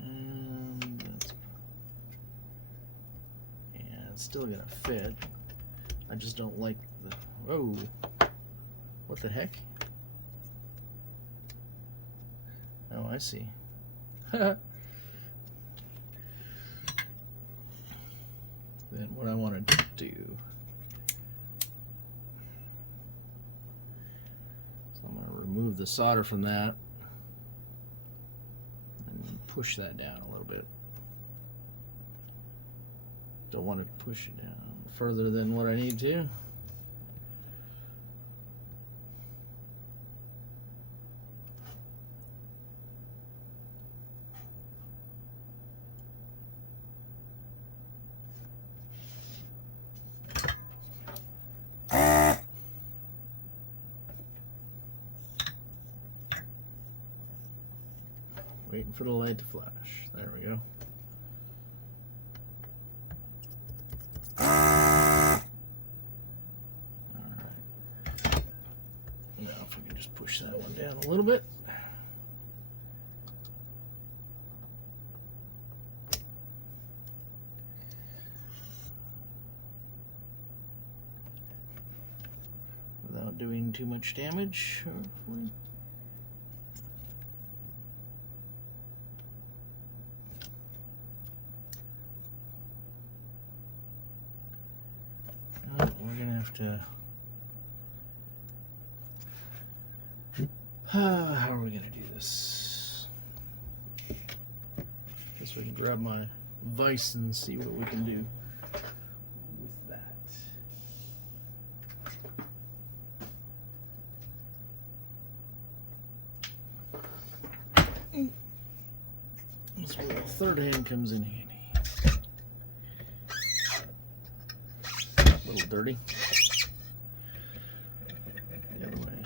And that's, yeah, it's still going to fit. I just don't like the... Oh, what the heck? Oh, I see. Then what I want to do remove the solder from that and push that down a little bit. Don't want to push it down further than what I need to. Waiting for the light to flash. There we go. Alright. Now if we can just push that one down a little bit. Without doing too much damage, hopefully. We're gonna have to. How are we gonna do this? Guess we can grab my vise and see what we can do with that. That's where the third hand comes in handy. A little dirty. The other way.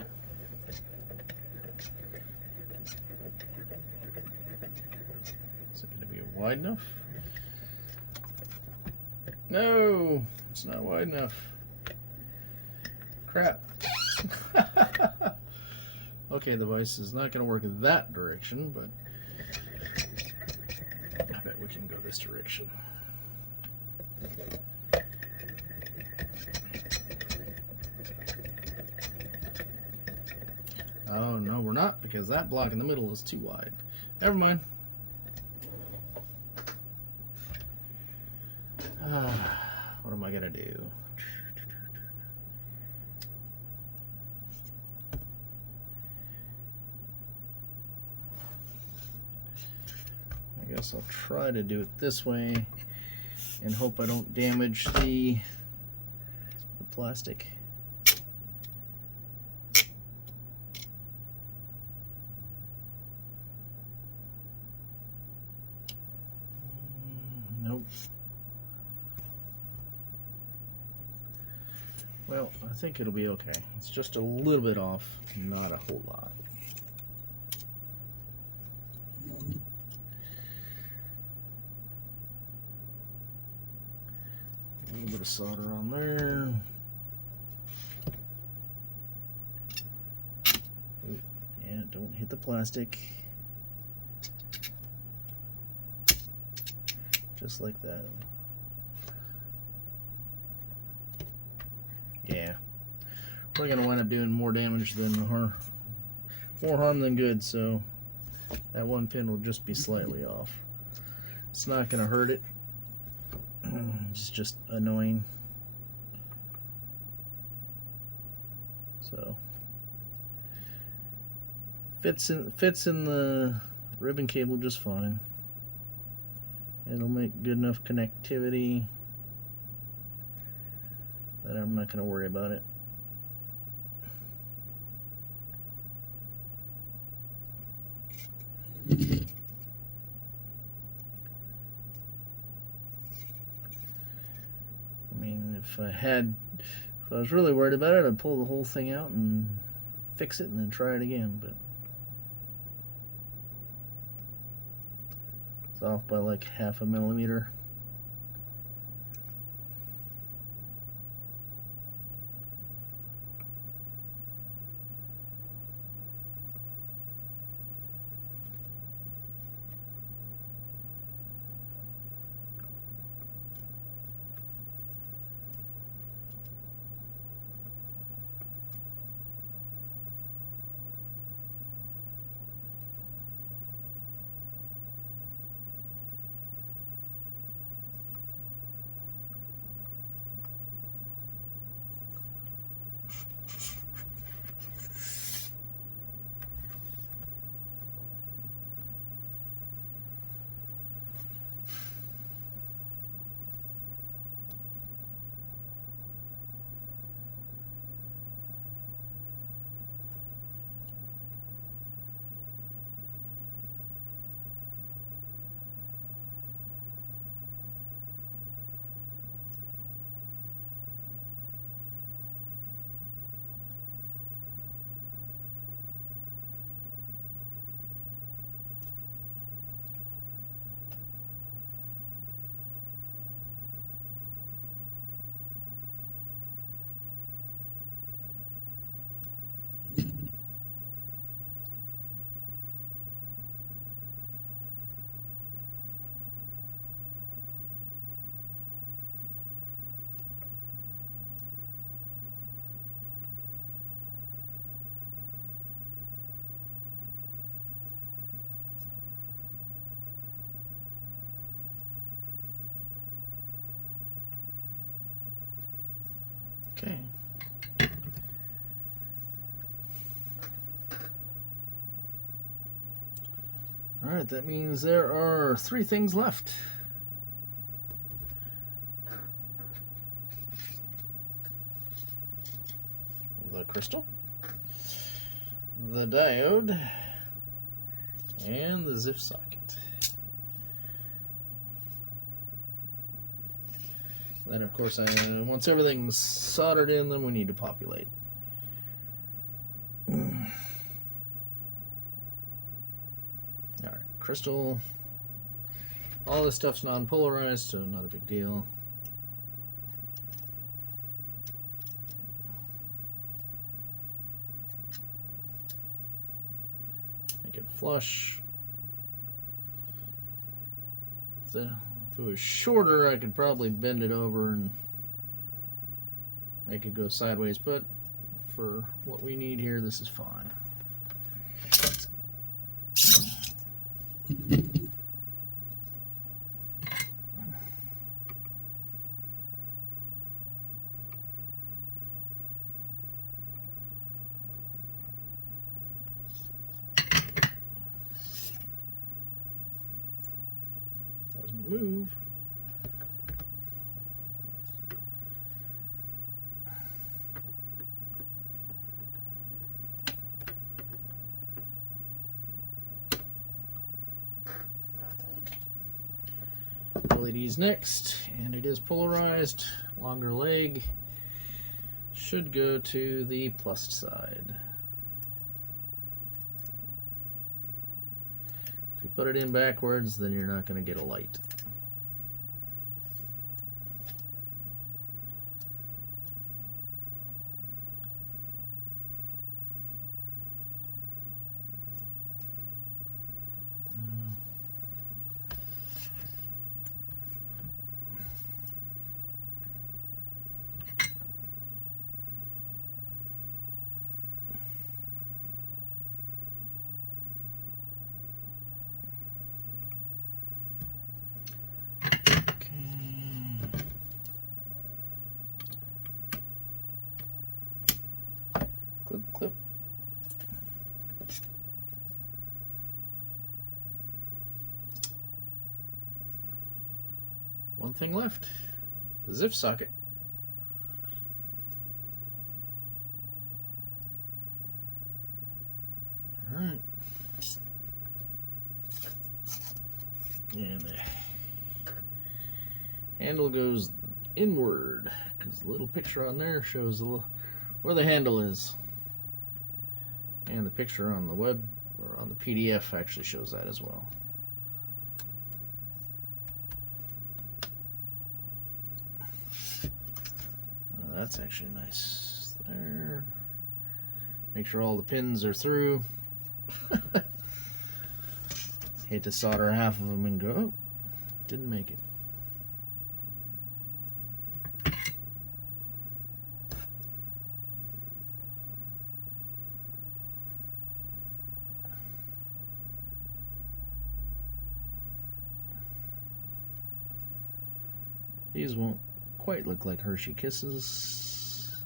Is it going to be wide enough? No, it's not wide enough. Crap. Okay, the vise is not going to work in that direction, but I bet we can go this direction. Oh, no, we're not, because that block in the middle is too wide. Never mind. What am I going to do? I guess I'll try to do it this way and hope I don't damage the plastic. Nope. Well, I think it'll be okay. It's just a little bit off, not a whole lot. A little bit of solder on there. Ooh, yeah, don't hit the plastic. Just like that. Yeah, we're gonna wind up doing more damage than more harm than good, so that one pin will just be slightly off. It's not gonna hurt it. It's just annoying. So fits in the ribbon cable just fine. It'll make good enough connectivity that I'm not going to worry about it. I mean, if I was really worried about it, I'd pull the whole thing out and fix it and then try it again, but it's off by like 0.5 millimeter. Okay. Alright, that means there are 3 things left. The crystal, the diode, and the ZIF socket. Then, of course, once everything's soldered in, then we need to populate. Alright, crystal. All this stuff's non-polarized, so not a big deal. Make it flush. If it was shorter, I could probably bend it over and make it go sideways, but for what we need here, this is fine. Doesn't move. LED's next, and it is polarized. Longer leg should go to the plus side. If you put it in backwards, then you're not going to get a light. Clip, clip. One thing left, the ZIF socket. All right. And the handle goes inward because the little picture on there shows where the handle is. And the picture on the web or on the PDF actually shows that as well. That's actually nice there. Make sure all the pins are through. Hate to solder half of them and go, oh, didn't make it. These won't quite look like Hershey Kisses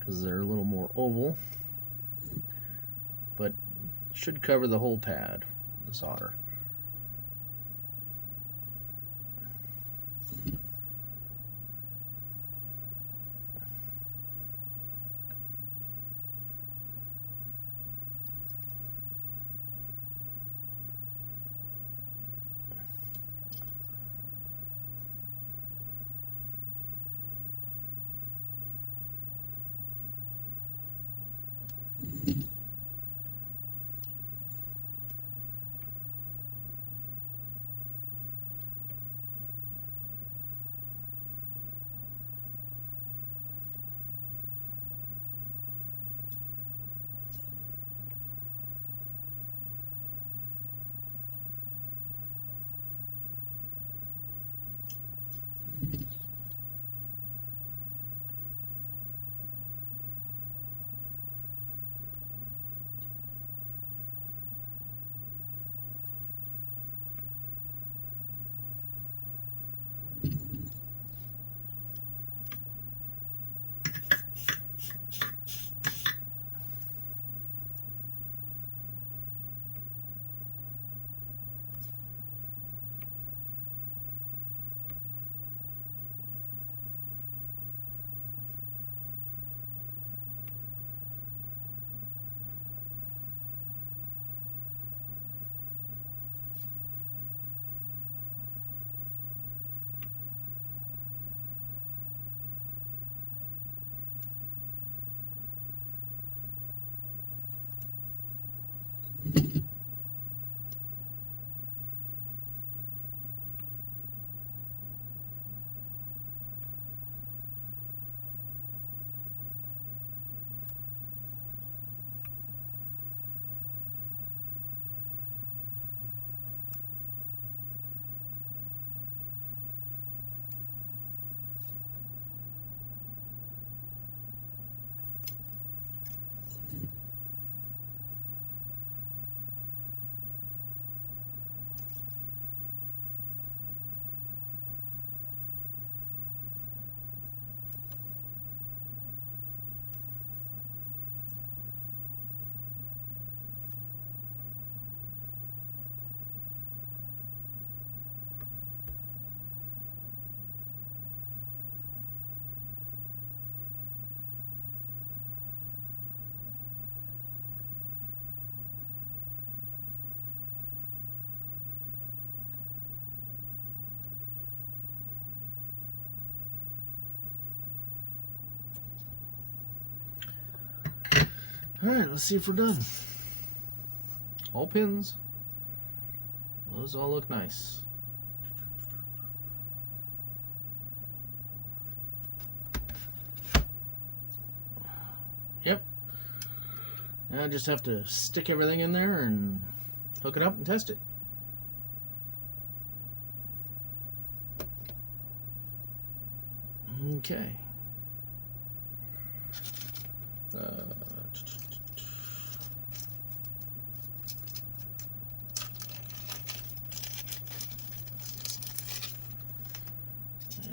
because they're a little more oval, but should cover the whole pad, the solder. Alright, let's see if we're done. All pins. Those all look nice. Yep. Now I just have to stick everything in there and hook it up and test it. Okay.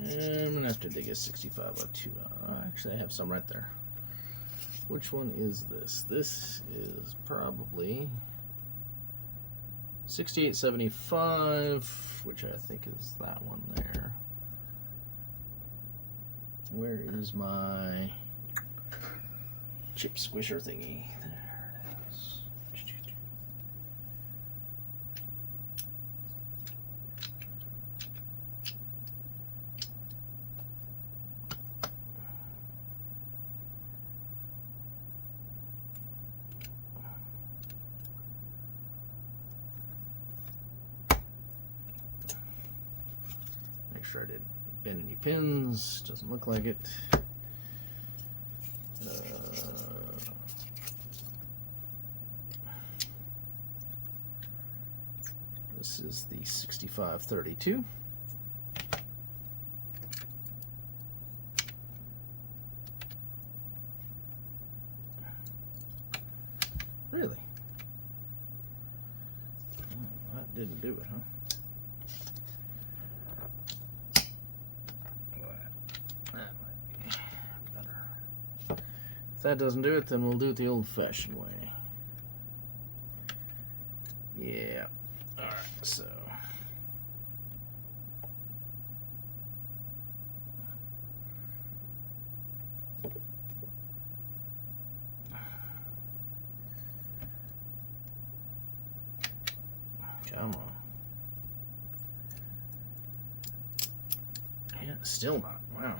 I'm gonna have to dig a 65 by 2 out. Actually, I have some right there. Which one is this? This is probably 6875, which I think is that one there. Where is my chip squisher thingy? There it is. Make sure I didn't bend any pins. Doesn't look like it. This is the 6532. Really? Oh, that didn't do it, huh? That might be better. If that doesn't do it, then we'll do it the old-fashioned way. Yeah. Alright, so. Come on. Yeah, still not. Wow.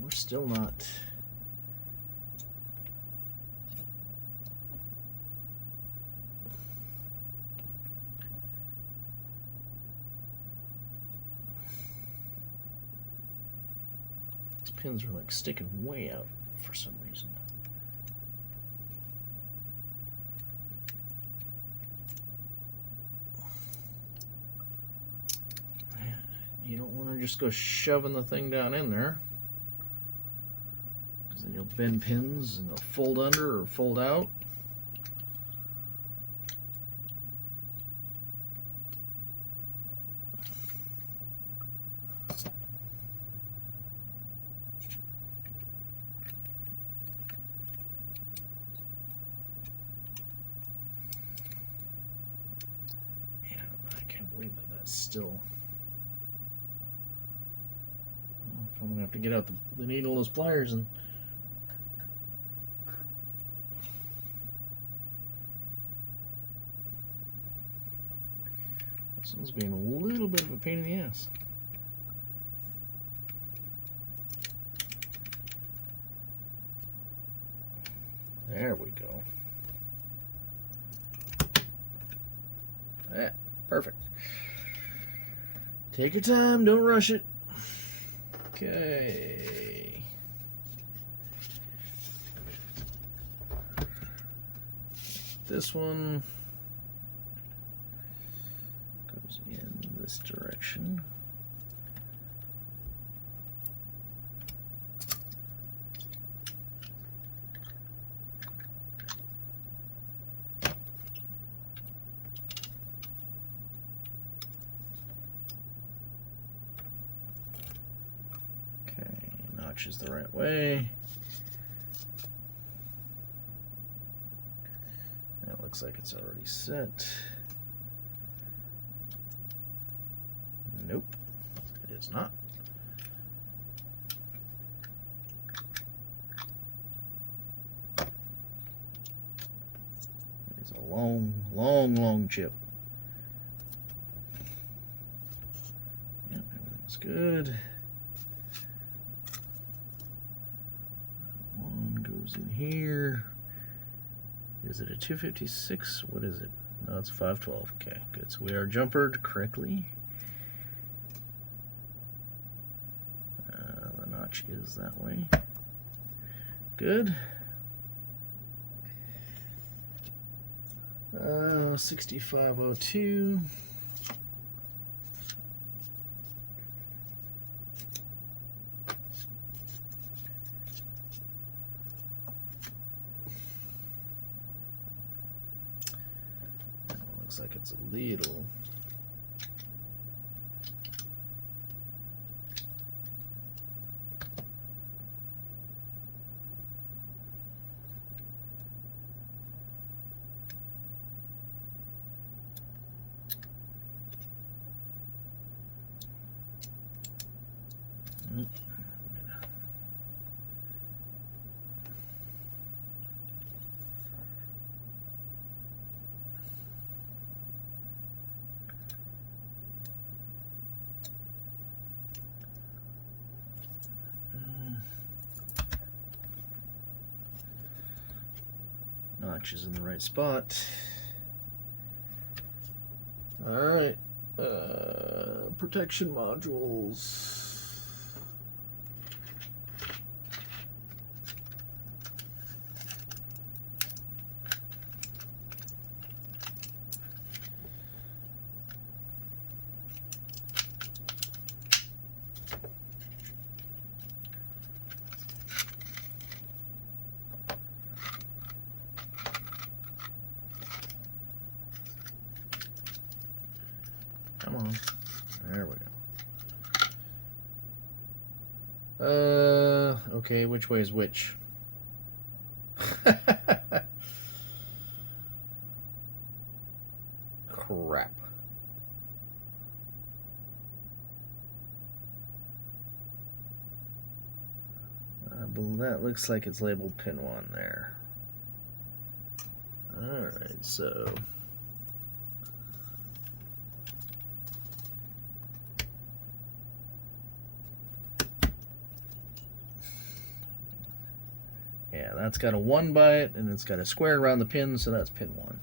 We're still not. These pins are like sticking way out for some reason. You don't want to just go shoving the thing down in there. Then you'll bend pins and they'll fold under or fold out. Yeah, I can't believe that that's still. I'm gonna have to get out the needle and those pliers and. This one's being a little bit of a pain in the ass. There we go. That, perfect. Take your time, don't rush it. Okay. This one goes in this direction. Okay, notches the right way. looks like it's already set. Nope, it is not. It's a long, long, long chip. Yep, everything's good. One goes in here. Is it a 256? What is it? No, it's 512. Okay, good. So we are jumpered correctly. The notch is that way. Good. 6502. Looks like it's a little. Notch is in the right spot. All right, protection modules. Come on. There we go. Okay, which way is which? Crap. That looks like it's labeled pin 1 there. Alright, so yeah, that's got a 1 by it, and it's got a square around the pin, so that's pin 1.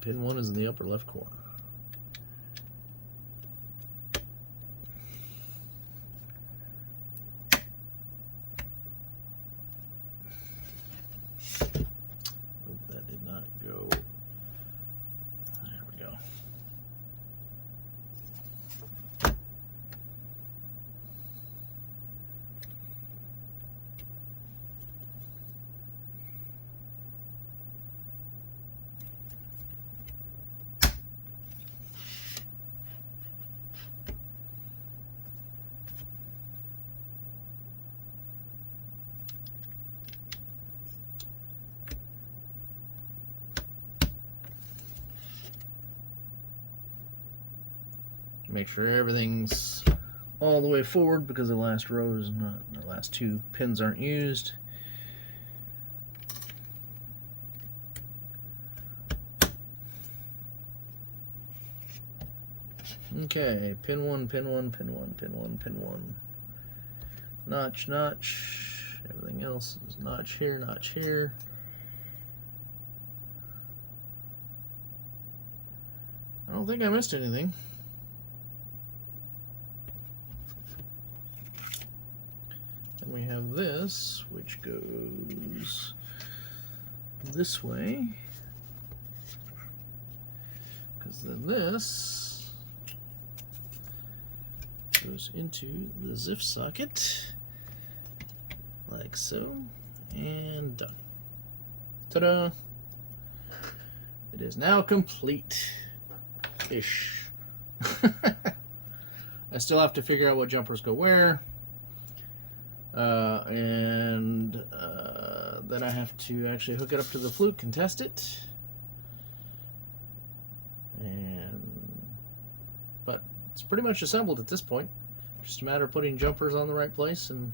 Pin 1 is in the upper left corner. That did not go. There we go. Make sure everything's all the way forward because the last row is not, the last 2 pins aren't used. Okay, pin 1, pin 1, pin 1, pin 1, pin 1. Notch, notch. Everything else is notch here, notch here. I don't think I missed anything. Then we have this, which goes this way. Because then this goes into the ZIF socket, like so, and done. Ta-da! It is now complete-ish. I still have to figure out what jumpers go where. then I have to actually hook it up to the Fluke and test it. But it's pretty much assembled at this point. Just a matter of putting jumpers on the right place and